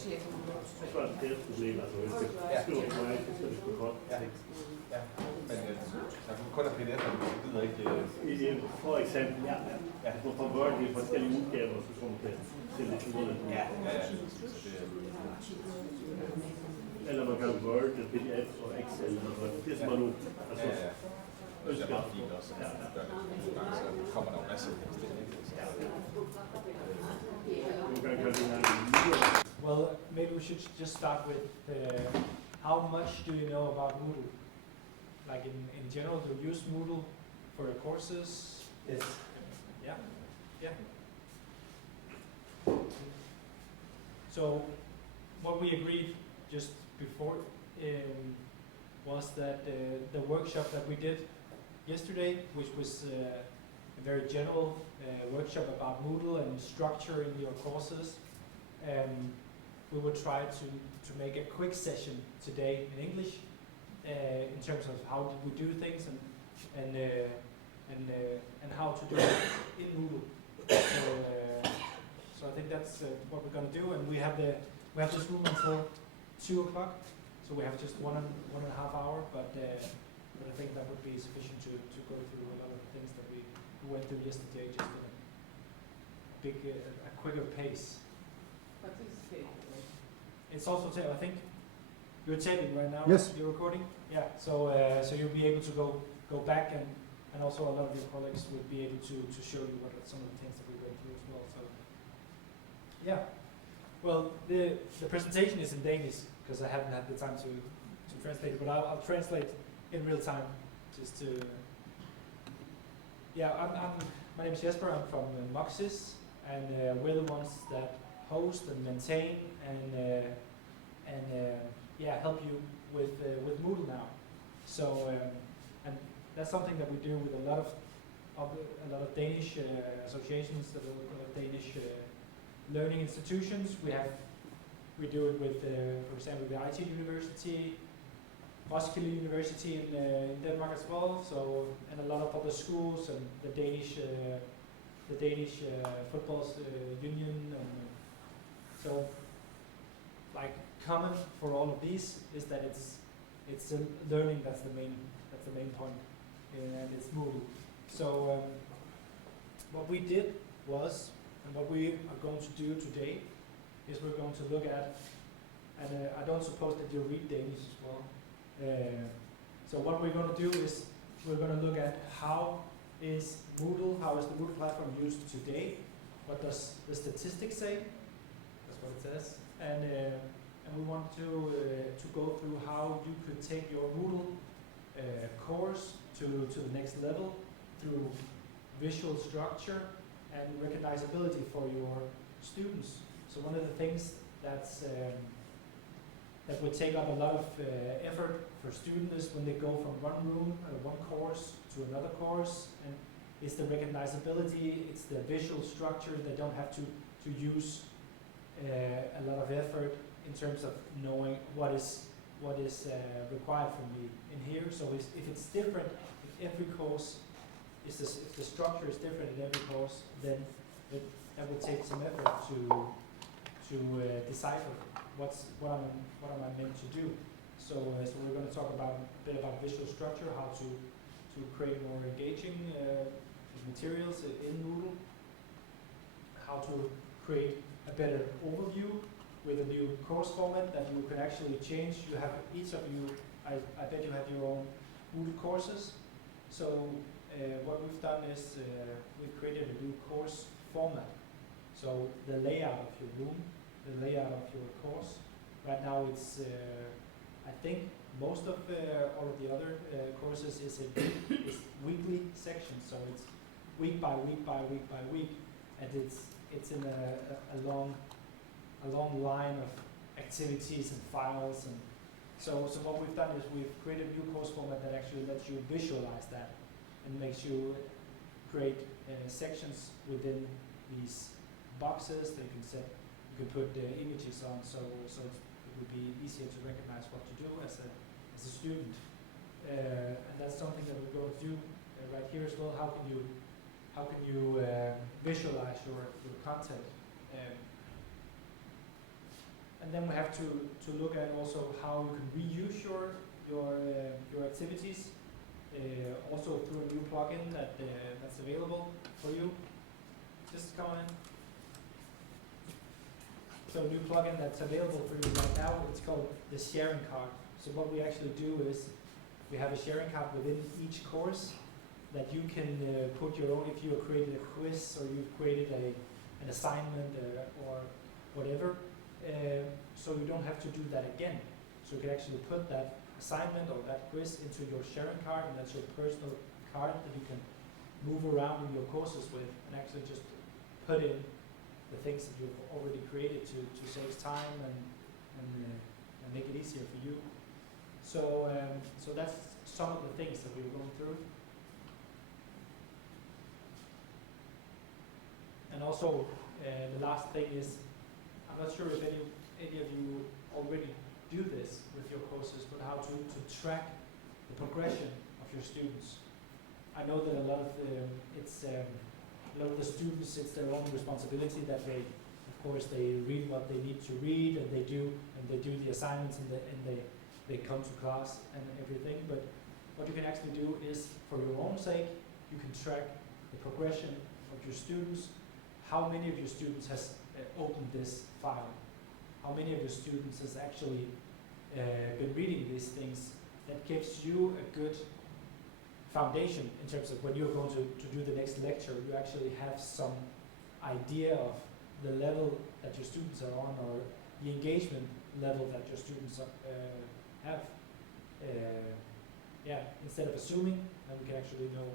Så er det et problem, altså hvis det skriver for mig, så er det sgu godt. Ja, men der kunne kun have PDF, men det gider ikke... For eksempel, hvor fra Word i forskellige udgaver, så sådan kan stille til noget. Eller man kan Word, PDF og Excel eller noget. Det er som man nu ønsker. Det er meget fint også. Så kommer der jo masser af Well, maybe we should just start with how much do you know about Moodle? Like in general, do you use Moodle for your courses? Yes. Yeah. So what we agreed just before was that the workshop that we did yesterday, which was a very general workshop about Moodle and structure in your courses, we would try to make a quick session today in English in terms of how did we do things and how to do it in Moodle. So I think that's what we're going to do, and we have this room until 2 o'clock, so we have just one and a half hour, but I think that would be sufficient to go through a lot of things that we went through yesterday, just in a quicker pace. But this is tape, right? It's also tape. I think you're taping right now. Yes. You're recording. Yeah. So you'll be able to go back, and also a lot of your colleagues would be able to show you what are some of the things that we went through as well. So yeah. Well, the presentation is in Danish because I haven't had the time to translate it, but I'll translate in real time just to. Yeah, my name is Jesper. I'm from Moxis, and we're the ones that host and maintain and help you with Moodle now. So and that's something that we do with a lot of Danish associations, a lot of Danish learning institutions. We do it with, for example, the IT University, Roskilde University in Denmark as well. So and a lot of other schools and the Danish football union. And so, like common for all of these is that it's learning that's the main point, and it's Moodle. So what we did was, and what we are going to do today, is we're going to look at, and I don't suppose that you read Danish as well. So what we're going to do is we're going to look at how is the Moodle platform used today? What does the statistics say? That's what it says. And we want to go through how you could take your Moodle course to the next level through visual structure and recognizability for your students. So one of the things that would take up a lot of effort for students is when they go from one course to another course, and it's the recognizability, it's the visual structure. They don't have to use a lot of effort in terms of knowing what is required from me in here. So if it's different, if every course if the structure is different in every course, then that will take some effort to decipher what am I meant to do. So we're going to talk about a bit about visual structure, how to create more engaging materials in Moodle, how to create a better overview with a new course format that you can actually change. You have each of you, I bet you have your own Moodle courses. So what we've done is we've created a new course format. So the layout of your room, the layout of your course. Right now it's, I think most of all of the other courses is weekly sections. So it's week by week by week by week, and it's in a long line of activities and files. And so what we've done is we've created a new course format that actually lets you visualize that and makes you create sections within these boxes that you can set. You can put images on, so it would be easier to recognize what to do as a student. And that's something that we're going to do right here as well. How can you visualize your content? And then we have to look at also how you can reuse your activities, also through a new plugin that's available for you. Just come on in. So a new plugin that's available for you right now, it's called the sharing card. So what we actually do is we have a sharing card within each course that you can put your own, if you have created a quiz or you've created an assignment or whatever. So you don't have to do that again. So you can actually put that assignment or that quiz into your sharing card, and that's your personal card that you can move around in your courses with and actually just put in the things that you've already created to save time and make it easier for you. So that's some of the things that we're going through. And also the last thing is, I'm not sure if any of you already do this with your courses, but how to track the progression of your students. I know that a lot of the students, it's their own responsibility that they, of course, they read what they need to read, and they do the assignments, and they come to class and everything. But what you can actually do is, for your own sake, you can track the progression of your students. How many of your students has opened this file? How many of your students has actually been reading these things? That gives you a good foundation in terms of when you're going to do the next lecture, you actually have some idea of the level that your students are on, or the engagement level that your students have. Instead of assuming, then we can actually know.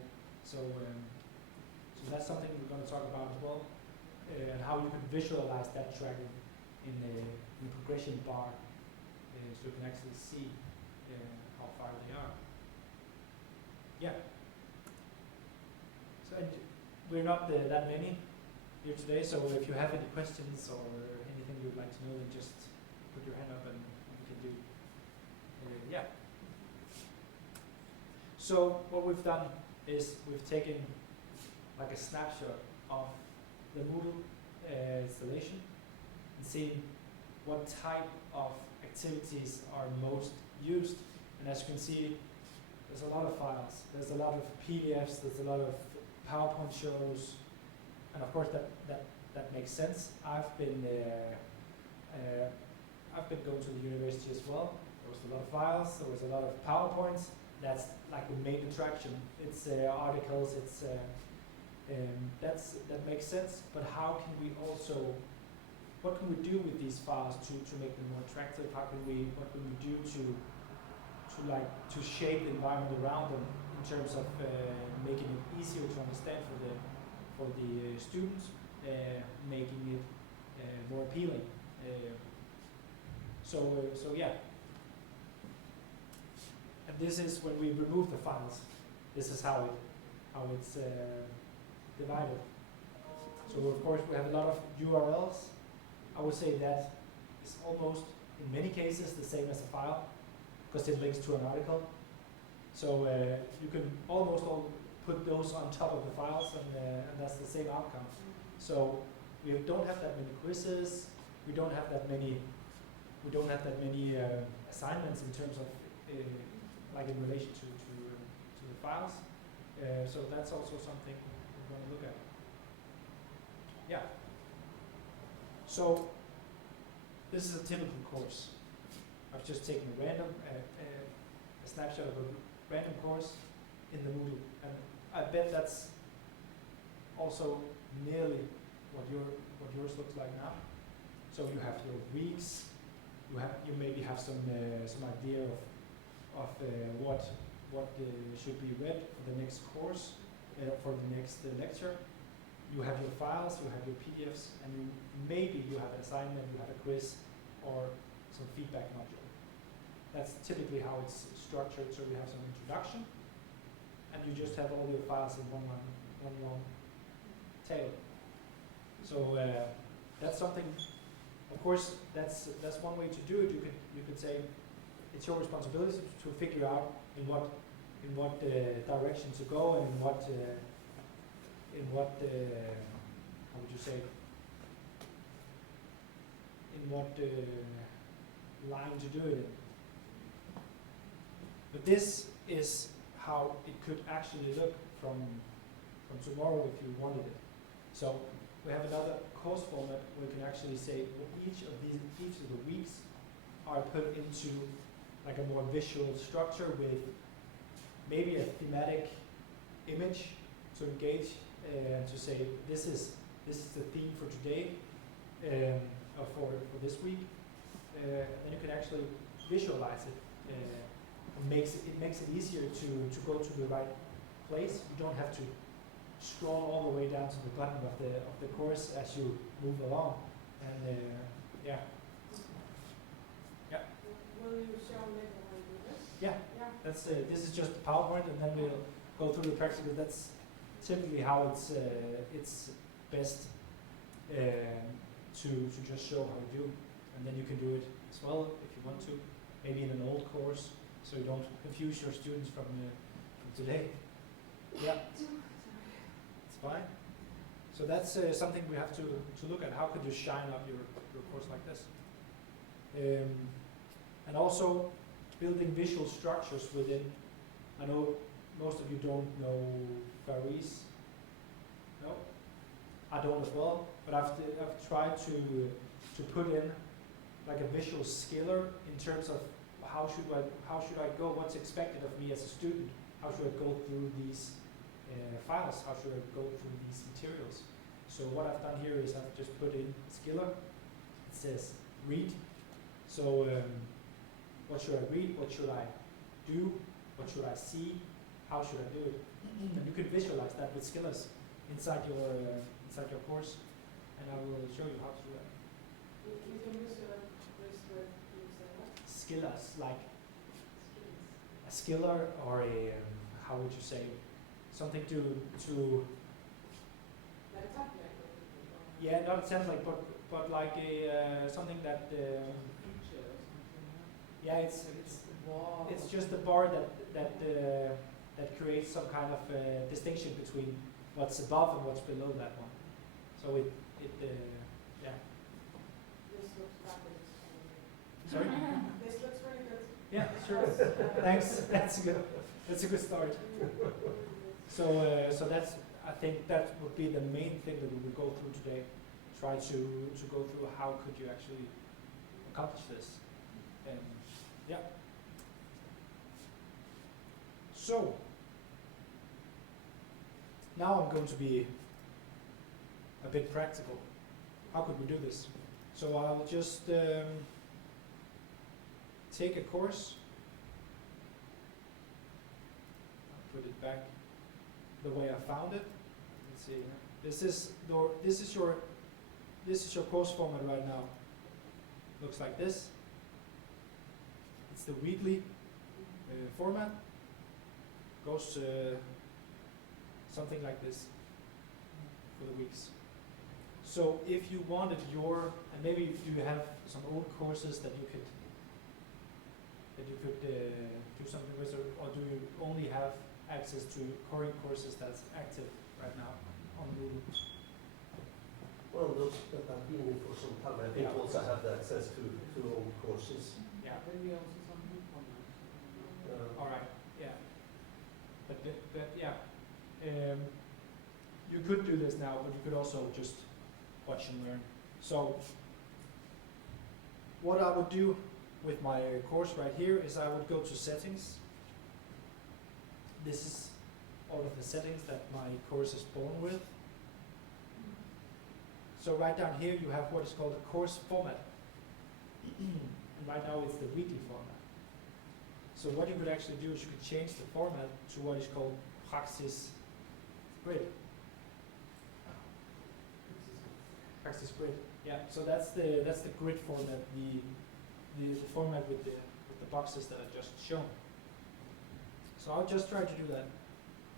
So that's something we're going to talk about as well, and how you can visualize that tracking in the progression bar, so you can actually see how far they are. Yeah. So we're not that many here today, so if you have any questions or anything you'd like to know, then just put your hand up and we can do. Yeah. So what we've done is we've taken like a snapshot of the Moodle installation and seen what type of activities are most used. And as you can see, there's a lot of files. There's a lot of PDFs. There's a lot of PowerPoint shows, and of course that makes sense. I've been going to the university as well. There was a lot of files. There was a lot of PowerPoints. That's like the main attraction. It's articles. It's that makes sense. But how can we also? What can we do with these files to make them more attractive? What can we do to shape the environment around them in terms of making it easier to understand for the students, making it more appealing. So yeah. And this is when we remove the files. This is how it's divided. So of course we have a lot of URLs. I would say that is almost, in many cases, the same as a file, because it links to an article. So you can almost put those on top of the files, and that's the same outcome. So we don't have that many quizzes. We don't have that many. We don't have that many assignments in terms of like in relation to the files. So that's also something we're going to look at. Yeah. So this is a typical course. I've just taken a snapshot of a random course in the Moodle, and I bet that's also nearly what yours looks like now. So you have your weeks. You maybe have some idea of what should be read for the next course, for the next lecture. You have your files, you have your PDFs, and maybe you have an assignment, you have a quiz, or some feedback module. That's typically how it's structured. So you have some introduction, and you just have all your files in one long tail. So that's something. Of course, that's one way to do it. You could say it's your responsibility to figure out in what direction to go, and in what how would you say, in what line to do it in. But this is how it could actually look from tomorrow if you wanted it. So we have another course format where we can actually say each of the weeks are put into like a more visual structure with maybe a thematic image to engage and to say this is the theme for today or for this week. Then you can actually visualize it. It makes it easier to go to the right place. You don't have to scroll all the way down to the bottom of the course as you move along. And yeah. Will you show me how you do this? Yeah. Yeah. That's this is just the PowerPoint, and then we'll go through the practical. That's typically how it's best to just show how you do, and then you can do it as well if you want to, maybe in an old course, so you don't confuse your students from today. Yeah, it's fine. So that's something we have to look at. How could you shine up your course like this? And also building visual structures within. I know most of you don't know Faris. No, I don't as well. But I've tried to put in like a visual skiller in terms of how should I go? What's expected of me as a student? How should I go through these files? How should I go through these materials? So what I've done here is I've just put in skiller. It says read. So what should I read? What should I do? What should I see? How should I do it? And you can visualize that with skillers inside your course, and I will show you how to do that. You can use this word, you say what? Skillers, like a skiller or a how would you say, something to Like a template? yeah, not a template, but like a something that Feature or something, yeah, it's just a bar that creates some kind of distinction between what's above and what's below that one. So it yeah. This looks fabulous. Sorry. This looks really good. Yeah, sure. Thanks. That's a good start. So that's, I think that would be the main thing that we will go through today. Try to go through how could you actually accomplish this. Yeah. So now I'm going to be a bit practical. How could we do this? So I'll just take a course. I'll put it back the way I found it. Let's see. This is your course format right now. Looks like this. It's the weekly format. Goes something like this for the weeks. So if you wanted and maybe you have some old courses that you could do something with, or do you only have access to current courses that's active right now on Moodle? Well, those that have been in for some time, I think Yeah. also have the access to old courses. Yeah. Maybe also some new format. All right. Yeah. But yeah, you could do this now, but you could also just watch and learn. So what I would do with my course right here is I would go to settings. This is all of the settings that my course is born with. So right down here you have what is called a course format. And right now it's the weekly format. So what you could actually do is you could change the format to what is called Praxis Grid. Praxis Grid. Yeah. So that's the grid format, the format with the boxes that I just shown. So I'll just try to do that.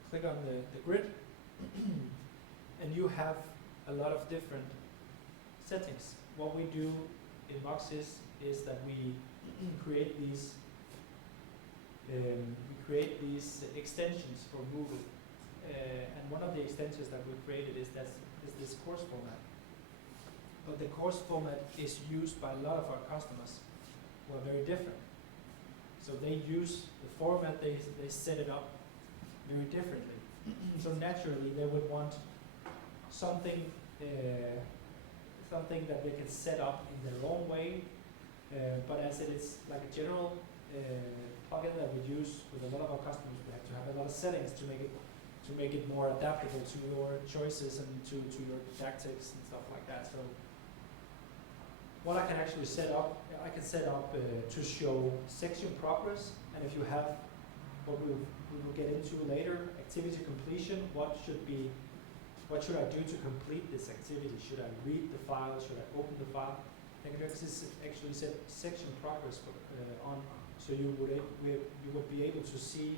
Click on the grid, and you have a lot of different settings. What we do in Boxes is that we create these extensions for Moodle, and one of the extensions that we created is this course format. But the course format is used by a lot of our customers who are very different. So they use the format, they set it up very differently. So naturally they would want something that they can set up in their own way, but as it is like a general plugin that we use with a lot of our customers, we have to have a lot of settings to make it more adaptable to your choices and to your tactics and stuff like that. So what I can actually set up, I can set up to show section progress, and if you have what we will get into later, activity completion, what should I do to complete this activity? Should I read the file? Should I open the file? I can actually set section progress on, so you would be able to see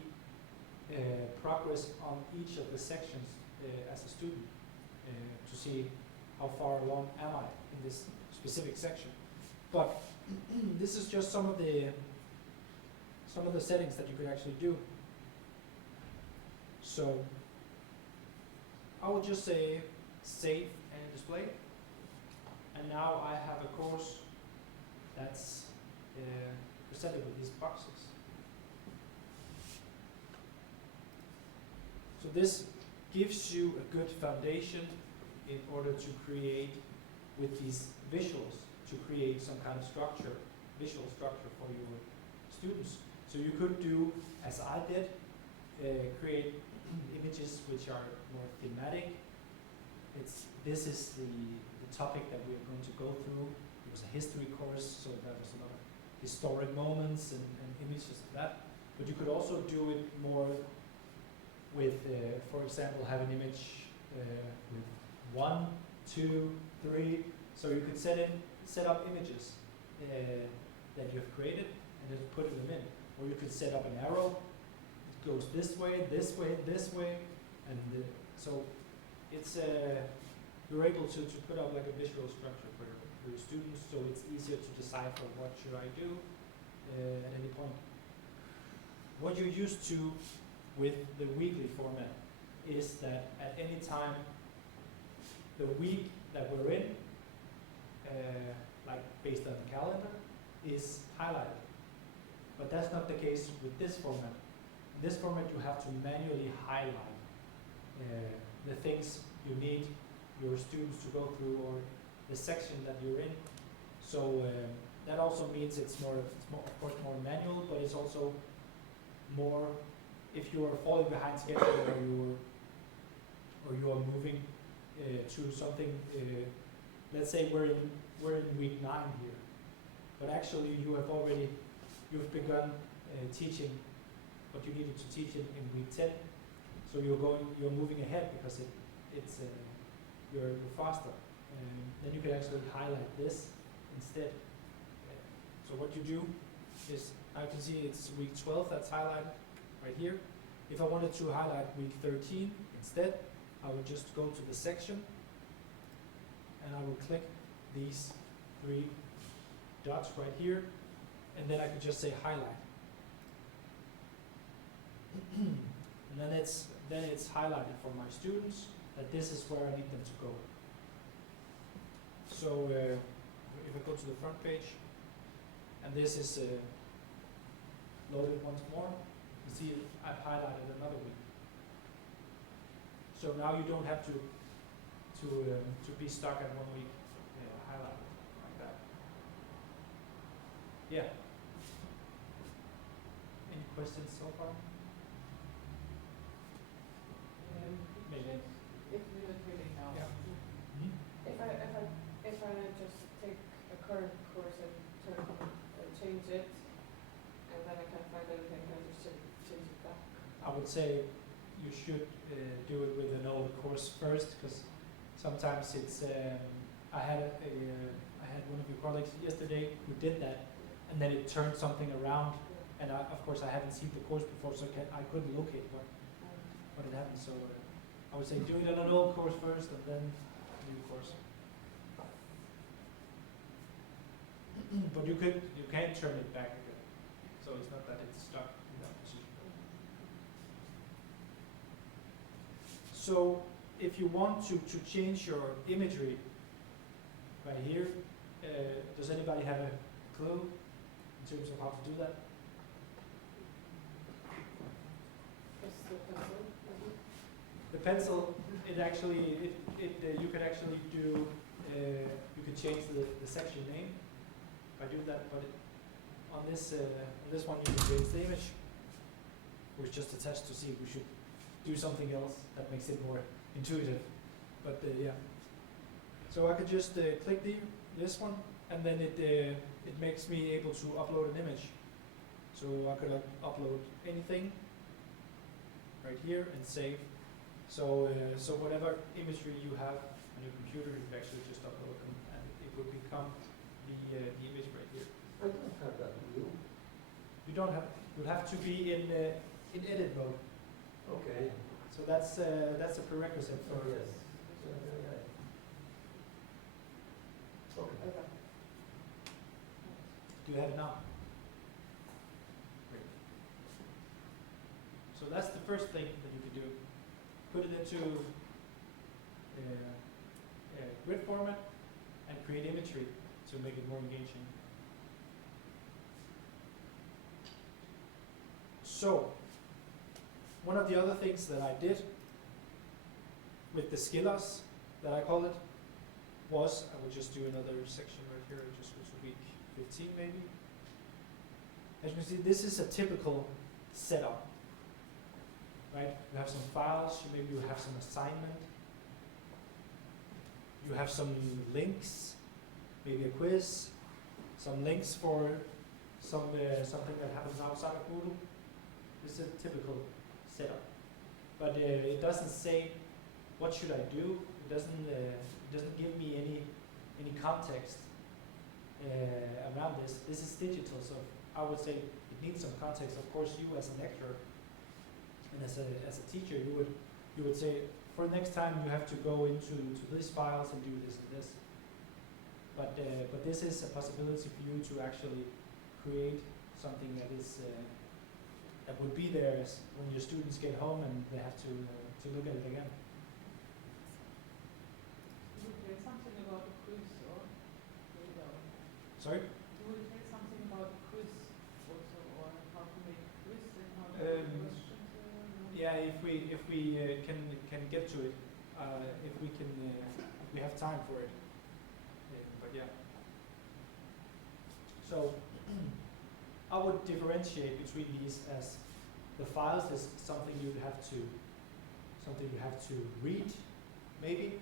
progress on each of the sections as a student, to see how far along am I in this specific section. But this is just some of the settings that you could actually do. So I will just say save and display, and now I have a course that's presented with these boxes. So this gives you a good foundation in order to create with these visuals, to create some kind of structure, visual structure for your students. So you could do, as I did, create images which are more thematic. This is the topic that we're going to go through. It was a history course, so there was a lot of historic moments and images of that. But you could also do it more with, for example, have an image with 1, 2, 3. So you could set up images that you've created and just put them in. Or you could set up an arrow. It goes this way, this way, this way, and so it's you're able to put out like a visual structure for your students, so it's easier to decipher what should I do at any point. What you're used to with the weekly format is that at any time the week that we're in, like based on the calendar, is highlighted. But that's not the case with this format. In this format you have to manually highlight the things you need your students to go through, or the section that you're in. So that also means it's more of course more manual, but it's also more, if you are falling behind schedule or you are moving to something, let's say we're in week 9 here, but actually you've begun teaching what you needed to teach in week 10. So you're moving ahead because you're faster. Then you can actually highlight this instead. So what you do is, I can see it's week 12 that's highlighted right here. If I wanted to highlight week 13 instead, I would just go to the section and I would click these 3 dots right here, and then I could just say highlight. And then it's highlighted for my students that this is where I need them to go. So if I go to the front page, and this is loaded once more, you see I've highlighted another week. So now you don't have to be stuck at 1 week highlighted like that. Yeah. Any questions so far? Maybe. If we look really now. Yeah. If I just take a current course and change it, and then I can't find anything, can I just change it back? I would say you should do it with an old course first, because sometimes it's. I had one of your colleagues yesterday who did that, and then it turned something around, and of course I haven't seen the course before, so I couldn't locate what had happened. So I would say do it on an old course first, and then a new course. But you can turn it back again, so it's not that it's stuck in that position. So if you want to change your imagery right here, does anybody have a clue in terms of how to do that? Just the pencil. The pencil, you could actually do, you could change the section name by doing that, but on this one you can change the image. We're just attached to see if we should do something else that makes it more intuitive. But yeah. So I could just click this one, and then it makes me able to upload an image. So I could upload anything right here and save. So whatever imagery you have on your computer, you can actually just upload them, and it would become the image right here. I don't have that view. You don't have. You have to be in edit mode. Okay. So that's a prerequisite for. Yes. Okay. Okay. Do you have it now? Great. So that's the first thing that you can do. Put it into grid format and create imagery to make it more engaging. So, one of the other things that I did with the skillers, that I call it, was, I would just do another section right here, just go to week 15 maybe. As you can see, this is a typical setup, right? You have some files, maybe you have some assignment, you have some links, maybe a quiz, some links for something that happens outside of Moodle. This is a typical setup, but it doesn't say what should I do. It doesn't give me any context around this. This is digital, so I would say it needs some context. Of course, you as a lecturer and as a teacher, you would say, for next time you have to go into these files and do this and this. But this is a possibility for you to actually create something that is that would be there when your students get home and they have to look at it again. Would you say something about the quiz or? Sorry? Would you say something about the quiz also, or how to make a quiz and how to make questions? Yeah, if we can get to it, if we have time for it. But yeah. So I would differentiate between these as the files is something you have to read, maybe,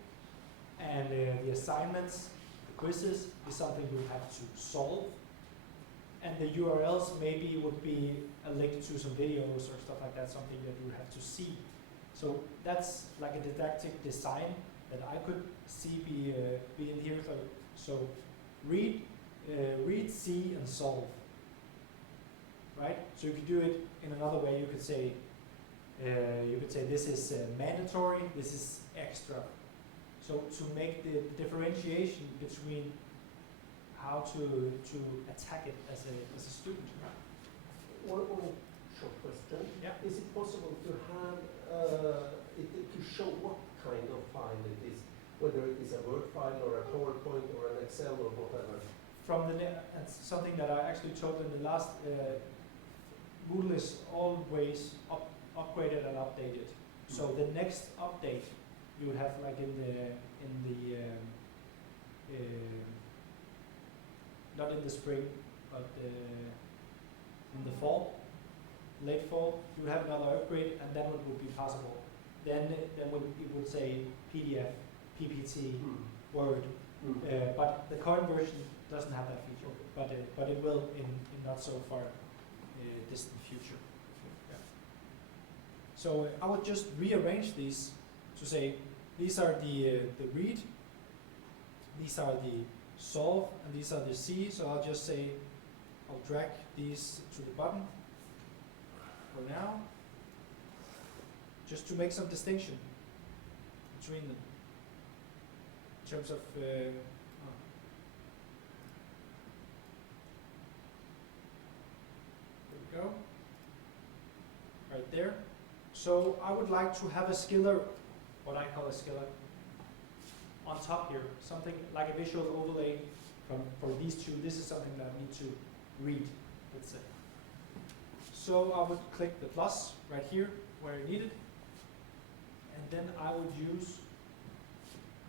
and the assignments, the quizzes, is something you have to solve, and the URLs maybe would be a link to some videos or stuff like that, something that you have to see. So that's like a didactic design that I could see be in here. So read, see, and solve. Right? So you could do it in another way. You could say this is mandatory, this is extra. So to make the differentiation between how to attack it as a student. One short question. Yeah. Is it possible to have to show what kind of file it is? whether it is a Word file or a PowerPoint or an Excel or whatever. From the that's something that I actually told in the last. Moodle is always upgraded and updated. So the next update you have like in the not in the spring, but in the fall, late fall, you would have another upgrade, and then it would be possible. Then it would say PDF, PPT, Word, but the current version doesn't have that feature. But it will in not so far distant future. Yeah. So I would just rearrange these to say these are the read, these are the solve, and these are the see. So I'll just say I'll drag these to the bottom for now, just to make some distinction between them in terms of. There we go. Right there. So I would like to have a skiller, what I call a skiller, on top here, something like a visual overlay for these two. This is something that I need to read, let's say. So I would click the plus right here where I need it, and then I would use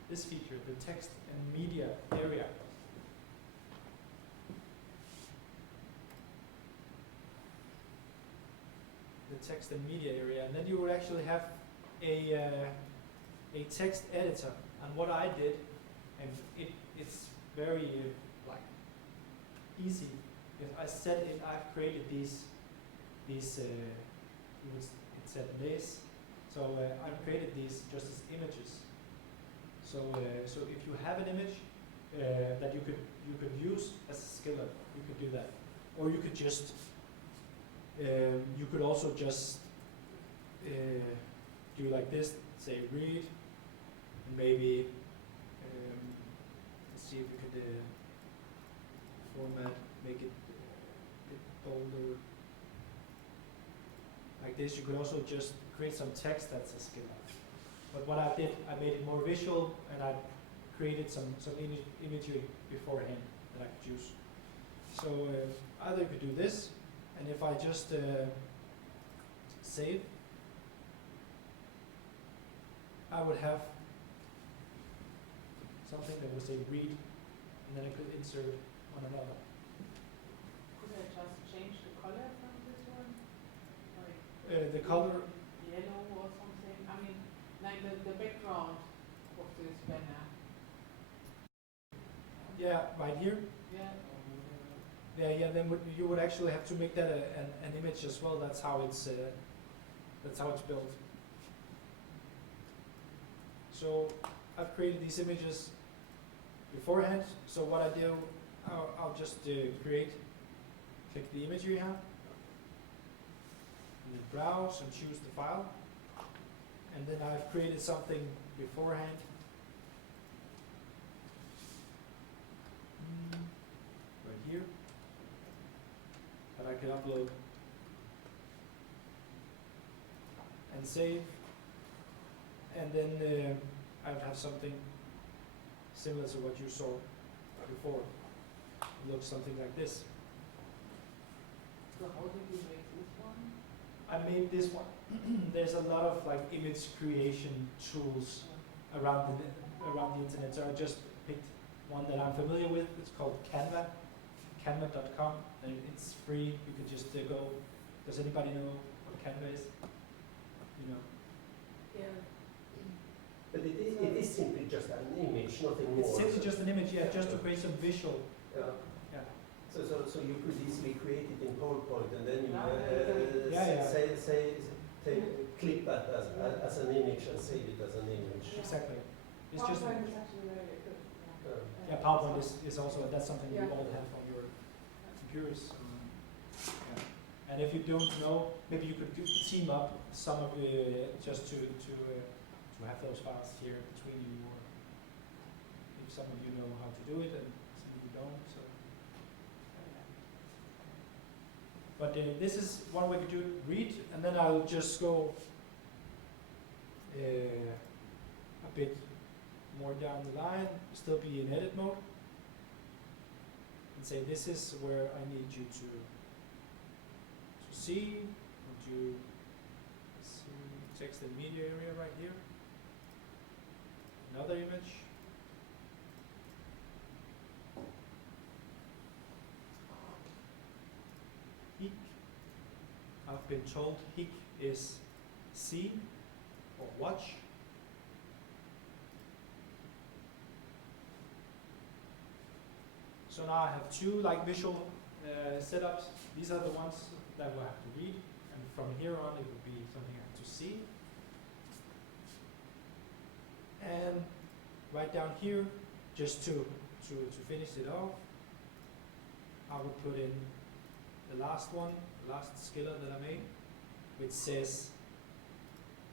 this feature, the text and media area. The text and media area, and then you would actually have a text editor. And what I did, and it's very like easy. If I said it, I've created these it said this. So I've created these just as images. So so if you have an image that you could use as a skiller, you could do that, or you could just you could also just do like this, say read, and maybe let's see if we could format, make it a bit bolder. Like this, you could also just create some text that's a skiller. But what I did, I made it more visual, and I created some imagery beforehand that I could use. So either you could do this, and if I just save, I would have something that would say read, and then I could insert on another. Could I just change the color from this one? Like The color, yellow or something? I mean, like the background of this banner. yeah, right here. Yeah. Yeah. Then you would actually have to make that an image as well. That's how it's built. So I've created these images beforehand. So what I do, I'll just click the image you have, and then browse and choose the file. And then I've created something beforehand. Right here. That I can upload and save. And then I would have something similar to what you saw before. It looks something like this. So how did you make this one? I made this one. There's a lot of like image creation tools around the internet. So I just picked one that I'm familiar with. It's called Canva, canva.com, and it's free. You could just go. Does anybody know what Canva is? You know. Yeah. But it is simply just an image, nothing more. It's simply just an image, yeah, just to create some visual. Yeah. Yeah. So you could easily create it in PowerPoint, and then you clip that as an image and save it as an image. Exactly. It's just PowerPoint is actually very good. yeah. PowerPoint is also that's something Yeah. you all have on your computers. Yeah. And if you don't know, maybe you could team up some of just to have those files here between you, or if some of you know how to do it and some of you don't. So. But this is one way to do it. Read, and then I'll just go a bit more down the line, still be in edit mode, and say this is where I need you to see. Would you see text and media area right here? Another image. Hik. I've been told hik is see or watch. So now I have two like visual setups. These are the ones that we'll have to read, and from here on it will be something I have to see. And right down here, just to finish it off, I will put in the last one, the last skiller that I made, which says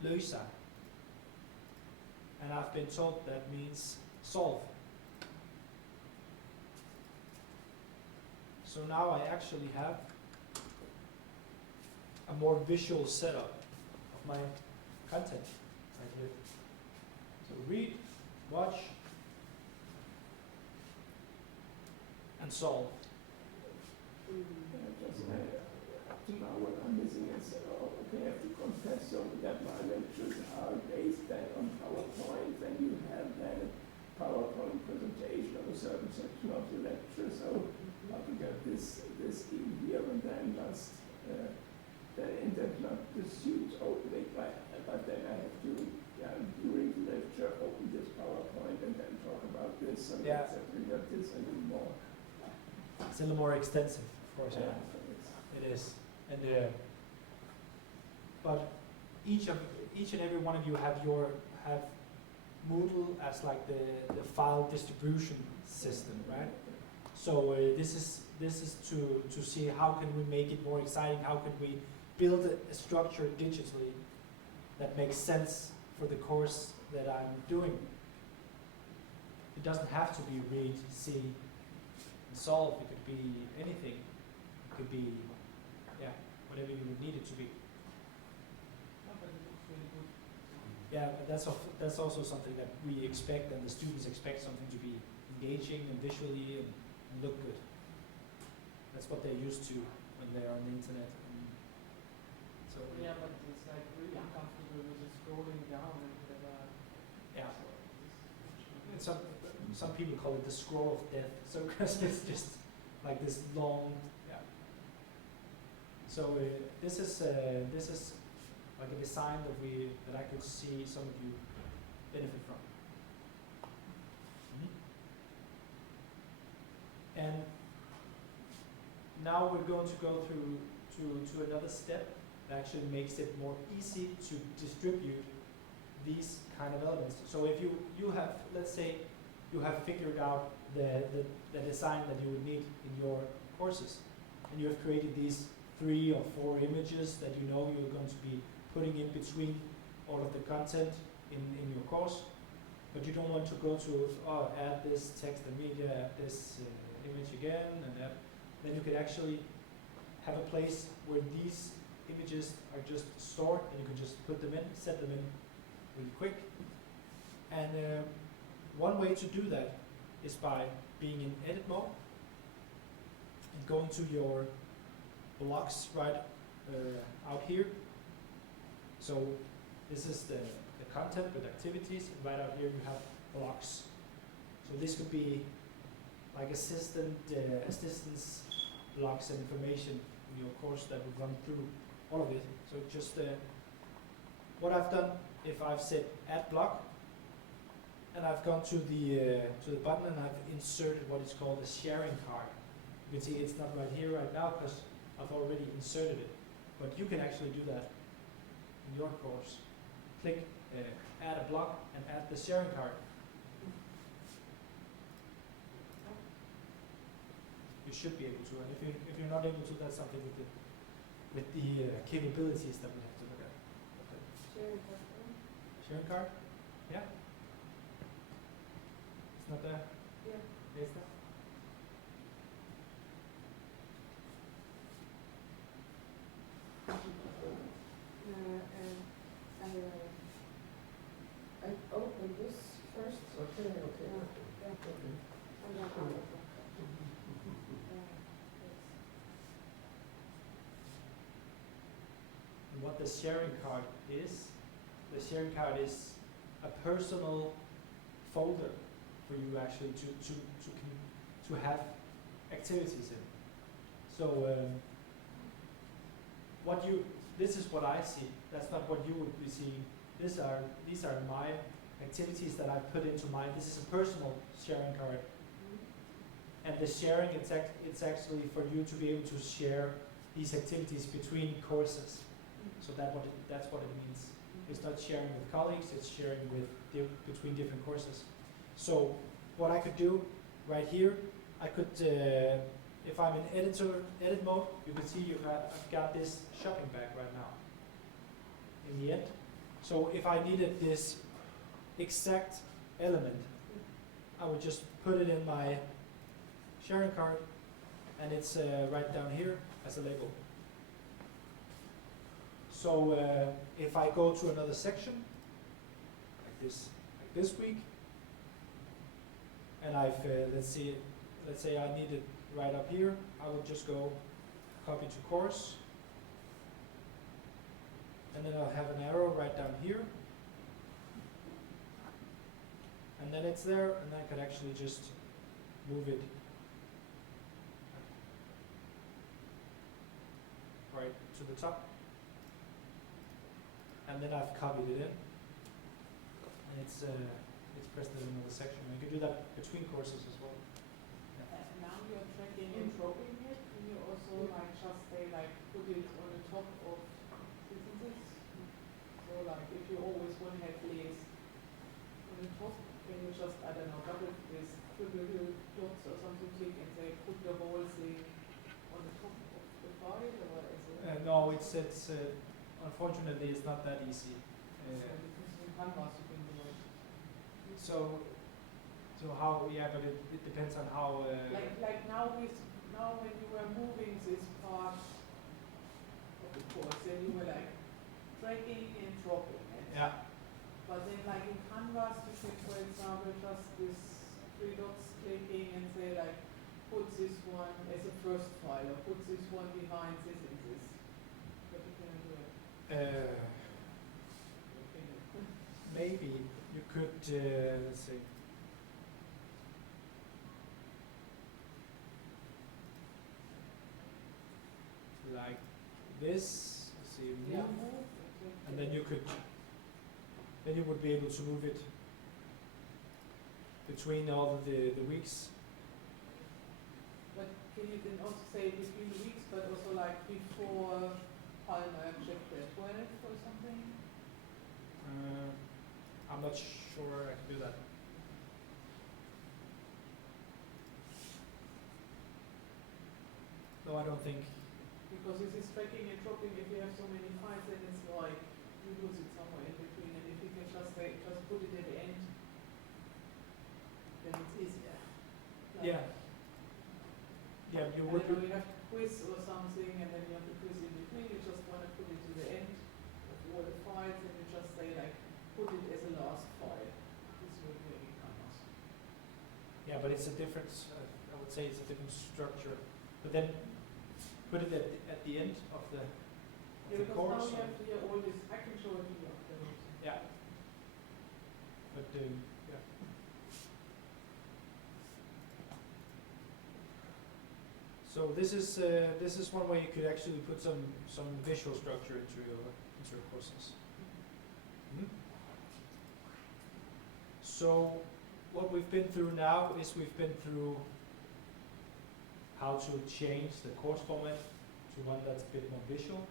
lösa. And I've been told that means solve. So now I actually have a more visual setup of my content right here. So read, watch, and solve. Up to now what I'm missing is, okay, I have to confess that my lectures are based then on PowerPoint, and you have then a PowerPoint presentation of a certain section of the lecture, so I have to get this in here and then just not the suit opening, but then I have to, during the lecture, open this PowerPoint and then talk about this, so Yeah. exactly not this anymore. It's a little more extensive, of course. Yeah. It is, and but each and every one of you have Moodle as like the file distribution system, right? So this is to see how can we make it more exciting, how can we build a structure digitally that makes sense for the course that I'm doing. It doesn't have to be read, see, and solve. It could be anything. It could be, whatever you would need it to be. Yeah, but that's also something that we expect, and the students expect something to be engaging and visually and look good. That's what they're used to when they're on the internet. And so Yeah, but it's like really uncomfortable with the scrolling down and whatever. yeah. And some people call it the scroll of death. So because it's just like this long. So this is like a design that I could see some of you benefit from. And now we're going to go through to another step that actually makes it more easy to distribute these kind of elements. So if you have, let's say, you have figured out the design that you would need in your courses, and you have created these 3 or 4 images that you know you're going to be putting in between all of the content in your course, but you don't want to go to add this text and media, add this image again, and then you could actually have a place where these images are just stored, and you can just put them in, set them in really quick. And one way to do that is by being in edit mode and going to your blocks right out here. So this is the content with activities, and right out here you have blocks. So this could be like assistance blocks and information in your course that would run through all of it. So just what I've done, if I've said add block, and I've gone to the button and I've inserted what is called a sharing card. You can see it's not right here right now because I've already inserted it, but you can actually do that in your course. Click add a block and add the sharing card. You should be able to, and if you're not able to, that's something with the capabilities that we have to look at. Sharing card. Sharing card? Yeah. It's not there. Yeah. Is there? I open this first. Okay, what the sharing card is. The sharing card is a personal folder for you actually to have activities in. So this is what I see. That's not what you would be seeing. These are my activities that I put into mine. This is a personal sharing card. And the sharing, it's actually for you to be able to share these activities between courses. So that's what it means. It's not sharing with colleagues, it's sharing with between different courses. So what I could do right here, I could, if I'm in edit mode, you can see I've got this shopping bag right now in the end. So if I needed this exact element, I would just put it in my sharing card, and it's right down here as a label. So if I go to another section, like this week, and I've let's say I need it right up here, I will just go copy to course, and then I'll have an arrow right down here, and then it's there, and I could actually just move it right to the top. And then I've copied it in, and it's pressed in another section. You can do that between courses as well. Now you're tracking and dropping it. Can you also like just say like put it on the top of sentences? So like if you always want to have layers on the top, can you just I don't know double this triple dots or something click and say put the whole thing on the top of the file, or is it? No, it's unfortunately it's not that easy. Because in Canvas you can do it. So how? Yeah, but it depends on how. Like now when you were moving this part of the course, then you were like dragging and dropping it. Yeah. But then like in Canvas you can, for example, just this 3 dots clicking and say like put this one as a first file or put this one behind this and this. But you can do it. Maybe you could, let's see. Like this, let's see, move, and then you would be able to move it between all the weeks. But can you then also say between the weeks, but also like before Palmer checked the 12 or something? I'm not sure I can do that. No, I don't think. Because this is tracking and dropping. If you have so many files, then it's like you lose it somewhere in between. And if you can just say, just put it at the end, then it's easier. Like, Yeah. Yeah, you I would. don't know, you have quiz or something, and then you have the quiz in between. You just want to put it to the end of all the files, and you just say like, put it as a last file. This will really come us. Yeah, but it's a different. I would say it's a different structure. But then put it at the end of the Because course. now you have to hear all this. I can show it to you afterwards. Yeah. But yeah. So this is one way you could actually put some visual structure into your courses. So what we've been through now is we've been through how to change the course format to one that's a bit more visual,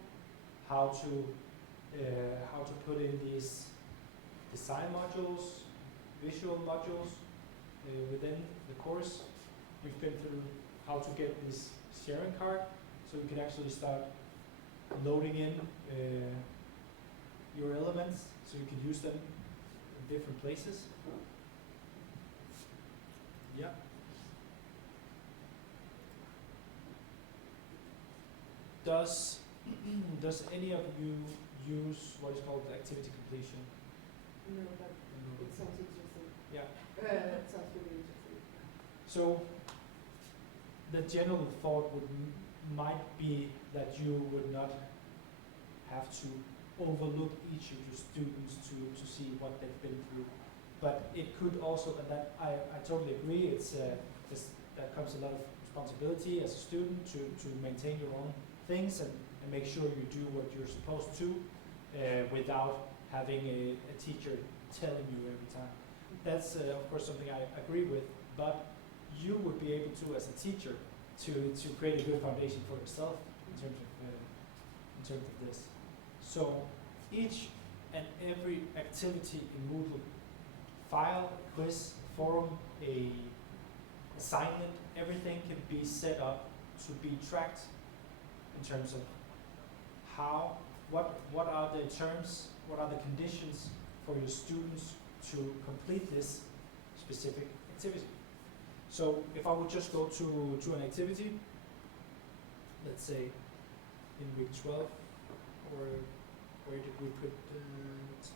how to put in these design modules, visual modules within the course. We've been through how to get this sharing card so you can actually start loading in your elements so you can use them in different places. Yeah. Does any of you use what is called activity completion? No, but it sounds interesting. Yeah. It sounds really interesting. So the general thought might be that you would not have to overlook each of your students to see what they've been through. But it could also, and that I totally agree, that comes a lot of responsibility as a student to maintain your own things and make sure you do what you're supposed to without having a teacher telling you every time. That's of course something I agree with, but you would be able to, as a teacher, to create a good foundation for yourself in terms of this. So each and every activity in Moodle, file, quiz, forum, a assignment, everything can be set up to be tracked in terms of what are the terms, what are the conditions for your students to complete this specific activity. So if I would just go to an activity, let's say in week 12, or where did we put, let's see.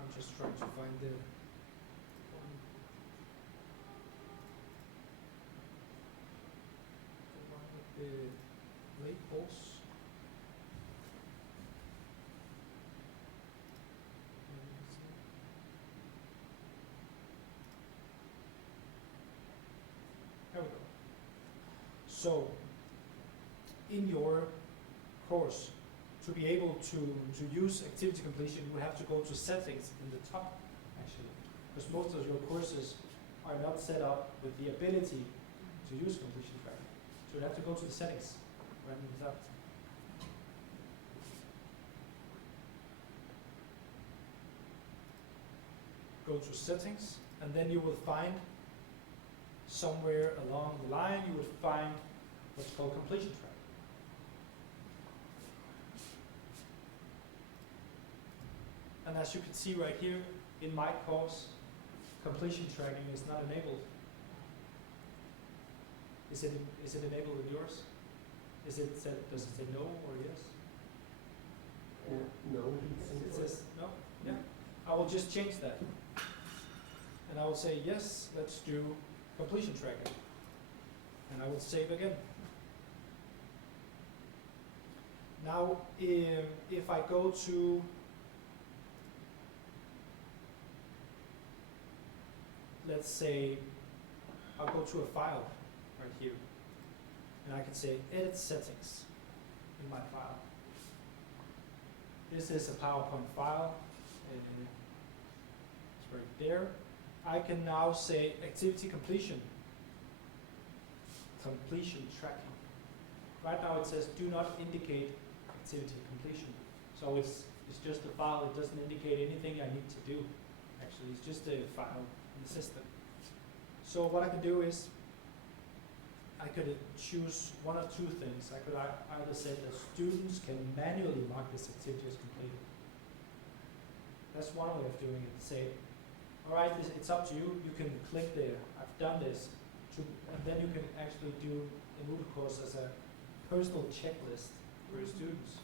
I'm just trying to find the one. The one with the late pulse. There we go. So, in your course, to be able to use activity completion, you would have to go to settings in the top, actually, because most of your courses are not set up with the ability to use completion tracking. So you have to go to the settings right in the top. Go to settings, and then you will find somewhere along the line, you will find what's called completion tracking. And as you can see right here, in my course, completion tracking is not enabled. Is it enabled in yours? Does it say no or yes? No. It says no? Yeah. I will just change that. And I will say yes, let's do completion tracking. And I will save again. Now, if I go to let's say I'll go to a file right here, and I can say edit settings in my file. This is a PowerPoint file, it's right there. I can now say activity completion tracking. Right now it says do not indicate activity completion. So it's just a file, it doesn't indicate anything I need to do. Actually, it's just a file in the system. So what I can do is I could choose one of two things. I could either say that students can manually mark this activity as completed. That's one way of doing it. Say, all right, it's up to you. You can click there. I've done this. And then you can actually do a Moodle course as a personal checklist for your students.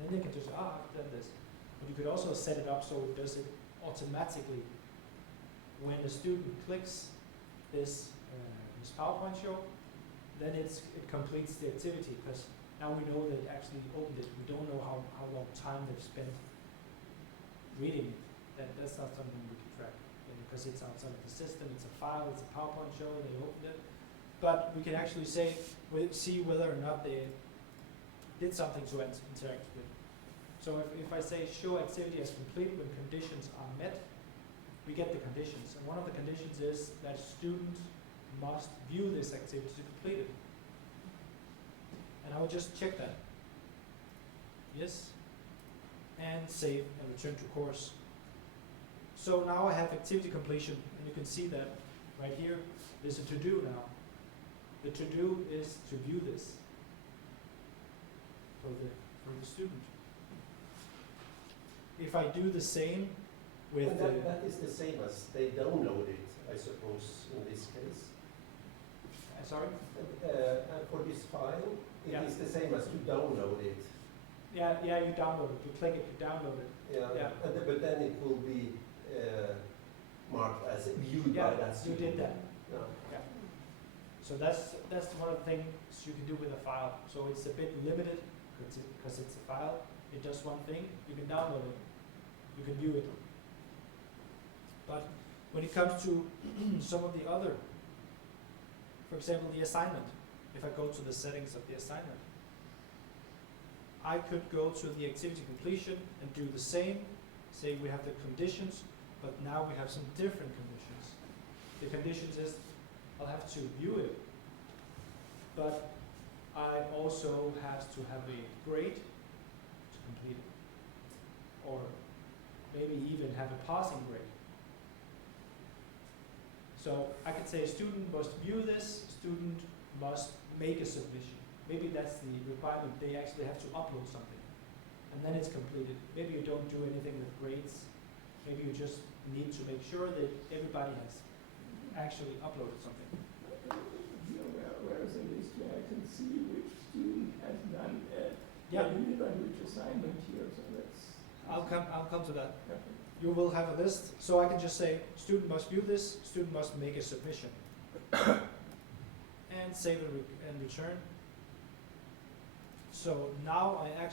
Then they can just, I've done this. But you could also set it up so it does it automatically. When the student clicks this PowerPoint show, then it completes the activity, because now we know that it actually opened it. We don't know how long time they've spent reading it. That's not something we can track, because it's outside of the system. It's a file, it's a PowerPoint show, they opened it. But we can actually see whether or not they did something to interact with. So if I say show activity as complete when conditions are met, we get the conditions. And one of the conditions is that student must view this activity to complete it. And I will just check that. Yes. And save and return to course. So now I have activity completion, and you can see that right here, there's a to-do now. The to-do is to view this for the student. If I do the same with and that is the same as they download it, I suppose, in this case. Sorry? For this file, it is the same as to download it. Yeah, you download it. You click it, you download it. Yeah. But then it will be marked as viewed by that student. You did that. Yeah. So that's one of the things you can do with a file. So it's a bit limited because it's a file. It does one thing. You can download it. You can view it. But when it comes to some of the other, for example, the assignment, if I go to the settings of the assignment, I could go to the activity completion and do the same. Say we have the conditions, but now we have some different conditions. The conditions is I'll have to view it, but I also have to have a grade to complete it, or maybe even have a passing grade. So I could say a student must view this, student must make a submission. Maybe that's the requirement, they actually have to upload something. And then it's completed. Maybe you don't do anything with grades. Maybe you just need to make sure that everybody has actually uploaded something. Whereas in this here I can see which student has done Yeah. which assignment here, so that's... I'll come to that. Okay. You will have a list, so I can just say, student must view this, student must make a submission. And save and return. So now I've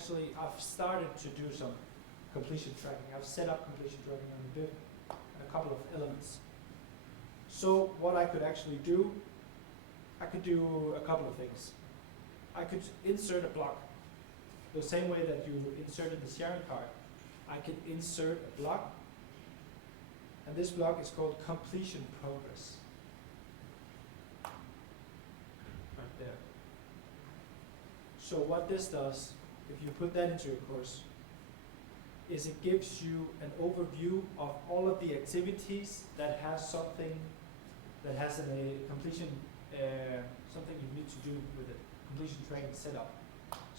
started to do some completion tracking. I've set up completion tracking on a couple of elements. So what I could actually do, I could do a couple of things. I could insert a block. The same way that you inserted the sharing card, I could insert a block. And this block is called completion progress. Right there. So what this does, if you put that into your course, is it gives you an overview of all of the activities that has something that has a completion, something you need to do with it, completion tracking set up.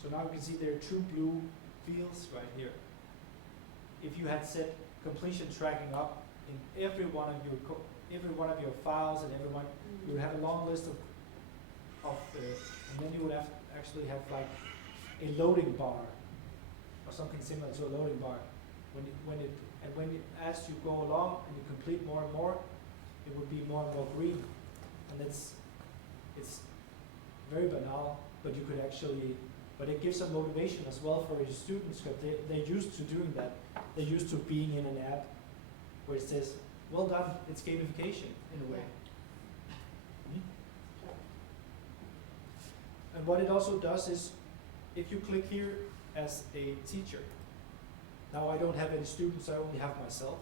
So now you can see there are two blue fields right here. If you had set completion tracking up in every one of your files and everyone, you would have a long list of and then you would actually have like a loading bar or something similar to a loading bar. As you go along and you complete more and more, it would be more and more green. And it's very banal, but you could actually, but it gives some motivation as well for your students because they're used to doing that. They're used to being in an app where it says, well done, it's gamification in a way. And what it also does is, if you click here as a teacher, now I don't have any students, I only have myself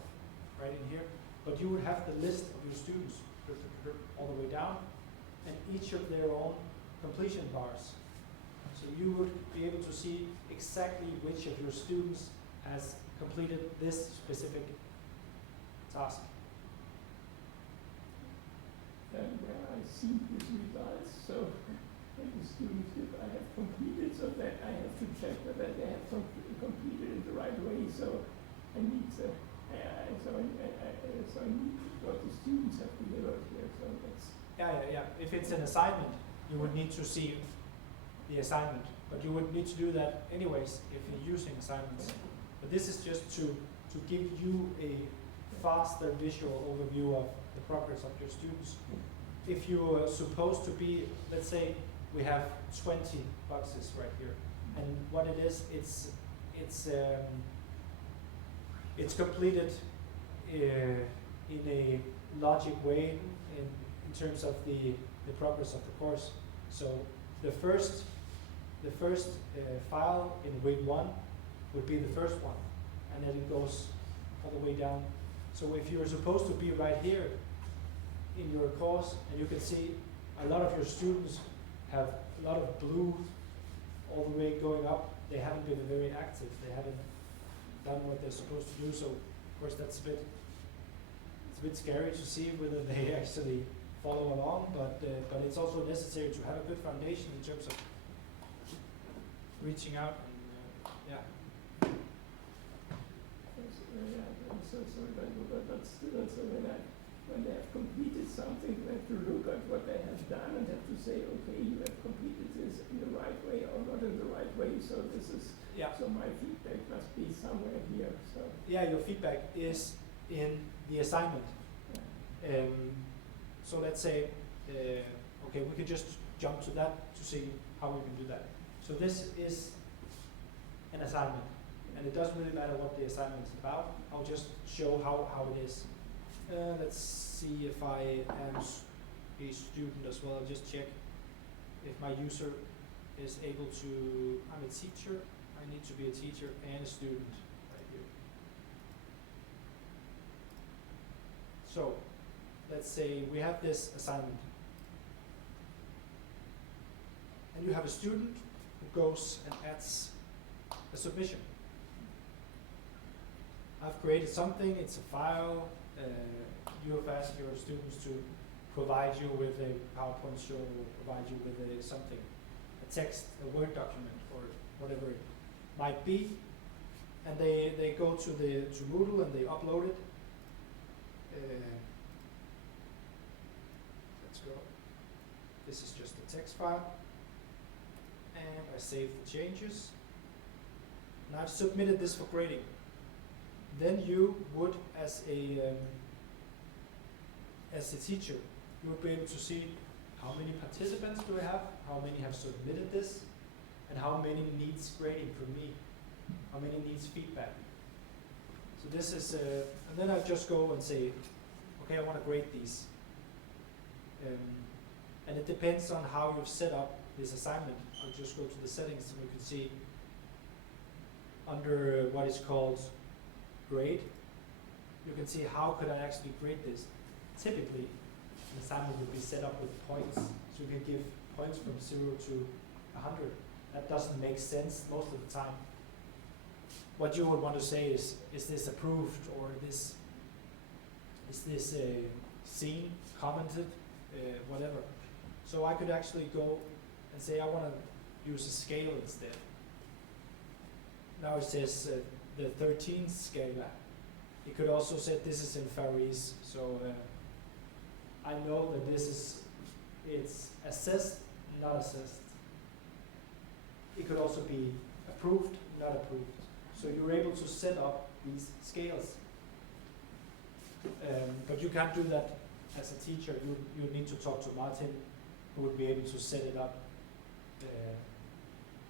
right in here, but you would have the list of your students all the way down, and each of their own completion bars. So you would be able to see exactly which of your students has completed this specific task. And where I see these results, so when the students, if I have completed, so that I have to check whether they have completed it the right way. So I need to, so I need what the students have delivered here. So that's Yeah. If it's an assignment, you would need to see the assignment, but you would need to do that anyways if you're using assignments. But this is just to give you a faster visual overview of the progress of your students. If you are supposed to be, let's say we have 20 boxes right here, and what it is, it's completed in a logic way in terms of the progress of the course. So the first file in week 1 would be the first one, and then it goes all the way down. So if you're supposed to be right here in your course, and you can see a lot of your students have a lot of blue all the way going up, they haven't been very active, they haven't done what they're supposed to do, so of course it's a bit scary to see whether they actually follow along, but it's also necessary to have a good foundation in terms of reaching out and So when they have completed something, they have to look at what they have done and have to say, okay, you have completed this in the right way or not in the right way. So this is so my feedback must be somewhere here. So your feedback is in the assignment. So let's say, Okay, we can just jump to that to see how we can do that. So this is an assignment, and it doesn't really matter what the assignment is about. I'll just show how it is. Let's see if I am a student as well. I'll just check if my user is able to, I'm a teacher, I need to be a teacher and a student right here. So let's say we have this assignment, and you have a student who goes and adds a submission. I've created something, it's a file. You have asked your students to provide you with a PowerPoint show, or provide you with something, a text, a Word document, or whatever it might be. And they go to Moodle and they upload it. Let's go. This is just a text file. And I save the changes. And I've submitted this for grading. Then you would, as a teacher, you would be able to see how many participants do I have, how many have submitted this, and how many needs grading from me, how many needs feedback. So this is, and then I just go and say, okay, I want to grade these. And it depends on how you've set up this assignment. I'll just go to the settings and you can see under what is called grade, you can see how could I actually grade this. Typically, an assignment would be set up with points, so you can give points from 0 to 100. That doesn't make sense most of the time. What you would want to say is this approved, or is this seen, commented, whatever. So I could actually go and say I want to use a scale instead. Now it says the 13 scale. It could also say this is in Faroese, so I know that it's assessed, not assessed. It could also be approved, not approved. So you're able to set up these scales. But you can't do that as a teacher. You need to talk to Martin, who would be able to set it up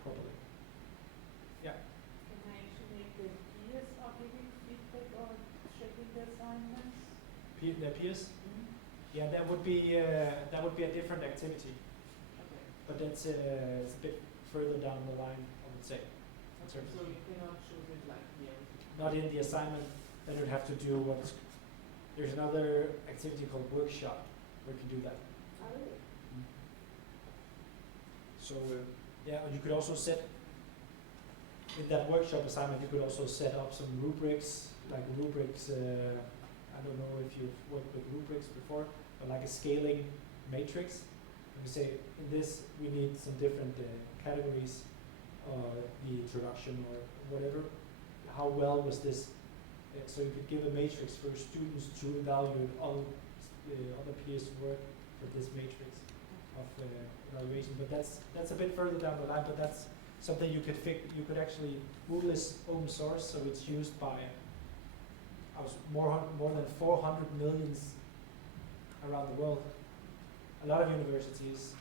properly. Yeah. Can I actually make the peers are giving feedback or checking the assignments? Their peers? Mm-hmm. Yeah, that would be a different activity. Okay. But that's it's a bit further down the line, I would say. So you cannot choose it like here. Not in the assignment. Then you'd have to do there's another activity called workshop where you can do that. Oh, really? So yeah, and you could also set in that workshop assignment. You could also set up some rubrics, like rubrics. I don't know if you've worked with rubrics before, but like a scaling matrix. And we say in this we need some different categories, the introduction or whatever. How well was this? So you could give a matrix for students to evaluate all other peers' work for this matrix of evaluation. But that's a bit further down the line. But that's something you could You could actually, Moodle is open source, so it's used by more than 400 million around the world. A lot of universities.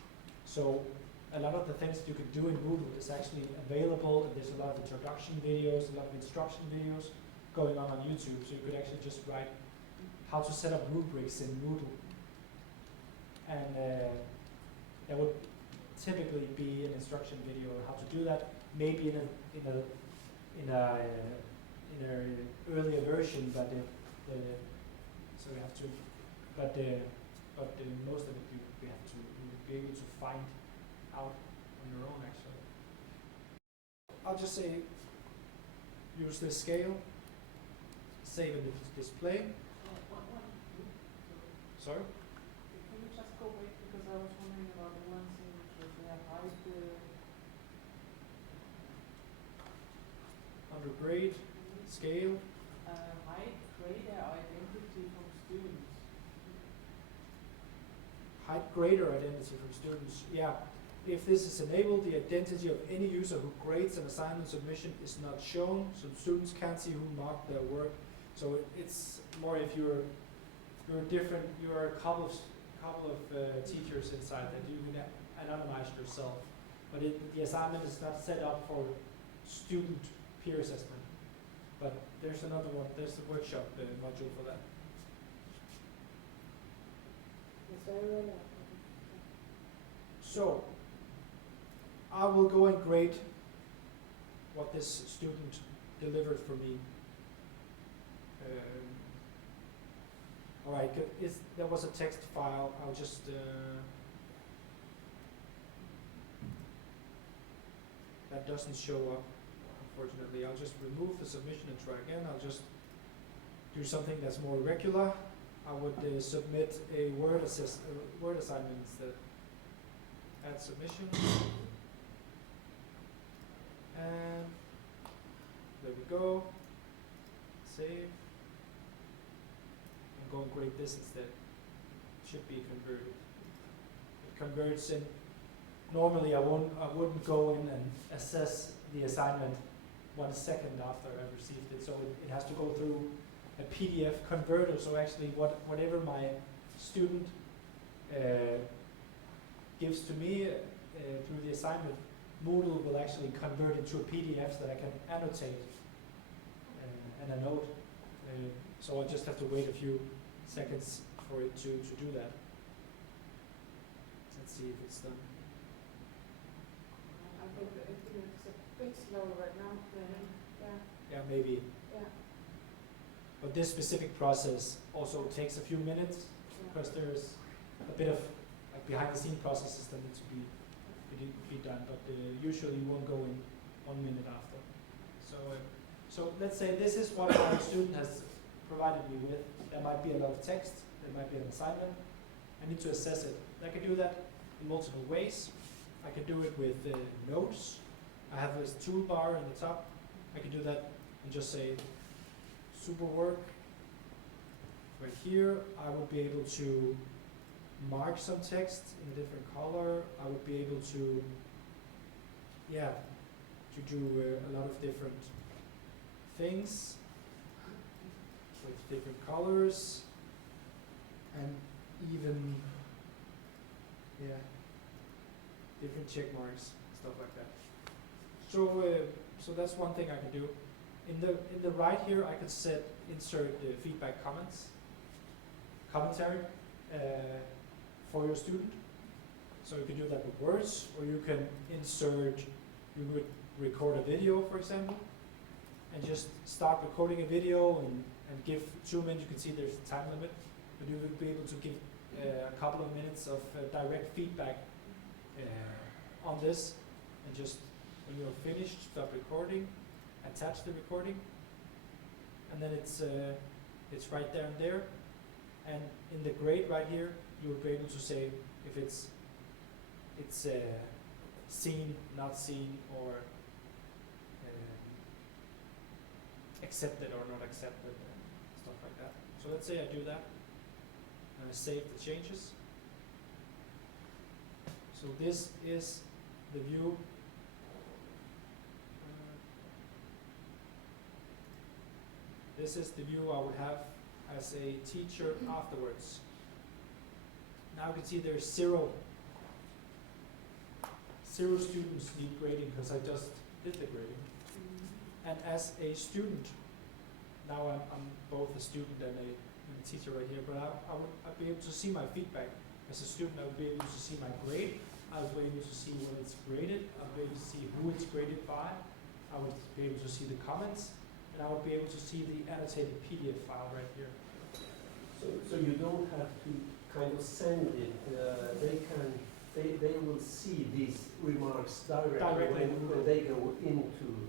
So a lot of the things that you could do in Moodle is actually available, and there's a lot of introduction videos, a lot of instruction videos going on YouTube. So you could actually just write how to set up rubrics in Moodle, and there would typically be an instruction video on how to do that. Maybe in a earlier version, but so you have to. But most of it you would be able to find out on your own, actually. I'll just say use the scale, save in the display. Sorry? Can you just go back, because I was wondering about the one thing which was height. Under grade, scale. Height, grade, identity from students. Height, grade, or identity from students. Yeah. If this is enabled, the identity of any user who grades an assignment submission is not shown, so students can't see who marked their work. So it's more if you're different, you're a couple couple of teachers inside that you can anonymize yourself, but the assignment is not set up for student peer assessment. But there's another one. There's the workshop module for that. It's very well. So I will go and grade what this student delivered for me. All right, there was a text file. I'll just that doesn't show up, unfortunately. I'll just remove the submission and try again. I'll just do something that's more regular. I would submit a Word assignment instead. Add submission. And there we go. Save. And go and grade this instead. It should be converted. It converts in. Normally I wouldn't go in and assess the assignment 1 second after I received it. So it has to go through a PDF converter. So actually whatever my student gives to me through the assignment, Moodle will actually convert it to a PDF that I can annotate and a note. So I just have to wait a few seconds for it to do that. Let's see if it's done. I think the internet is a bit slow right now. Yeah, maybe. Yeah. But this specific process also takes a few minutes because there's a bit of like behind the scene processes that need to be done, but usually won't go in 1 minute after. So let's say this is what my student has provided me with. There might be a lot of text, there might be an assignment. I need to assess it. I can do that in multiple ways. I can do it with notes. I have this toolbar in the top. I can do that and just say super work. Right here, I would be able to mark some text in a different color. I would be able to, to do a lot of different things with different colors and even, different check marks, stuff like that. So that's one thing I can do. In the right here, I could insert feedback commentary for your student. So you can do that with words, or you can you would record a video, for example, and just start recording a video and give 2 minutes. You can see there's a time limit, but you would be able to give a couple of minutes of direct feedback on this, and just when you're finished, stop recording, attach the recording, and then it's right there and there. And in the grade right here, you will be able to say if it's seen, not seen, or accepted or not accepted, stuff like that. So let's say I do that, and I save the changes. So this is the view. This is the view I would have as a teacher afterwards. Now you can see there's zero students need grading because I just did the grading. And as a student, now I'm both a student and a teacher right here, but I'd be able to see my feedback. As a student, I would be able to see my grade. I would be able to see when it's graded. I would be able to see who it's graded by. I would be able to see the comments. And I would be able to see the annotated PDF file right here. So you don't have to kind of send it. They will see these remarks directly when they go into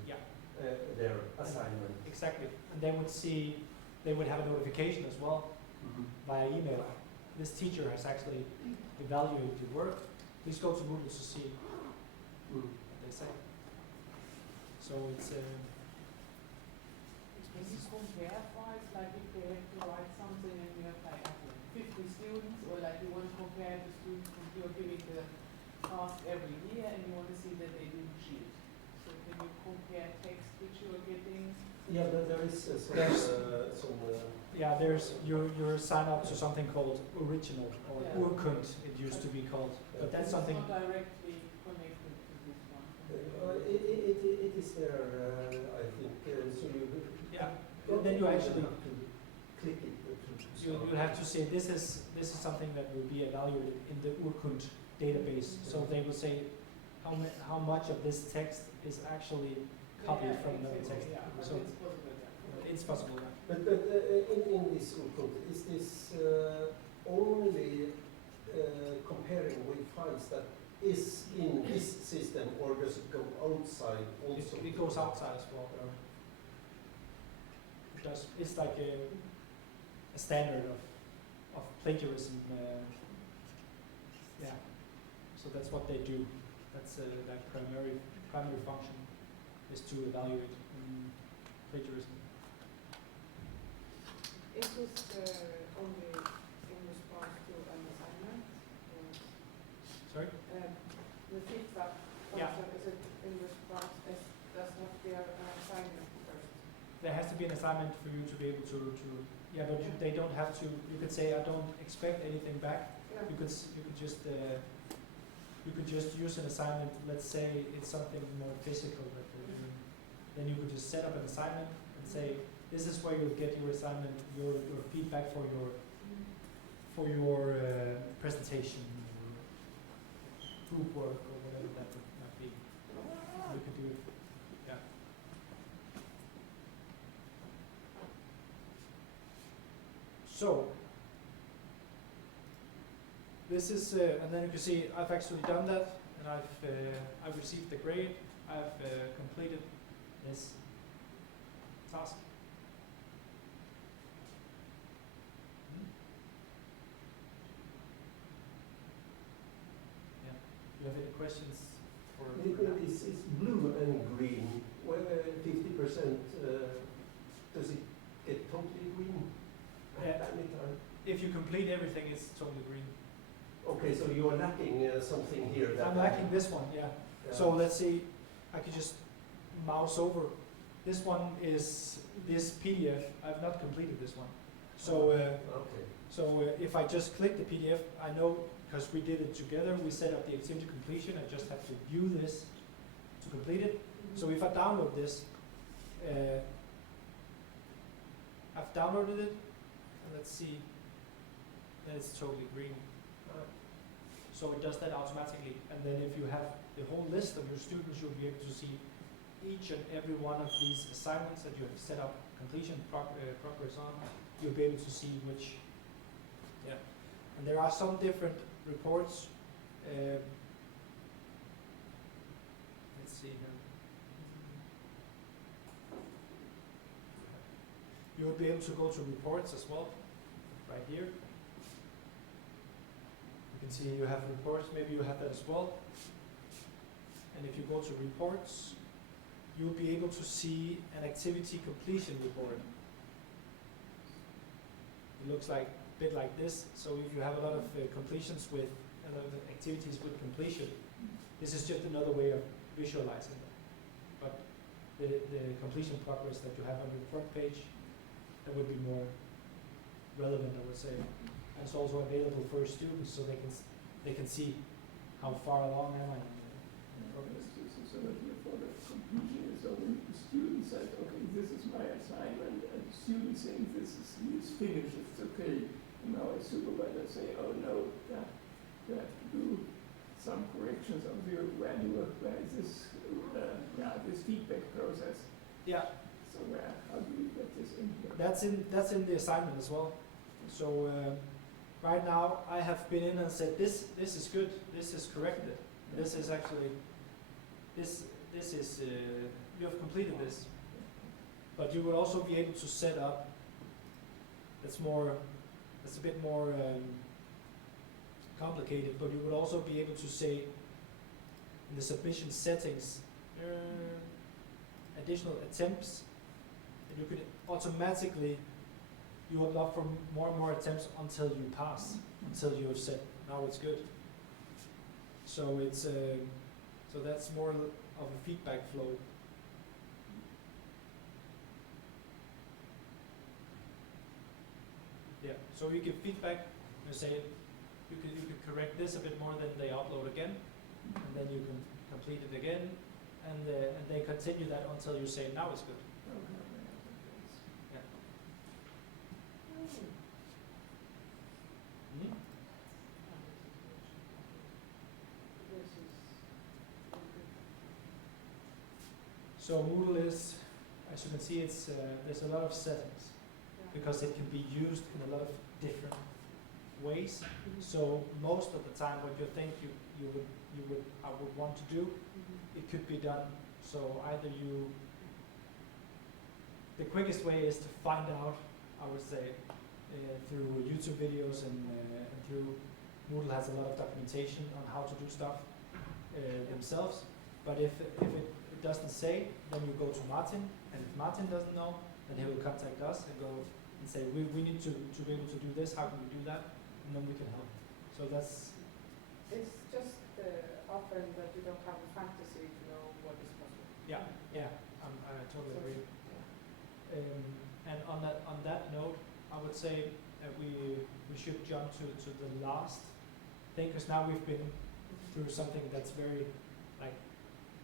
their assignment. Exactly. And they would have a notification as well via email. This teacher has actually evaluated the work. Please go to Moodle to see what they say. So it's Can you compare files, like if they have to write something and you have like 50 students, or like you want to compare the students you're giving the task every year and you want to see that they didn't cheat. So can you compare text which you are getting Yeah, there is some. Yeah, there's you sign up to something called original or Yeah. Urkund. It used to be called, but that's something. It's not directly connected to this one. It is there, I think. So you. Yeah. And then you actually have to click it. you have to say this is something that will be evaluated in the Urkund database. So they will say how much of this text is actually copied from another text. Yeah, but So it's possible, yeah. it's possible. Yeah. But in this Urkund, is this only comparing with files that is in this system, or does it go outside also? It goes outside as well. It does. It's like a standard of plagiarism. Yeah. So that's what they do. That's that primary function is to evaluate plagiarism. Is this only in response to an assignment? Sorry? The feedback Yeah. function, is it in response, does not there an assignment first? There has to be an assignment for you to be able to yeah, but they don't have to. You could say I don't expect anything back. Yeah. You could just use an assignment. Let's say it's something more physical that they're doing. Then you could just set up an assignment and say this is where you'll get your assignment, your feedback for your presentation, or group work, or whatever that might be. You could do it. Yeah. So this is, and then you can see I've actually done that, and I've received the grade. I've completed this task. Yeah. Do you have any questions for that? It's blue and green. Whether 50%, does it get totally green? If you complete everything, it's totally green. Okay, so you are lacking something here. I'm lacking this one, yeah. So let's see, I could just mouse over. This one is this PDF. I've not completed this one. So, if I just click the PDF, I know, because we did it together, we set up the activity completion. I just have to view this to complete it. So if I download this, I've downloaded it. Let's see, then it's totally green. So it does that automatically. And then if you have the whole list of your students, you'll be able to see each and every one of these assignments that you have set up completion progress on. You'll be able to see which, yeah. And there are some different reports. Let's see here. You'll be able to go to reports as well, right here. You can see you have reports, maybe you have that as well. And if you go to reports, you'll be able to see an activity completion report. It looks like a bit like this. So if you have a lot of completions with a lot of activities with completion, this is just another way of visualizing them. But the completion progress that you have on the report page, that would be more relevant, I would say. And it's also available for students, so they can see how far along am I in the progress. So that for the completion is only the student says, okay, this is my assignment, and the student saying he's finished, it's okay. And now a supervisor say, oh no, you have to do some corrections of the value of this feedback process. Yeah. So how do we get this in here? That's in the assignment as well. So right now I have been in and said this is good, this is corrected, this is actually this is you have completed this. But you will also be able to set up. That's a bit more complicated. But you will also be able to say in the submission settings additional attempts. And you could automatically, you unlock for more and more attempts until you pass, until you have said, now it's good. So it's so that's more of a feedback flow. So you give feedback, you say you could correct this a bit more, then they upload again, and then you can complete it again, and they continue that until you say now it's good. Yeah. Hmm? So Moodle is, as you can see, it's there's a lot of settings because it can be used in a lot of different ways. So most of the time, what you think I would want to do, it could be done. So either the quickest way is to find out, I would say, through YouTube videos and through Moodle has a lot of documentation on how to do stuff themselves. But if it doesn't say, then you go to Martin, and if Martin doesn't know, then he will contact us and go and say, we need to be able to do this, how can we do that? And then we can help. So that's... It's just often that you don't have a fantasy to know what is possible. Yeah, I totally agree. And on that note, I would say we should jump to the last thing, because now we've been through something that's very like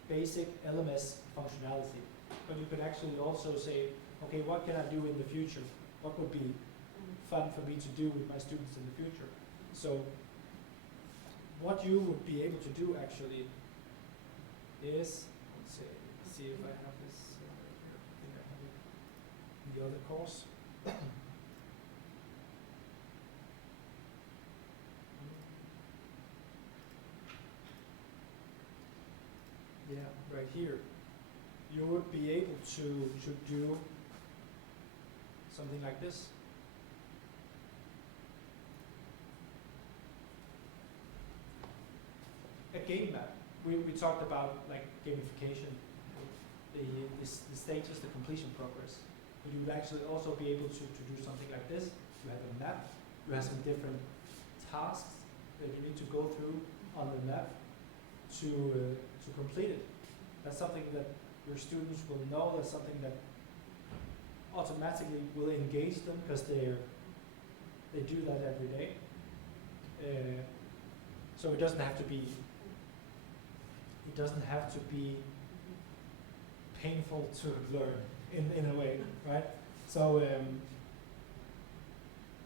basic LMS functionality. But you could actually also say, okay, what can I do in the future? What would be fun for me to do with my students in the future? So what you would be able to do actually is, let's see if I have this here. I think I have it in the other course. Yeah, right here. You would be able to do something like this. A game map. We talked about like gamification, the status, the completion progress. But you would actually also be able to do something like this. You have a map. You have some different tasks that you need to go through on the map to complete it. That's something that your students will know. That's something that automatically will engage them because they do that every day. So it doesn't have to be. It doesn't have to be painful to learn in a way, right? So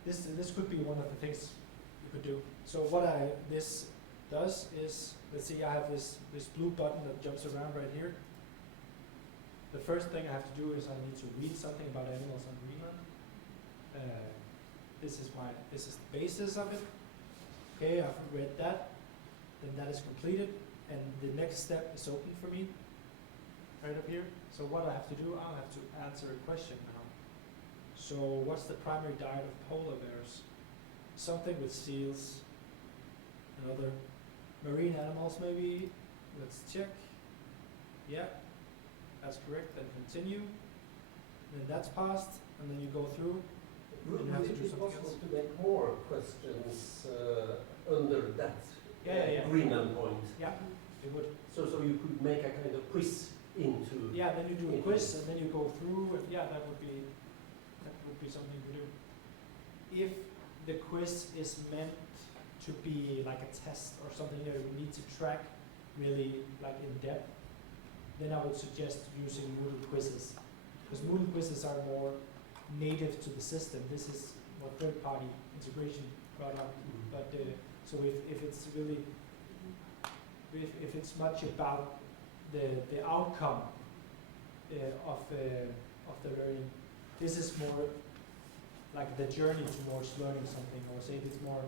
this could be one of the things you could do. So what this does is, let's see, I have this blue button that jumps around right here. The first thing I have to do is I need to read something about animals on Greenland. This is the basis of it. Okay, I've read that. Then that is completed, and the next step is open for me, right up here. So what I have to do, I'll have to answer a question now. So what's the primary diet of polar bears? Something with seals and other marine animals maybe. Let's check. Yeah, that's correct. Then continue. Then that's passed, and then you go through. Would you have to it do be something possible else. to make more questions under that Yeah. Greenland point? Yeah, it would. So you could make a kind of quiz into. Yeah, then you do a into quiz, it. and then you go through, and yeah, that would be something to do. If the quiz is meant to be like a test or something that you need to track really like in depth, then I would suggest using Moodle quizzes, because Moodle quizzes are more native to the system. This is what third-party integration brought up. But so if it's really, if it's much about the outcome of the learning, this is more like the journey towards learning something, or say it's more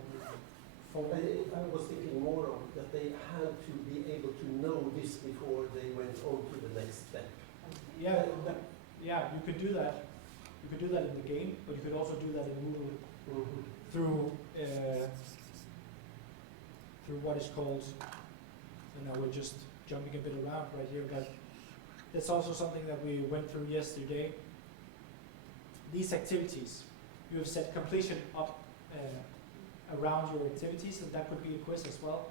forward. I was thinking more of that they had to be able to know this before they went on to the next step. Yeah, you could do that. You could do that in the game, but you could also do that in Moodle through what is called, and now we're just jumping a bit around right here, but that's also something that we went through yesterday. These activities, you have set completion up around your activities, and that could be a quiz as well.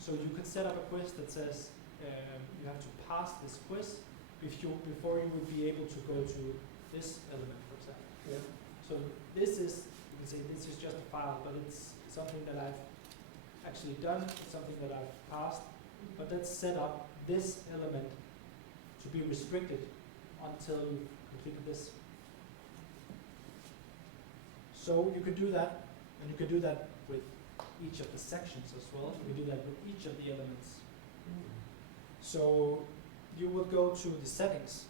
So you could set up a quiz that says you have to pass this quiz before you would be able to go to this element, for example. Yeah. So this is, you can can say this is just a file, but it's something that I've actually done, it's something that I've passed, but let's set up this element to be restricted until you've completed this. So you could do that, and you could do that with each of the sections as well. You can do that with each of the elements. So you will go to the settings,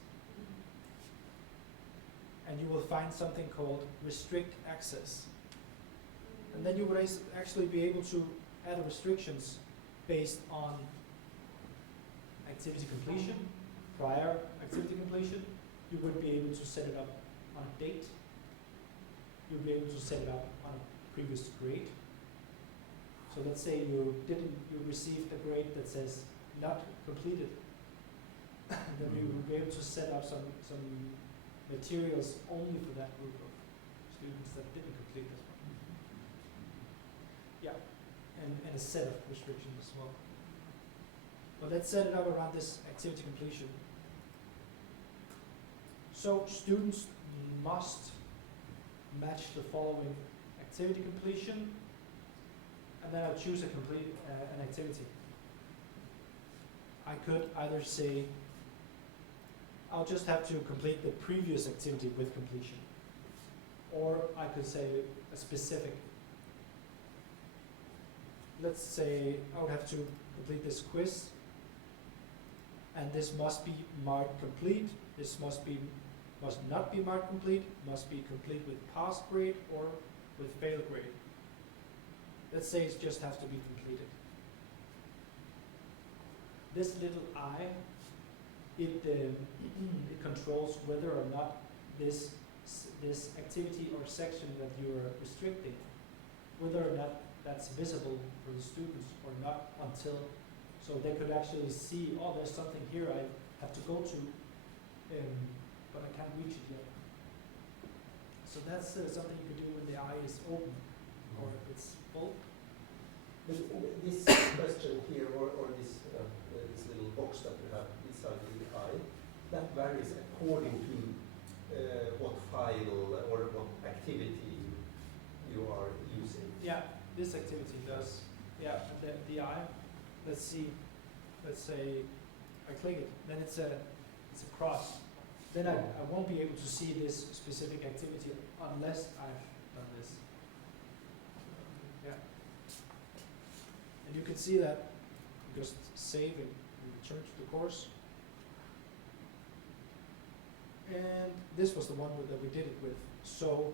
and you will find something called restrict access. And then you would actually be able to add restrictions based on activity completion, prior activity completion. You would be able to set it up on a date. You'll be able to set it up on a previous grade. So let's say you received a grade that says not completed. Then you will be able to set up some materials only for that group of students that didn't complete this one. Yeah, and a set of restrictions as well. But let's set it up around this activity completion. So students must match the following: activity completion, and then I'll choose an activity. I could either say I'll just have to complete the previous activity with completion, or I could say a specific. Let's say I would have to complete this quiz, and this must be marked complete. This must not be marked complete, must be complete with pass grade or with fail grade. Let's say it just has to be completed. This little I, it controls whether or not this activity or section that you are restricting, whether or not that's visible for the students or not until, so they could actually see, oh, there's something here I have to go to, but I can't reach it yet. So that's something you can do when the eye is open or if it's full. This question here, or this little box that you have inside the eye, that varies according to what file or what activity you are using. Yeah, this activity does. Yeah, the eye. Let's see. Let's say I click it, then it's a cross. Then I won't be able to see this specific activity unless I've done this. Yeah. And you can see that, just save and return to the course. And this was the one that we did it with. So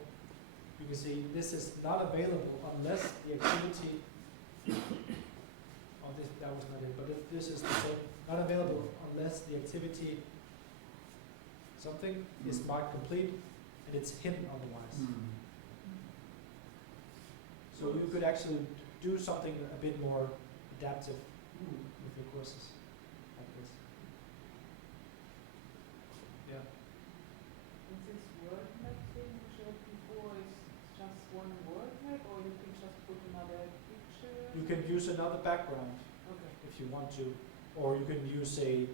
you can see this is not available unless the activity, oh, that was not it, but this is the same, not available unless the activity something is marked complete and it's hidden otherwise. So you could actually do something a bit more adaptive with your courses like this. Yeah. And this word map thing you showed before is just one word map, or you can just put another picture? You can use another background if you want to, or you can use a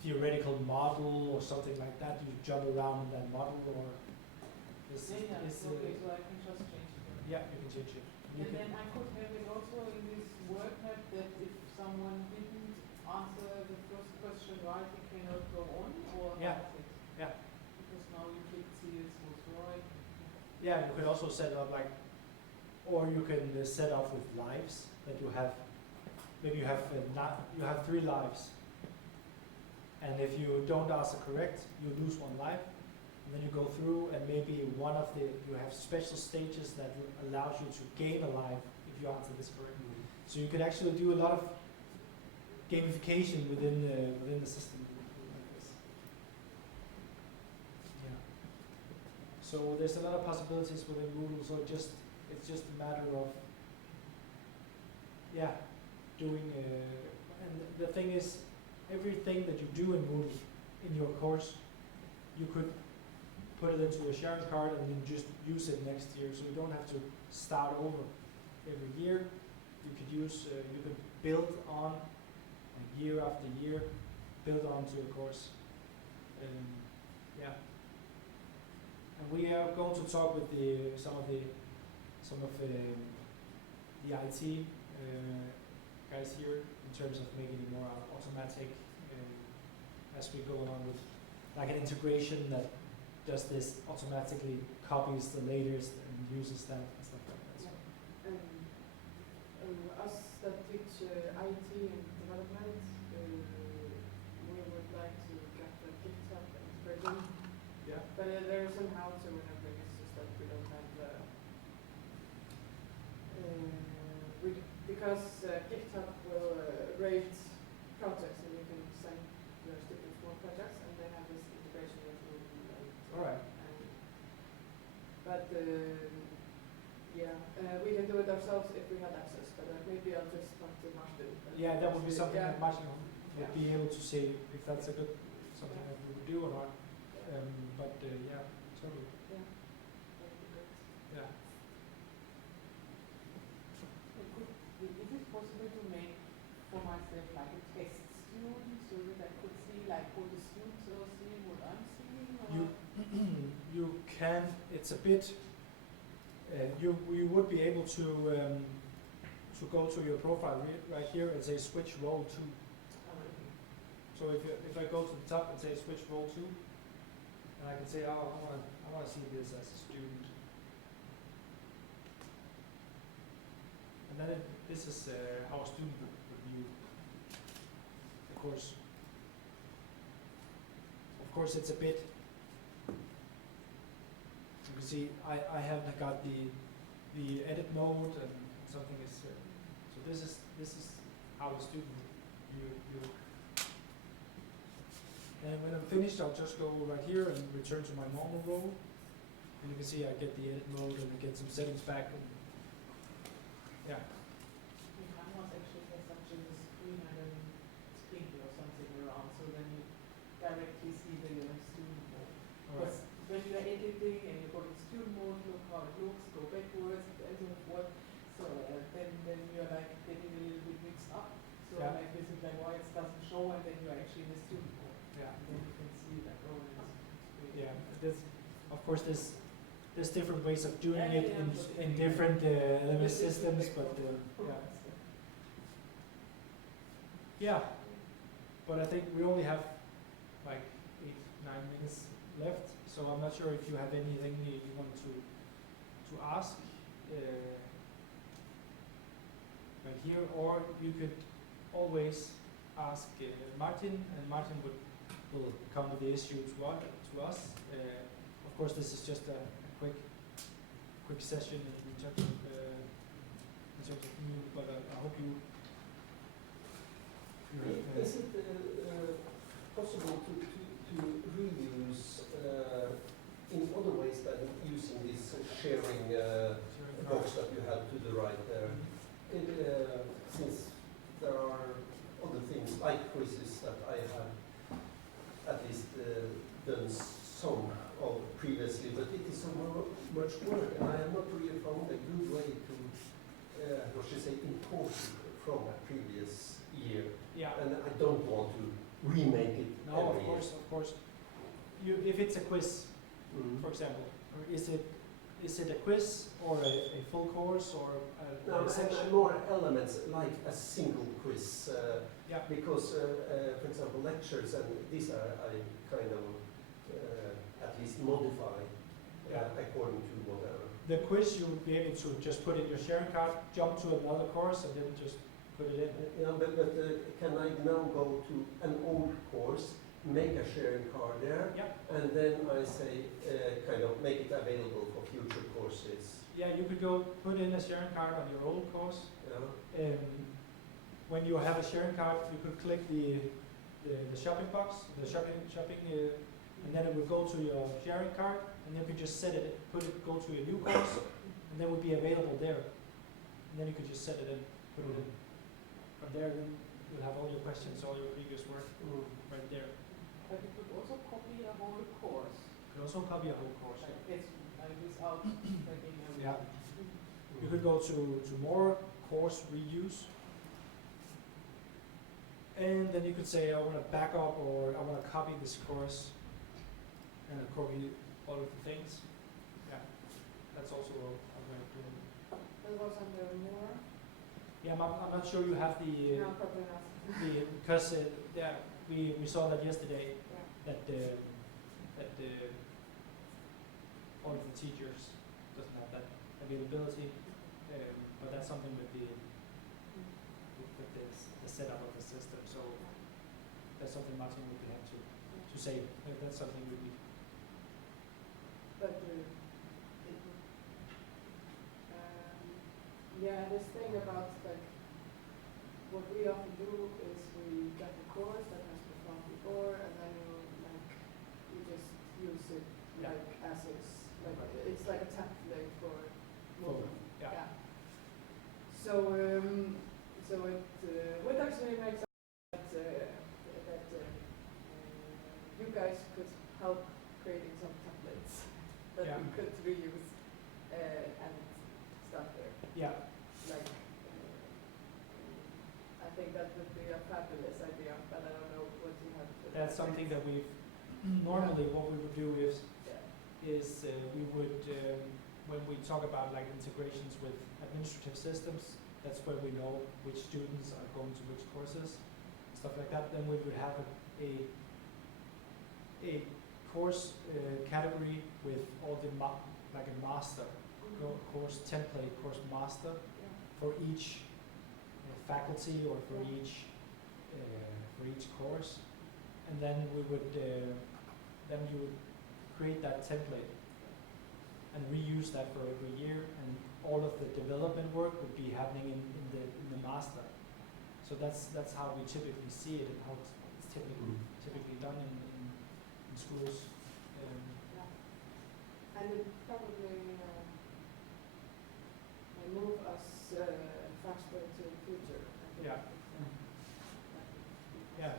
theoretical model or something like that. You jump around in that model, or this okay, so I can just change it. Yeah, you can change it. And then I could have it also in this word map that if someone didn't answer the first question right, he cannot go on, or Yeah. how is it? Yeah. Because now you click see this was right. Yeah, you can also set up like, or you can set up with lives that you have. Maybe you have you have 3 lives, and if you don't answer correct, you lose 1 life. And then you go through, and maybe you have special stages that allows you to gain a life if you answer this correctly. So you can actually do a lot of gamification within the system like this. Yeah. So there's a lot of possibilities within Moodle. So it's just a matter of doing. And the thing is, everything that you do in Moodle in your course, you could put it into a sharing card and then just use it next year. So you don't have to start over every year. You could you could build on year after year, build onto your course. Yeah. And we are going to talk with some of the some of the IT guys here in terms of making it more automatic as we go along with like an integration that does this automatically, copies the latest and uses that and stuff like that. So. Us that teach IT and development, we would like to get the GitHub integration. Yeah. But there isn't how to and everything, it's just that we don't have the because GitHub will rate projects and you can send your students more projects and they have this integration with Moodle. Alright. But we can do it ourselves if we had access, but maybe I'll just talk to Martin. Yeah, that would be something Yeah. that Martin would be able to say if that's a good something that we would do or not. Yeah, totally. Yeah. That'd be good. Yeah. Is it possible to make for myself like a test student so that I could see like what the students are seeing, what I'm seeing? Or? You can. It's a bit. You would be able to go to your profile right here and say switch role to. So if I go to the top and say switch role to, and I can say, oh, I want to see this as a student. And then this is how a student would view the course. Of course, it's a bit. You can see I have got the edit mode and something is. So this is how the student would view. And when I'm finished, I'll just go right here and return to my normal role. And you can see I get the edit mode and I get some settings back. And yeah. Mine was actually has something the screen and then sprinkle or something around, so then you directly see the student mode. Alright. When you are editing and you go to student mode, look how it looks, go backwards and so forth. So then you're like getting a little bit mixed up. So Yeah. like this is like why it doesn't show and then you're actually in the student mode. Yeah. And then you can see like oh it's great. Yeah. Of course, there's different ways of doing Yeah, it yeah, in different LMS systems, but yeah. Yeah. But I think we only have like 8-9 minutes left, so I'm not sure if you have anything you want to ask right here, or you could always ask Martin, and Martin will come with the issue to us. Of course, this is just a quick session in terms of you, but I hope you. Is it possible to reuse in other ways than using this sharing box that you have to the right there? Since there are other things like quizzes that I have at least done some of previously, but it is so much work, and I have not really found a good way to, import it from a previous year. Yeah. And I don't want to remake it No, every of course. If it's a quiz, for example, or is it a quiz or a full course or a section? And more elements like a single quiz. Yeah. Because, for example, lectures and these are I kind of at least modify according to whatever. The quiz you would be able to just put in your sharing card, jump to another course, and then just put it in. Yeah, but can I now go to an old course, make a sharing card there, and then I say kind of make it available for future courses? Yeah, you could go put in a sharing card on your old course. Yeah. When you have a sharing card, you could click the shopping box, the shopping, and then it would go to your sharing card, and then you could just set it, go to a new course, and then it would be available there. And then you could just set it in, put it in. From there, then you'll have all your questions, all your previous work right there. But you could also copy a whole course. You could also copy a whole course. Like it's like without taking everything. Yeah. You could go to more course reuse. And then you could say, I want to back up or I want to copy this course and copy all of the things. Yeah, that's also a way of doing it. It was under more. Yeah, I'm not sure you have the No, probably not. because yeah, we saw that yesterday Yeah. that all of the teachers doesn't have that availability, but that's something with the setup of the system. So that's something Martin would have to say. That's something we need. But yeah, this thing about like what we often do is we get a course that has been found before, and then you just use it like as is, like it's like a template for movement. Yeah. So so it would actually make sense that you guys could help creating some templates that we could reuse and start there. Yeah. Like, I think that would be a fabulous idea, but I don't know what you have to. That's something that we've normally what we would do is we would when we talk about like integrations with administrative systems, that's where we know which students are going to which courses, stuff like that. Then we would have a course category with all the like a master course template, course master for each faculty or for each course, and then we would then you would create that template and reuse that for every year, and all of the development work would be happening in the master. So that's how we typically see it and how it's typically done in schools. And it probably move us faster to the future. I think. Yeah. Yeah,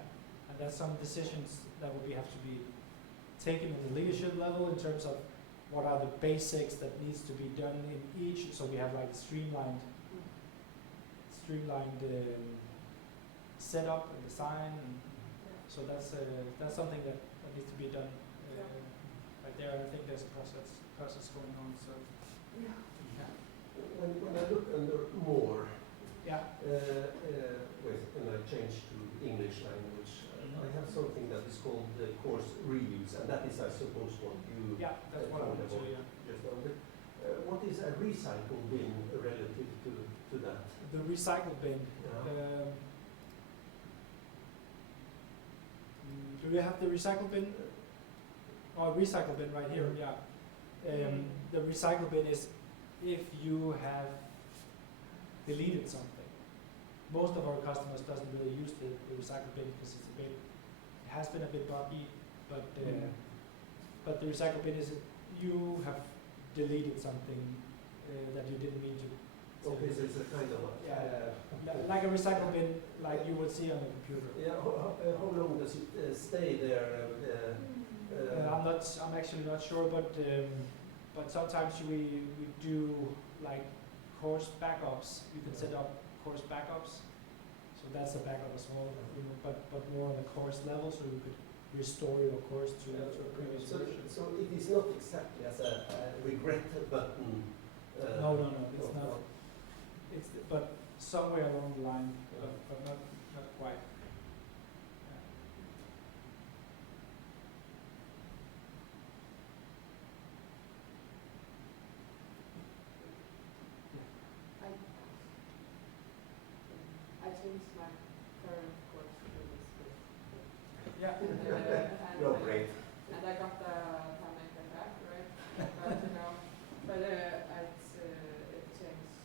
and that's some decisions that would have to be taken at the leadership level in terms of what are the basics that needs to be done in each. So we have like streamlined setup and design, and so that's something that needs to be done right there. I think there's a process going on. So yeah. When I look under more, yeah, and I change to English language, I have something that is called the course reuse, and that is, I suppose, what you that's what I want to do. just wondered. What is a recycle bin relative to that? The recycle bin. Do you have the recycle bin? Oh, recycle bin right here. Yeah. The recycle bin is if you have deleted something. Most of our customers doesn't really use the recycle bin because it has been a bit buggy, but the recycle bin is you have deleted something that you didn't mean to. Okay, so it's a kind of like a recycle bin, like you would see on a computer. Yeah. How long does it stay there? I'm actually not sure, but sometimes we do like course backups. You can set up course backups, so that's a backup as well. But more on the course level, so you could restore your course to a previous version. So it is not exactly as a regret button. No, it's not. But somewhere along the line, but not quite. I changed my current course to this course. Yeah. You're brave. And I got the panic attack, right? But it changed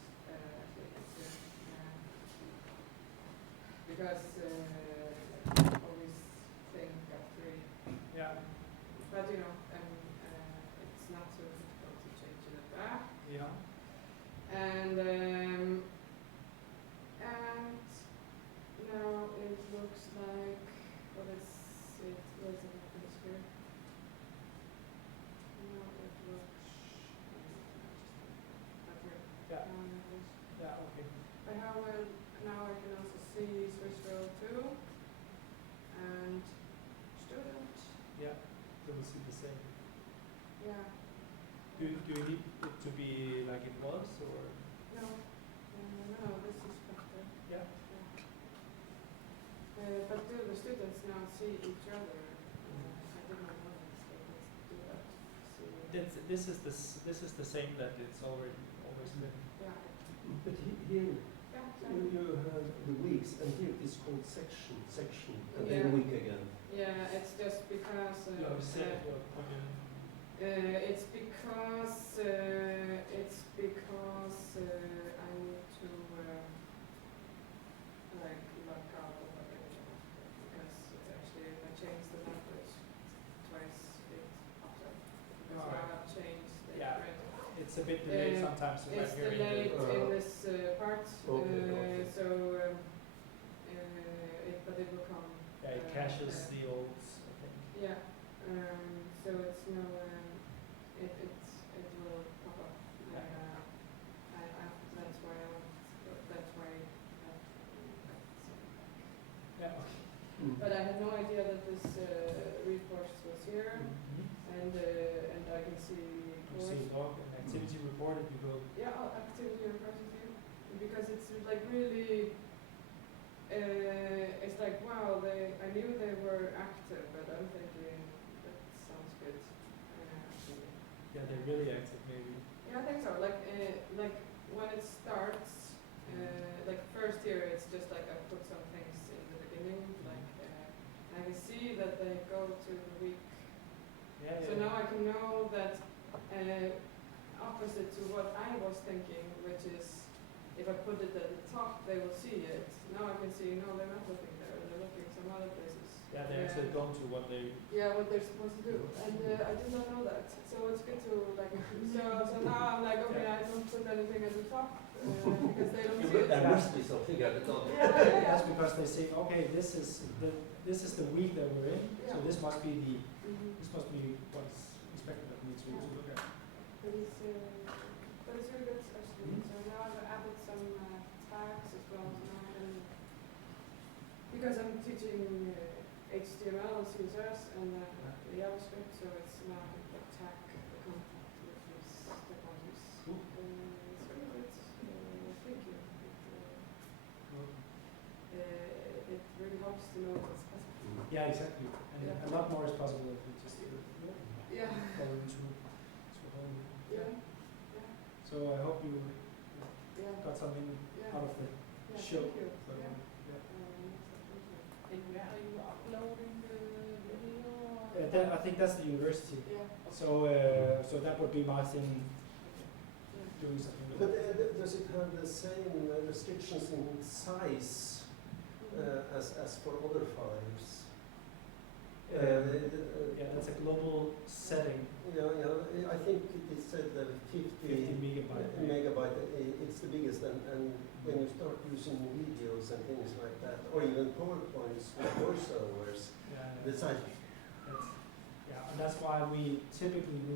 because I always think of three. Yeah. But it's not so difficult to change it back. Yeah. And now it looks like, what is it? What is it on the screen? Now it looks okay. Yeah. Yeah. Okay. But now I can also see Swiss Roll 2 and student. Yeah. So we see the same. Yeah. Do you need it to be like it was, or? No. students now see each other. I did not know that they could do that. See, This is the same that it's always been. yeah. But here Yeah, you have the weeks, and here it is called section, and then Yeah. week again. Yeah, it's just because You have said your point in. it's because I need to like look out of everything because actually if I change the language twice it pops up because Alright. now I've changed the Yeah. grid. It's a bit delayed sometimes. If It's I'm hearing delayed the, in this part, Okay. so but it will come. yeah, it caches the old. I think. Yeah, so it's no, it will pop up. Yeah. That's why I want, that's why Yeah. But I had no idea that this report was here, and I can see You see log and activity reported. You go. yeah, activity report is here, because it's like really, it's like, wow, I knew they were active, but I'm thinking, that sounds good, actually. Yeah, they're really active. Maybe. Yeah, I think so. Like when it starts, like first year, it's just like I put some things in the beginning, like I can see that they go to the week. Yeah. So now I can know that opposite to what I was thinking, which is if I put it at the top, they will see it. Now I can see, no, they're not looking there. They're looking some other places. Yeah, they're actually going to what they. Yeah, what they're supposed to do, and I did not know that. So it's good to like. So now I'm like, okay, I don't put anything at the top because they don't see it. There must be something at the top. Yeah. That's because they say, okay, this is the week that we're in, so Yeah. this must be the Mhm. this must be what's expected of me to look at. But it's really good actually. So now I've added some tags as well. So now I can, because I'm teaching HTML and CSS and JavaScript, so it's now I can tag the content with these technologies. Cool. It's really good. Thank you. It really helps to know what's possible. Yeah, exactly. And Yeah. a lot more is possible if we just Yeah. go into a whole. Yeah. So I hope you Yeah. got something Yeah. out of the Yeah. show. Thank you. But, Yeah. yeah. And where are you uploading the video? I think that's the university. Yeah. So that would be Martin Yeah. doing something with But it. does it have the same restrictions in size as for other files? Yeah, that's a global setting. Yeah, I think it said that 50 megabyte. megabyte, it's the biggest, and when you start using videos and things like that, or even PowerPoints with voiceovers, Yeah. the size. Yeah, and that's why we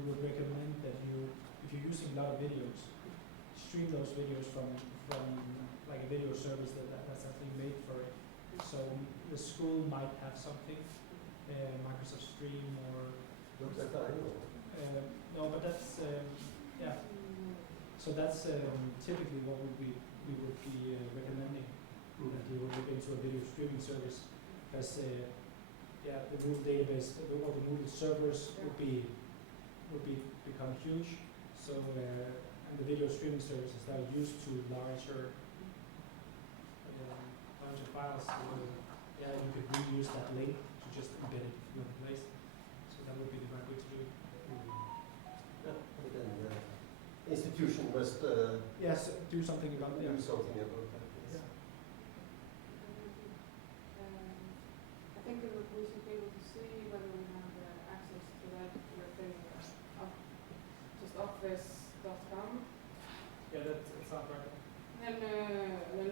would recommend that if you're using a lot of videos, stream those videos from like a video service that's actually made for it. So the school might have something, Microsoft Stream or. Not that I know. No, but that's yeah. So that's typically what we would be recommending, that you would look into a video streaming service, because yeah, the Moodle database or the Moodle servers would become huge. So and the video streaming services that are used to larger files, yeah, you could reuse that link to just embed it in one place. So that would be the right way to do it. But then the institution must Yes, do something about do that. something about that. Yeah. I think we should be able to see whether we have access to that thing, just office.com. Yeah, that's not right. Then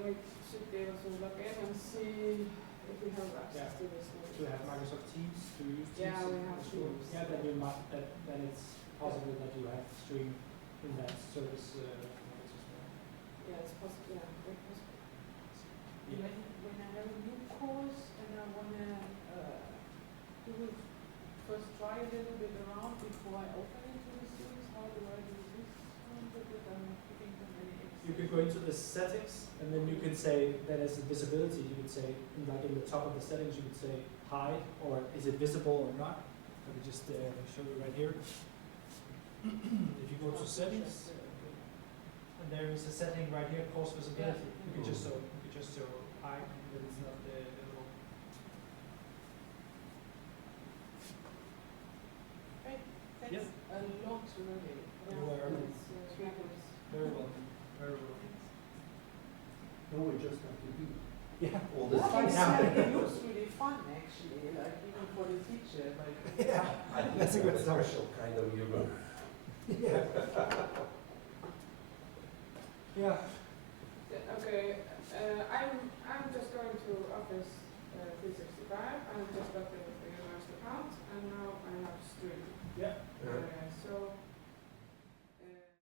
we should be able to log in and see if we have access to this. To have Microsoft Teams, to use Teams. Yeah, we in have the school. Teams. Yeah, then then it's possible that you have stream in that service as well. Yeah, it's possible. Yeah, very possible. When I have a new course and I wanna first try a little bit around before I open it to the students, how do I do this? But I'm putting them in You can go into the settings, and then you can say that as a visibility, you could say, like in the top of the settings, you could say hide, or is it visible or not. I could just show you right here. If you go to settings, and there is a setting right here, coarse visibility. You can just show hide, that it's not visible. Thanks Yep. a lot, really. You are very welcome. Very welcome. No, we just have to do Yeah. all the It time. looks really fun, actually, like even for the teacher. Like, Yeah. I think That's a good start. special kind of humor. Yeah. Yeah.